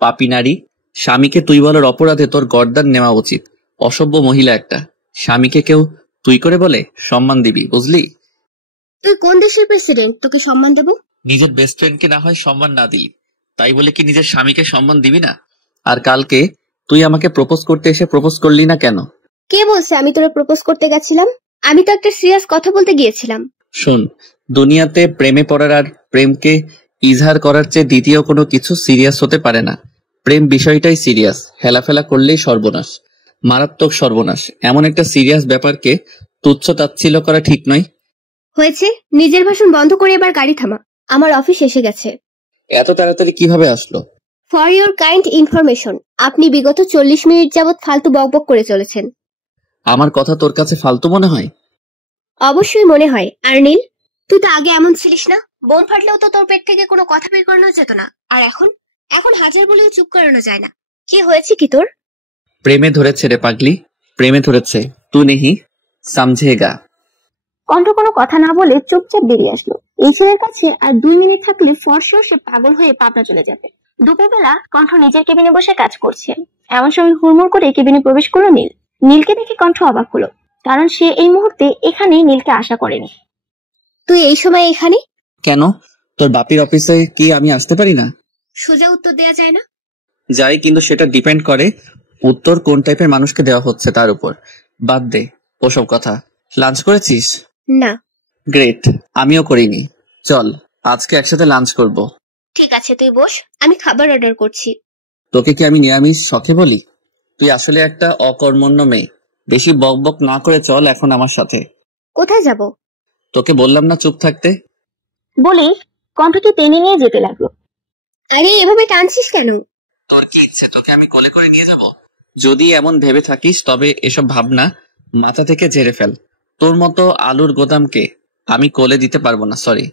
পাপী নারী, স্বামীকে তুই বলার অপরাধে তোর গর্দান নেওয়া উচিত। অসভ্য মহিলা একটা। স্বামীকে কেউ তুই করে বলে? সম্মান দিবি, বুঝলি? তুই কোন দেশের প্রেসিডেন্ট তোকে সম্মান দেব? নিজের বেস্ট ফ্রেন্ডকে না হয় সম্মান না দিলি, তাই বলে কি নিজের স্বামীকে সম্মান দিবি না? আর কালকে তুই আমাকে প্রপোজ করতে এসে প্রপোজ করলি না কেন? কে বলছে আমি তোরে প্রপোজ করতে গেছিলাম? আমি তো একটা সিরিয়াস কথা বলতে গিয়েছিলাম। শোন, দুনিয়াতে প্রেমে পড়ার আর প্রেমকে ইজহার করার চেয়ে দ্বিতীয় কোনো কিছু সিরিয়াস হতে পারে না। প্রেম বিষয়টাই সিরিয়াস, হেলাফেলা করলেই সর্বনাশ, মারাত্মক সর্বনাশ। এমন একটা সিরিয়াস ব্যাপারকে তুচ্ছ তাচ্ছিল্য করা ঠিক নয়। হয়েছে, নিজের ভাষণ বন্ধ করে এবার গাড়ি থামা। আমার অফিস এসে গেছে। এত তাড়াতাড়ি কিভাবে আসলো? ফর ইউর কাইন্ড ইনফরমেশন, আপনি বিগত 40 মিনিট যাবৎ ফালতু বকবক করে চলেছেন। আমার কথা তোর কাছে ফালতু মনে হয়? অবশ্যই মনে হয়। আর নীল, তুই তো আগে এমন ছিলিস না। বোন ফাটলেও তো তোর পেট থেকে কোনো কথা বের করানো যেত না। আর এখন হাজার বলেও চুপ করানো যায় না। কি হয়েছে কি তোর? প্রেমে ধরেছে রে পাগলি, প্রেমে ধরেছে। তুই নেহি সমঝেগা। কণ্ঠ কোনো কথা না বলে চুপচাপ বেরিয়ে আসলো। এই ছেলের কাছে আর 2 মিনিট থাকলে ফর্সেও সে পাগল হয়ে পাবনা চলে যাবে। দুপুরবেলা কণ্ঠ নিজের কেবিনে বসে কাজ করছে। এমন সময় হুড়মুড় করে কেবিনে প্রবেশ করলো নীল। নীলকে দেখে কণ্ঠ অবাক হলো, কারণ সে এই মুহূর্তে এখানেই নীলকে আশা করেনি। তুই এই সময় এখানে কেন? তোর বাপির অফিসে কি আমি আসতে পারি না? সোজা উত্তর দেওয়া যায় না? যাই, কিন্তু সেটা ডিপেন্ড করে উত্তর কোন টাইপের মানুষকে দেওয়া হচ্ছে তার উপর। বাদ দে ওসব কথা। লাঞ্চ করেছিস? না। গ্রেট, আমিও করিনি। চল আজকে একসাথে লাঞ্চ করব। ঠিক আছে, তুই বস, আমি খাবার অর্ডার করছি। তোকে কি আমি নিরামিষ শখে বলি? তুই আসলে একটা অকর্মণ্য মেয়ে। বেশি বকবক না করে চল এখন আমার সাথে। কোথায় যাব? তোকে বললাম না চুপ থাকতে। বলেই কণ্ঠকে টেনে নিয়ে যেতে লাগলো। আরে এভাবে টানছিস কেন? তোর কি ইচ্ছে তোকে আমি কোলে করে নিয়ে যাব? যদি এমন ভেবে থাকিস তবে এসব ভাবনা মাথা থেকে ঝেড়ে ফেল। তোর মতো আলুর গোদামকে আমি কোলে দিতে পারবো না, সরি।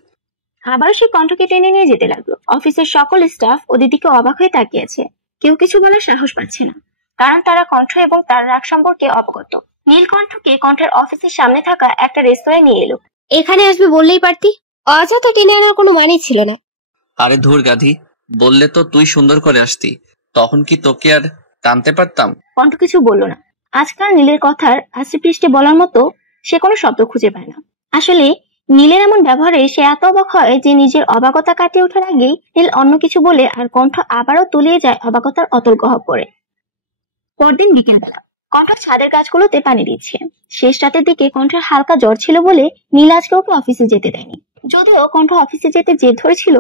আবার সে কণ্ঠকে টেনে নিয়ে যেতে লাগলো। অফিসের সকল স্টাফ ওদের দিকে অবাক হয়ে তাকিয়েছে। কেউ কিছু বলার সাহস পাচ্ছে না, কারণ তারা কণ্ঠ এবং তার রাগ সম্পর্কে অবগত। নীল কণ্ঠকে কণ্ঠের অফিসের সামনে থাকা একটা রেস্তোরাঁয় নিয়ে এলো। এখানে আসবে বললেই পারতি, অযথা টেনে আনার কোনো মানে ছিল না। আরে ধুর গাধি, বললে তো তুই সুন্দর করে আসতি, তখন কি তোকে আর টানতে পারতাম? কণ্ঠ কিছু বলল না। আজকাল নীলের কথার আষ্টে পৃষ্ঠে বলার মতো সে কোনো শব্দ খুঁজে পায় না। আসলে নীলের এমন ব্যবহারে সে এত অবাক হয় যে নিজের অবাকতা কাটিয়ে ওঠার আগেই নীল অন্য কিছু বলে আর কণ্ঠ আবারও তলিয়ে যায় অবাকতার অতল গহ্বরে। পরদিন বিকেলবেলা কণ্ঠ ছাদের গাছগুলোতে পানি দিচ্ছে। শেষ রাতের দিকে কণ্ঠের হালকা জ্বর ছিল বলে নীল আজকে ওকে অফিসে যেতে দেয়নি। যদিও কণ্ঠ অফিসে যেতে জেদ ধরেছিল,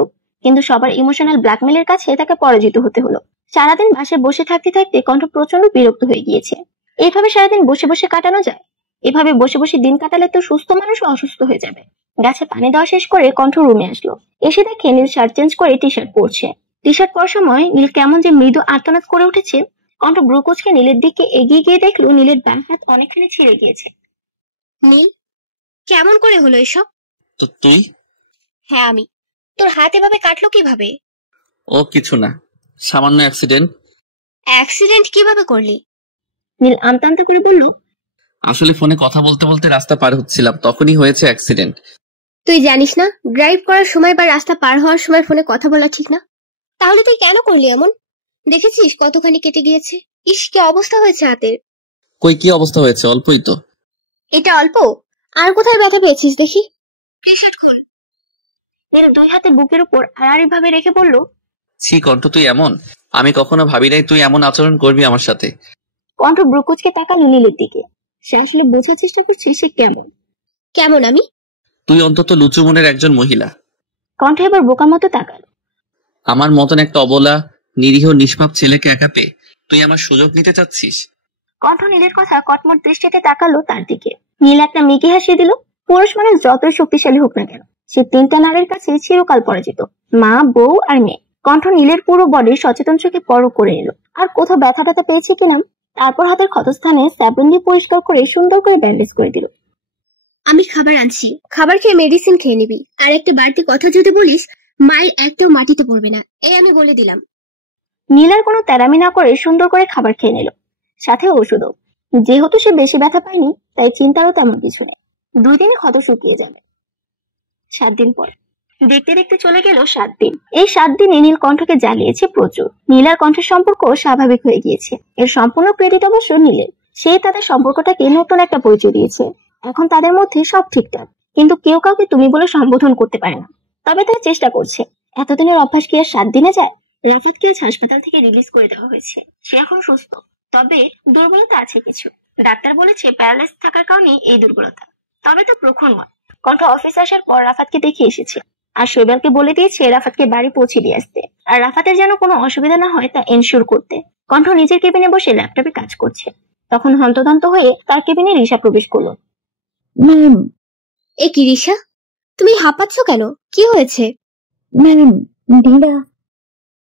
কিন্তু সবার ইমোশনাল ব্ল্যাকমেলের কাছে তাকে পরাজিত হতে হলো। সারাদিন বাসায় বসে থাকতে থাকতে কণ্ঠ প্রচন্ড বিরক্ত হয়ে গিয়েছে। এইভাবে সারাদিন বসে বসে কাটানো যায়? এভাবে বসে বসে দিন কাটালে তো সুস্থ মানুষও অসুস্থ হয়ে যাবে। গাছে পানি দেওয়া শেষ করে কণ্ঠ রুমে আসলো। এসে দেখে নীল শার্ট চেঞ্জ করে টি শার্ট পরছে। টি শার্ট পরার সময় নীল কেমন যে মৃদু আর্তনাদ করে উঠেছে। কণ্ঠ ব্রুকোচকে নীলের দিকে এগিয়ে গিয়ে দেখলো নীলের বাঁ হাত অনেকখানি ছিঁড়ে গিয়েছে। নীল, কেমন করে হলো এসব? তো তুই? হ্যাঁ আমি। তোর হাত এভাবে কাটলো কিভাবে? ও কিছু না, সামান্য অ্যাক্সিডেন্ট। অ্যাক্সিডেন্ট কিভাবে করলি? নীল আমতা আমতা করে বলল, আসলে ফোনে কথা বলতে বলতে রাস্তা পার হচ্ছিলাম, তখনই হয়েছে অ্যাক্সিডেন্ট। তুই জানিস না ড্রাইভ করার সময় বা রাস্তা পার হওয়ার সময় ফোনে কথা বলা ঠিক না? তাহলে তুই কেন করলি এমন? দেখেছিস কতখানি কেটে গিয়েছে? ইস, কি অবস্থা হয়েছে হাতের। কই কি অবস্থা হয়েছে? অল্পই তো। এটা অল্প? আর কোথায় ব্যথা পেয়েছিস দেখি? টি শার্ট খোল। নীল দুই হাতে বুকের উপর আড়াআড়ি ভাবে রেখে বলল, ছি কণ্ঠ, তুই এমন, আমি কখনো ভাবি নাই তুই এমন আচরণ করবি আমার সাথে। কণ্ঠ ব্রুকোচকে তাকালো নীলের দিকে। সে আসলে বোঝার চেষ্টা করছে সে কেমন। কেমন আমি? তুই অন্তত লুচু মনের একজন মহিলা। কণ্ঠ এবার বোকার মতো তাকালো। আমার মতন একটা অবলা নিরীহ নিষ্পাপ ছেলেকে একা পেয়ে তুই আমার সুযোগ নিতে চাচ্ছিস? কণ্ঠ নীলের কথা কটমট দৃষ্টিতে তাকালো তার দিকে। নীল একটা মেকি হাসি দিল। পুরুষ মানুষ যতই শক্তিশালী হোক না কেন, সে তিনটা নারীর কাছে চিরকাল পরাজিত, মা, বউ আর মেয়ে। কণ্ঠ নীলের পুরো বডি সচেতন চোখে পরখ করে নিল। আর কোথাও ব্যথা ট্যাথা পেয়েছে কিনা, তারপর হাতের ক্ষতস্থানে স্যাবন দিয়ে পরিষ্কার করে সুন্দর করে ব্যান্ডেজ করে দিল। আমি খাবার আনছি, খাবার খেয়ে মেডিসিন খেয়ে নিবি। আর একটা বাড়তি কথা যদি বলিস, মায়ের একটাও মাটিতে পড়বে না, এই আমি বলে দিলাম। নীল আর কোনো তেরামি না করে সুন্দর করে খাবার খেয়ে নিল, সাথে ওষুধও। যেহেতু সে বেশি ব্যথা পায়নি, তাই চিন্তারও তেমন কিছু নেই। 2 দিনে ক্ষত শুকিয়ে যাবে। 7 দিন পর দেখতে দেখতে চলে গেল 7 দিন। এই 7 দিনে নীল কণ্ঠকে জ্বালিয়েছে প্রচুর। নীল আর কণ্ঠের সম্পর্ক স্বাভাবিক হয়ে গিয়েছে। এর সম্পূর্ণ ক্রেডিট অবশ্য নীলের। সেই তাদের সম্পর্কটাকে নতুন একটা পরিচয় দিয়েছে। এখন তাদের মধ্যে সব ঠিকঠাক, কিন্তু কেউ কাউকে তুমি বলে সম্বোধন করতে পারে না। তবে তারা চেষ্টা করছে। এতদিনের অভ্যাস কি আর 7 দিনে যায়? রাফাতকে আজ হাসপাতাল থেকে রিলিজ করে দেওয়া হয়েছে। সে এখন সুস্থ, তবে দুর্বলতা আছে কিছু। ডাক্তার বলেছে প্যারালাইজ থাকার কারণে এই দুর্বলতা, তবে তো প্রখর নয়। কণ্ঠ অফিস আসার পর রাফাতকে দেখে এসেছে, আর শৈবালকে বলে দিয়েছে রাফাতকে বাড়ি পৌঁছে দিয়ে আসতে, আর রাফাতের যেন কোনো অসুবিধা না হয় তা এনশিওর করতে। কণ্ঠ নিজের কেবিনে বসে ল্যাপটপে কাজ করছে। তখন হন্তদন্ত হয়ে তার কেবিনে রিশা প্রবেশ করলো। ম্যাম। এ কি রিশা, তুমি হাঁপাচ্ছ কেন? কি হয়েছে? ম্যাম, নীরা।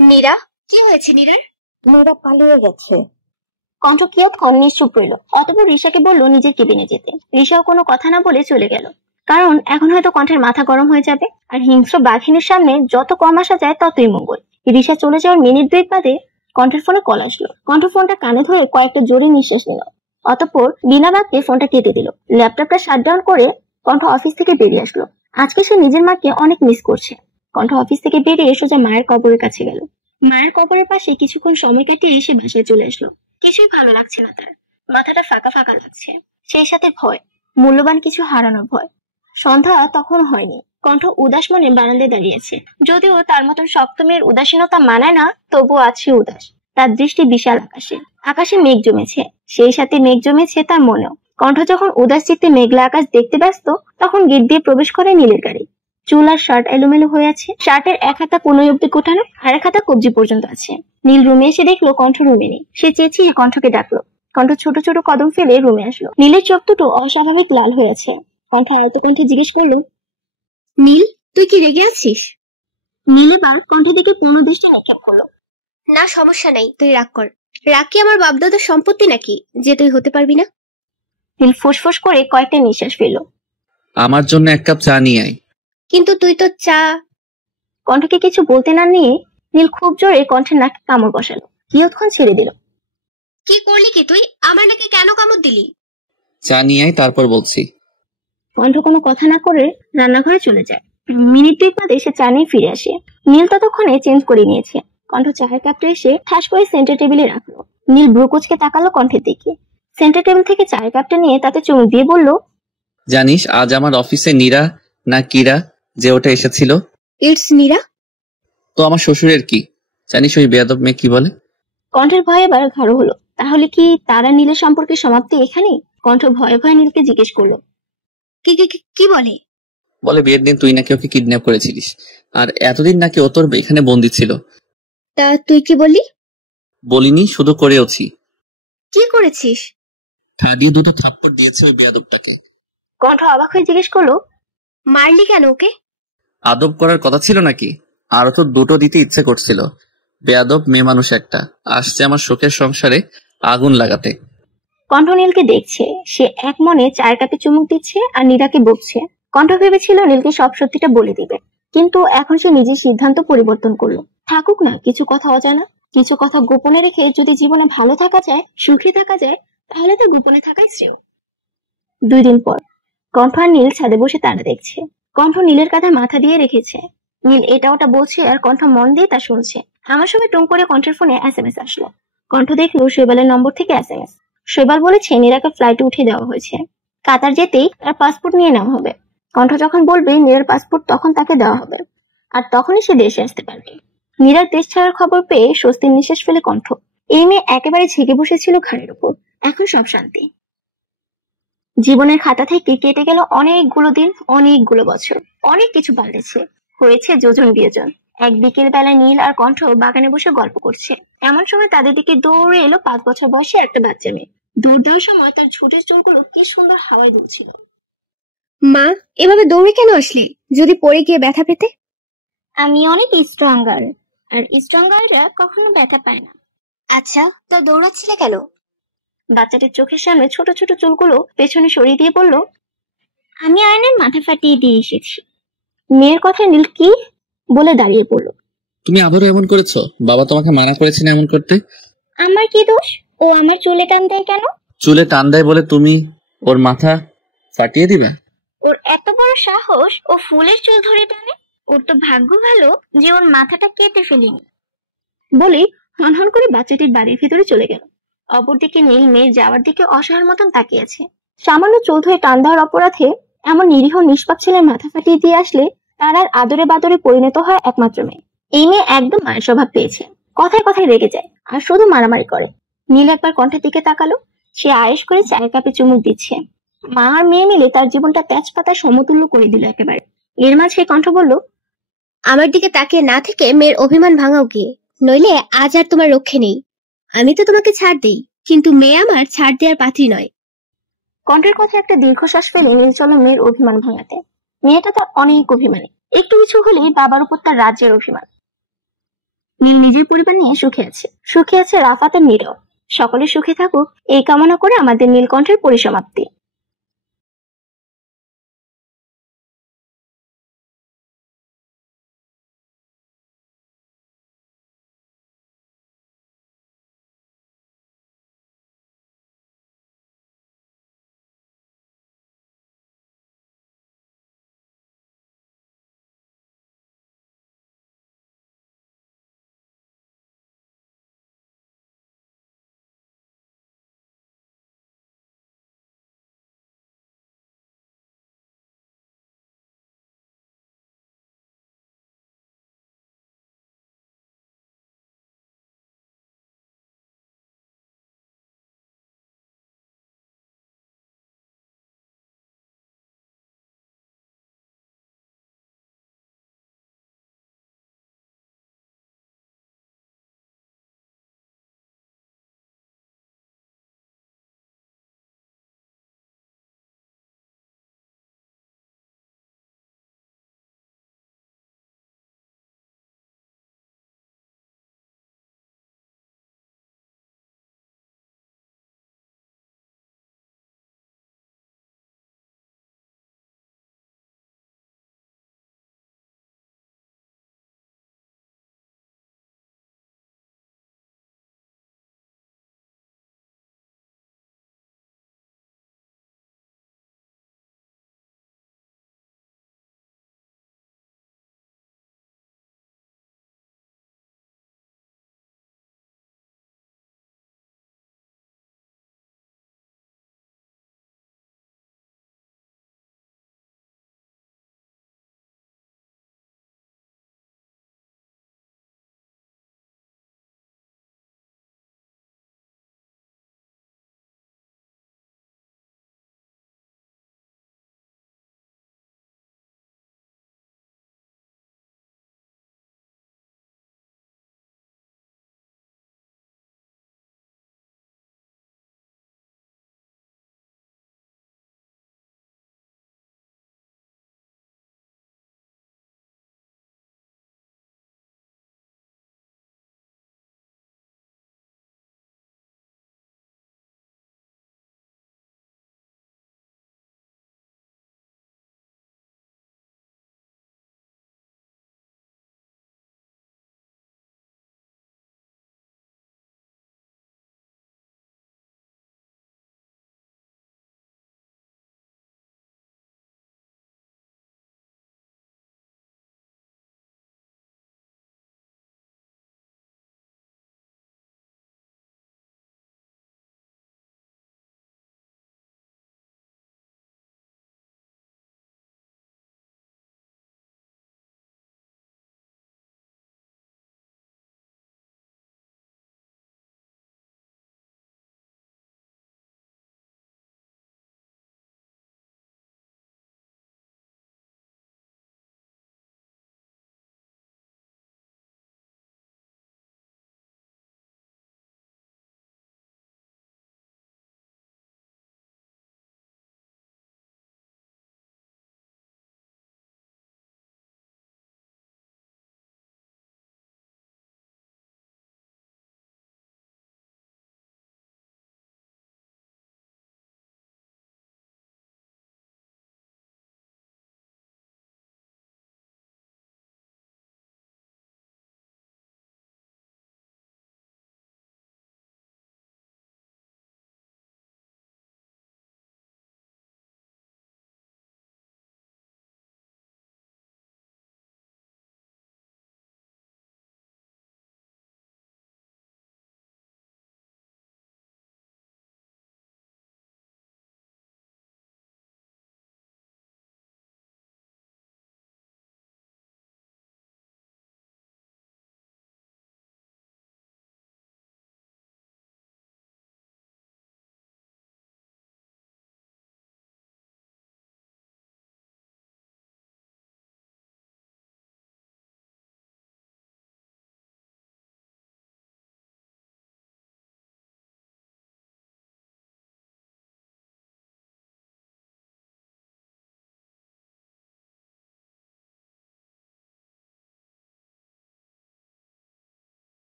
নীরা? কি হয়েছে নীরার? নীরা পালিয়ে গেছে। কণ্ঠ কিয়ৎক্ষণ নিশ্চুপ রইল, অতঃপর রিশাকে বলল নিজের কেবিনে যেতে। রিশাও কোনো কথা না বলে চলে গেল, কারণ এখন হয়তো কণ্ঠের মাথা গরম হয়ে যাবে। আর হিংস্র বাঘিনীর সামনে যত কম আসা যায় ততই মঙ্গল। রিশা চলে যাওয়ার মিনিট 2 বাদে কণ্ঠের ফোনে কল আসলো। কণ্ঠ ফোনটা কানে ধরে কয়েকটা জোরে নিঃশ্বাস নিল, অতঃপর বিনা বাক্যে ফোনটা কেটে দিল। ল্যাপটপটা শাটডাউন করে কণ্ঠ অফিস থেকে বেরিয়ে আসলো। আজকে সে নিজের মাকে অনেক মিস করছে। কণ্ঠ অফিস থেকে বেরিয়ে সোজা মায়ের কবরের কাছে গেল। মায়ের কবরের পাশে কিছুক্ষণ সময় কাটিয়ে এসে বাসায় চলে আসলো। কিছুই ভালো লাগছে না তার, মাথাটা ফাঁকা ফাঁকা লাগছে, সেই সাথে ভয়, মূল্যবান কিছু হারানোর ভয়। সন্ধ্যা তখন হয়নি। কণ্ঠ উদাস মনে বারান্দায় দাঁড়িয়েছে। যদিও তার মতন শক্ত মেয়ের উদাসীনতা মানায় না, তবুও আছে উদাস। তার দৃষ্টি বিশাল আকাশে। আকাশে মেঘ জমেছে, সেই সাথে মেঘ জমেছে তার মনেও। কণ্ঠ যখন উদাস চিত্তে মেঘলা আকাশ দেখতে ব্যস্ত, তখন গেট দিয়ে প্রবেশ করে নীলের গাড়ি। চুল আর শার্ট এলোমেলো হয়ে আছে। শার্টের এক হাতা কোনোই অব্দি কোটানো, আর এক হাতা কবজি পর্যন্ত আছে। নীল রুমে এসে দেখলো কণ্ঠ রুমে নেই। সে চেঁচিয়ে কণ্ঠকে ডাকলো। কণ্ঠ ছোট ছোট কদম ফেলে রুমে আসলো। নীলের চোখ দুটো অস্বাভাবিক লাল হয়ে আছে। কণ্ঠ আলতো কণ্ঠে জিজ্ঞেস করলো, নীল, তুই কি রেগে আছিস? নীলিবার কণ্ঠ দিকে পূর্ণ দৃষ্টি নিক্ষেপ করলো। না, সমস্যা নাই, তুই রাগ কর। রাগ কি আমার বাপদাদার সম্পত্তি নাকি যে তুই হতে পারবি না? নীল ফুসফুস করে কয়েকটা নিঃশ্বাস ফেলল। আমার জন্য এক কাপ চা নিয়ে আয়। কিন্তু তুই তো চা। কণ্ঠকে কিছু বলতে না নিয়ে নীল খুব জোরে কণ্ঠের নাকে কামড় বসালো। কিয়ৎক্ষণ ছেড়ে দিল। কি করলি কি তুই? আমার নাকে কেন কামড় দিলি? চা নিয়ে আয়, তারপর বলছি। কণ্ঠ কোনো কথা না করে রান্নাঘরে চলে যায়। মিনিট 2 বাদে সে চা নিয়ে ফিরে আসে। নীল ততক্ষণে চেঞ্জ করে নিয়েছে। কণ্ঠ চায়ের কাপটা এসে ঠাস করে সেন্টার টেবিলে রাখলো। নীল ব্রুকুচকে তাকালো কণ্ঠের দিকে। সেন্টার টেবিল থেকে চায়ের কাপটা নিয়ে তাতে চুমুক দিয়ে বলল, জানিস আজ আমার অফিসে নীরা না কিরা যে ওটা এসেছিল? ইটস নীরা। তো আমার শ্বশুরের কি জানিস ওই বেয়াদব মেয়ে কি বলে? কণ্ঠের ভয়ে এবার ঘাড়ো হলো। তাহলে কি তারা নীলের সম্পর্কের সমাপ্তি এখানেই? কণ্ঠ ভয়ে ভয়ে নীলকে জিজ্ঞেস করলো, কি বলে? বলে বিয়ের দিন তুই নাকি ওকে কিডন্যাপ করেছিলিস, আর এতদিন নাকি ও তোর এখানে বন্দি ছিল। তা তুই কি বললি? বলিনি, শুধু করেওছি। কি করেছিস? ঠাডিয়ে 2টা থাপ্পড় দিয়েছে ওই বেয়াদবটাকে। কণ্ঠ অবাক হয়ে জিজ্ঞেস করলো, মারলি কেন ওকে? আদব করার কথা ছিল নাকি? আরো তো 2টো দিতে ইচ্ছে করছিল। বেয়াদব মেয়ে মানুষ একটা আসছে আমার শোকের সংসারে আগুন লাগাতে। কণ্ঠ নীলকে দেখছে। সে এক মনে চায়ের কাপে চুমুক দিচ্ছে আর নীরাকে বকছে। কণ্ঠ ভেবেছিল নীলকে সব সত্যিটা বলে দিবে, কিন্তু এখন সে নিজের সিদ্ধান্ত পরিবর্তন করলো। থাকুক না কিছু কথা অজানা, কিছু কথা গোপনে রেখে যদি জীবনে ভালো থাকা যায়, সুখী থাকা যায়, তাহলে তো গোপনে থাকাই শ্রেয়। 2 দিন পর কণ্ঠ আর নীল ছাদে বসে তারা দেখছে। কণ্ঠ নীলের কাঁধে মাথা দিয়ে রেখেছে। নীল এটা ওটা বলছে আর কণ্ঠ মন দিয়ে তা শুনছে। আমার সময় টুং করে কণ্ঠের ফোনে SMS আসলো। কণ্ঠ দেখলো শৈবালের নম্বর থেকে SMS। শৈবাল বলেছে নীরাকে ফ্লাইটে উঠিয়ে দেওয়া হয়েছে। কাতার যেতেই তার পাসপোর্ট নিয়ে নেওয়া হবে। কণ্ঠ যখন বলবে নীরার পাসপোর্ট তখন তাকে দেওয়া হবে, আর তখনই সে দেশে আসতে পারবে। নীরার দেশ ছাড়ার খবর পেয়ে স্বস্তির নিঃশ্বাস ফেলে কণ্ঠ। এই মেয়ে একেবারে ঝেঁকে বসেছিল ঘাড়ের উপর, এখন সব শান্তি। জীবনের খাতা থেকে কেটে গেল অনেকগুলো দিন, অনেকগুলো বছর। অনেক কিছু পাল্টেছে, হয়েছে যোজন বিয়োজন। এক বিকেল বেলায় নীল আর কণ্ঠ বাগানে বসে গল্প করছে। এমন সময় তাদের দিকে দৌড়ে এলো 5 বছর বয়সী একটা বাচ্চা মেয়ে। দৌড় দেওয়ার সময় তার ছোটের চুলগুলো কি সুন্দর হাওয়ায় দুলছিল। মা, এভাবে দৌড়ে কেন আসলি? যদি পড়ে গিয়ে ব্যথা পেতে? আমি অনেক স্ট্রং গার্ল, আর স্ট্রং গার্লরা কখনো ব্যথা পায় না। আচ্ছা, তা দৌড়াচ্ছিলে কেন? বাচ্চাটির চোখের সামনে ছোট ছোট চুলগুলো পেছনে সরিয়ে দিয়ে বলল, আমি আয়নের মাথা ফাটিয়ে দিয়ে এসেছি। মেয়ের কথায় নীল কি বলে দাঁড়িয়ে পড়লো। তুমি আবারও এমন করেছো? বাবা তোমাকে মানা করেছেন এমন করতে? আমার কি দোষ? ও আমার চুলে টান দেয় কেন? চুলে টান দেয় বলে তুমি ওর মাথা ফাটিয়ে দিবে? ওর এত বড় সাহস, ও ফুলের চুল ধরে টানে। ওর তো ভাগ্য ভালো যে ওর মাথাটা কেটে ফেলিনি। বলে হনহন করে বাচ্চাটির বাড়ির ভিতরে চলে গেল। অপরদিকে নীল মেয়ের যাওয়ার দিকে অসহায়ের মতন তাকিয়ে আছে। সামান্য চুল ধরে টান দেওয়ার অপরাধে এমন নিরীহ নিষ্পাপ ছেলের মাথা ফাটিয়ে দিয়ে আসলে তার আর আদরে বাদরে পরিণত হয় একমাত্র মেয়ে। এই মেয়ে একদম মায়ের স্বভাব পেয়েছে, কথায় কথায় রেগে যায় আর শুধু মারামারি করে। নীল একবার কণ্ঠের দিকে তাকালো। সে আয়েশ করে চায়ের কাপে চুমুক দিচ্ছে। মা আর মেয়ে মিলে তার জীবনটা তেজপাতার সমতুল্য করে দিল একেবারে। এর মাঝে কণ্ঠ বলল, আমার দিকে তাকিয়ে না থেকে মেয়ের অভিমান ভাঙাও গিয়ে, নইলে আজ আর তোমার রক্ষে নেই। আমি তো তোমাকে ছাড় দেই, কিন্তু মেয়ে আমার ছাড় দেওয়ার পাত্রী নয়। কণ্ঠের কথা একটা দীর্ঘশ্বাস ফেলে নীল চলো মেয়ের অভিমান ভাঙাতে। মেয়েটা তার অনেক অভিমানী, একটু কিছু হলেই বাবার উপর তার রাজ্যের অভিমান। নীল নিজের পরিবার নিয়ে সুখে আছে, সুখে আছে রাফাত আর নীরব। সকলে সুখে থাকুক এই কামনা করে আমাদের নীলকণ্ঠের পরিসমাপ্তি।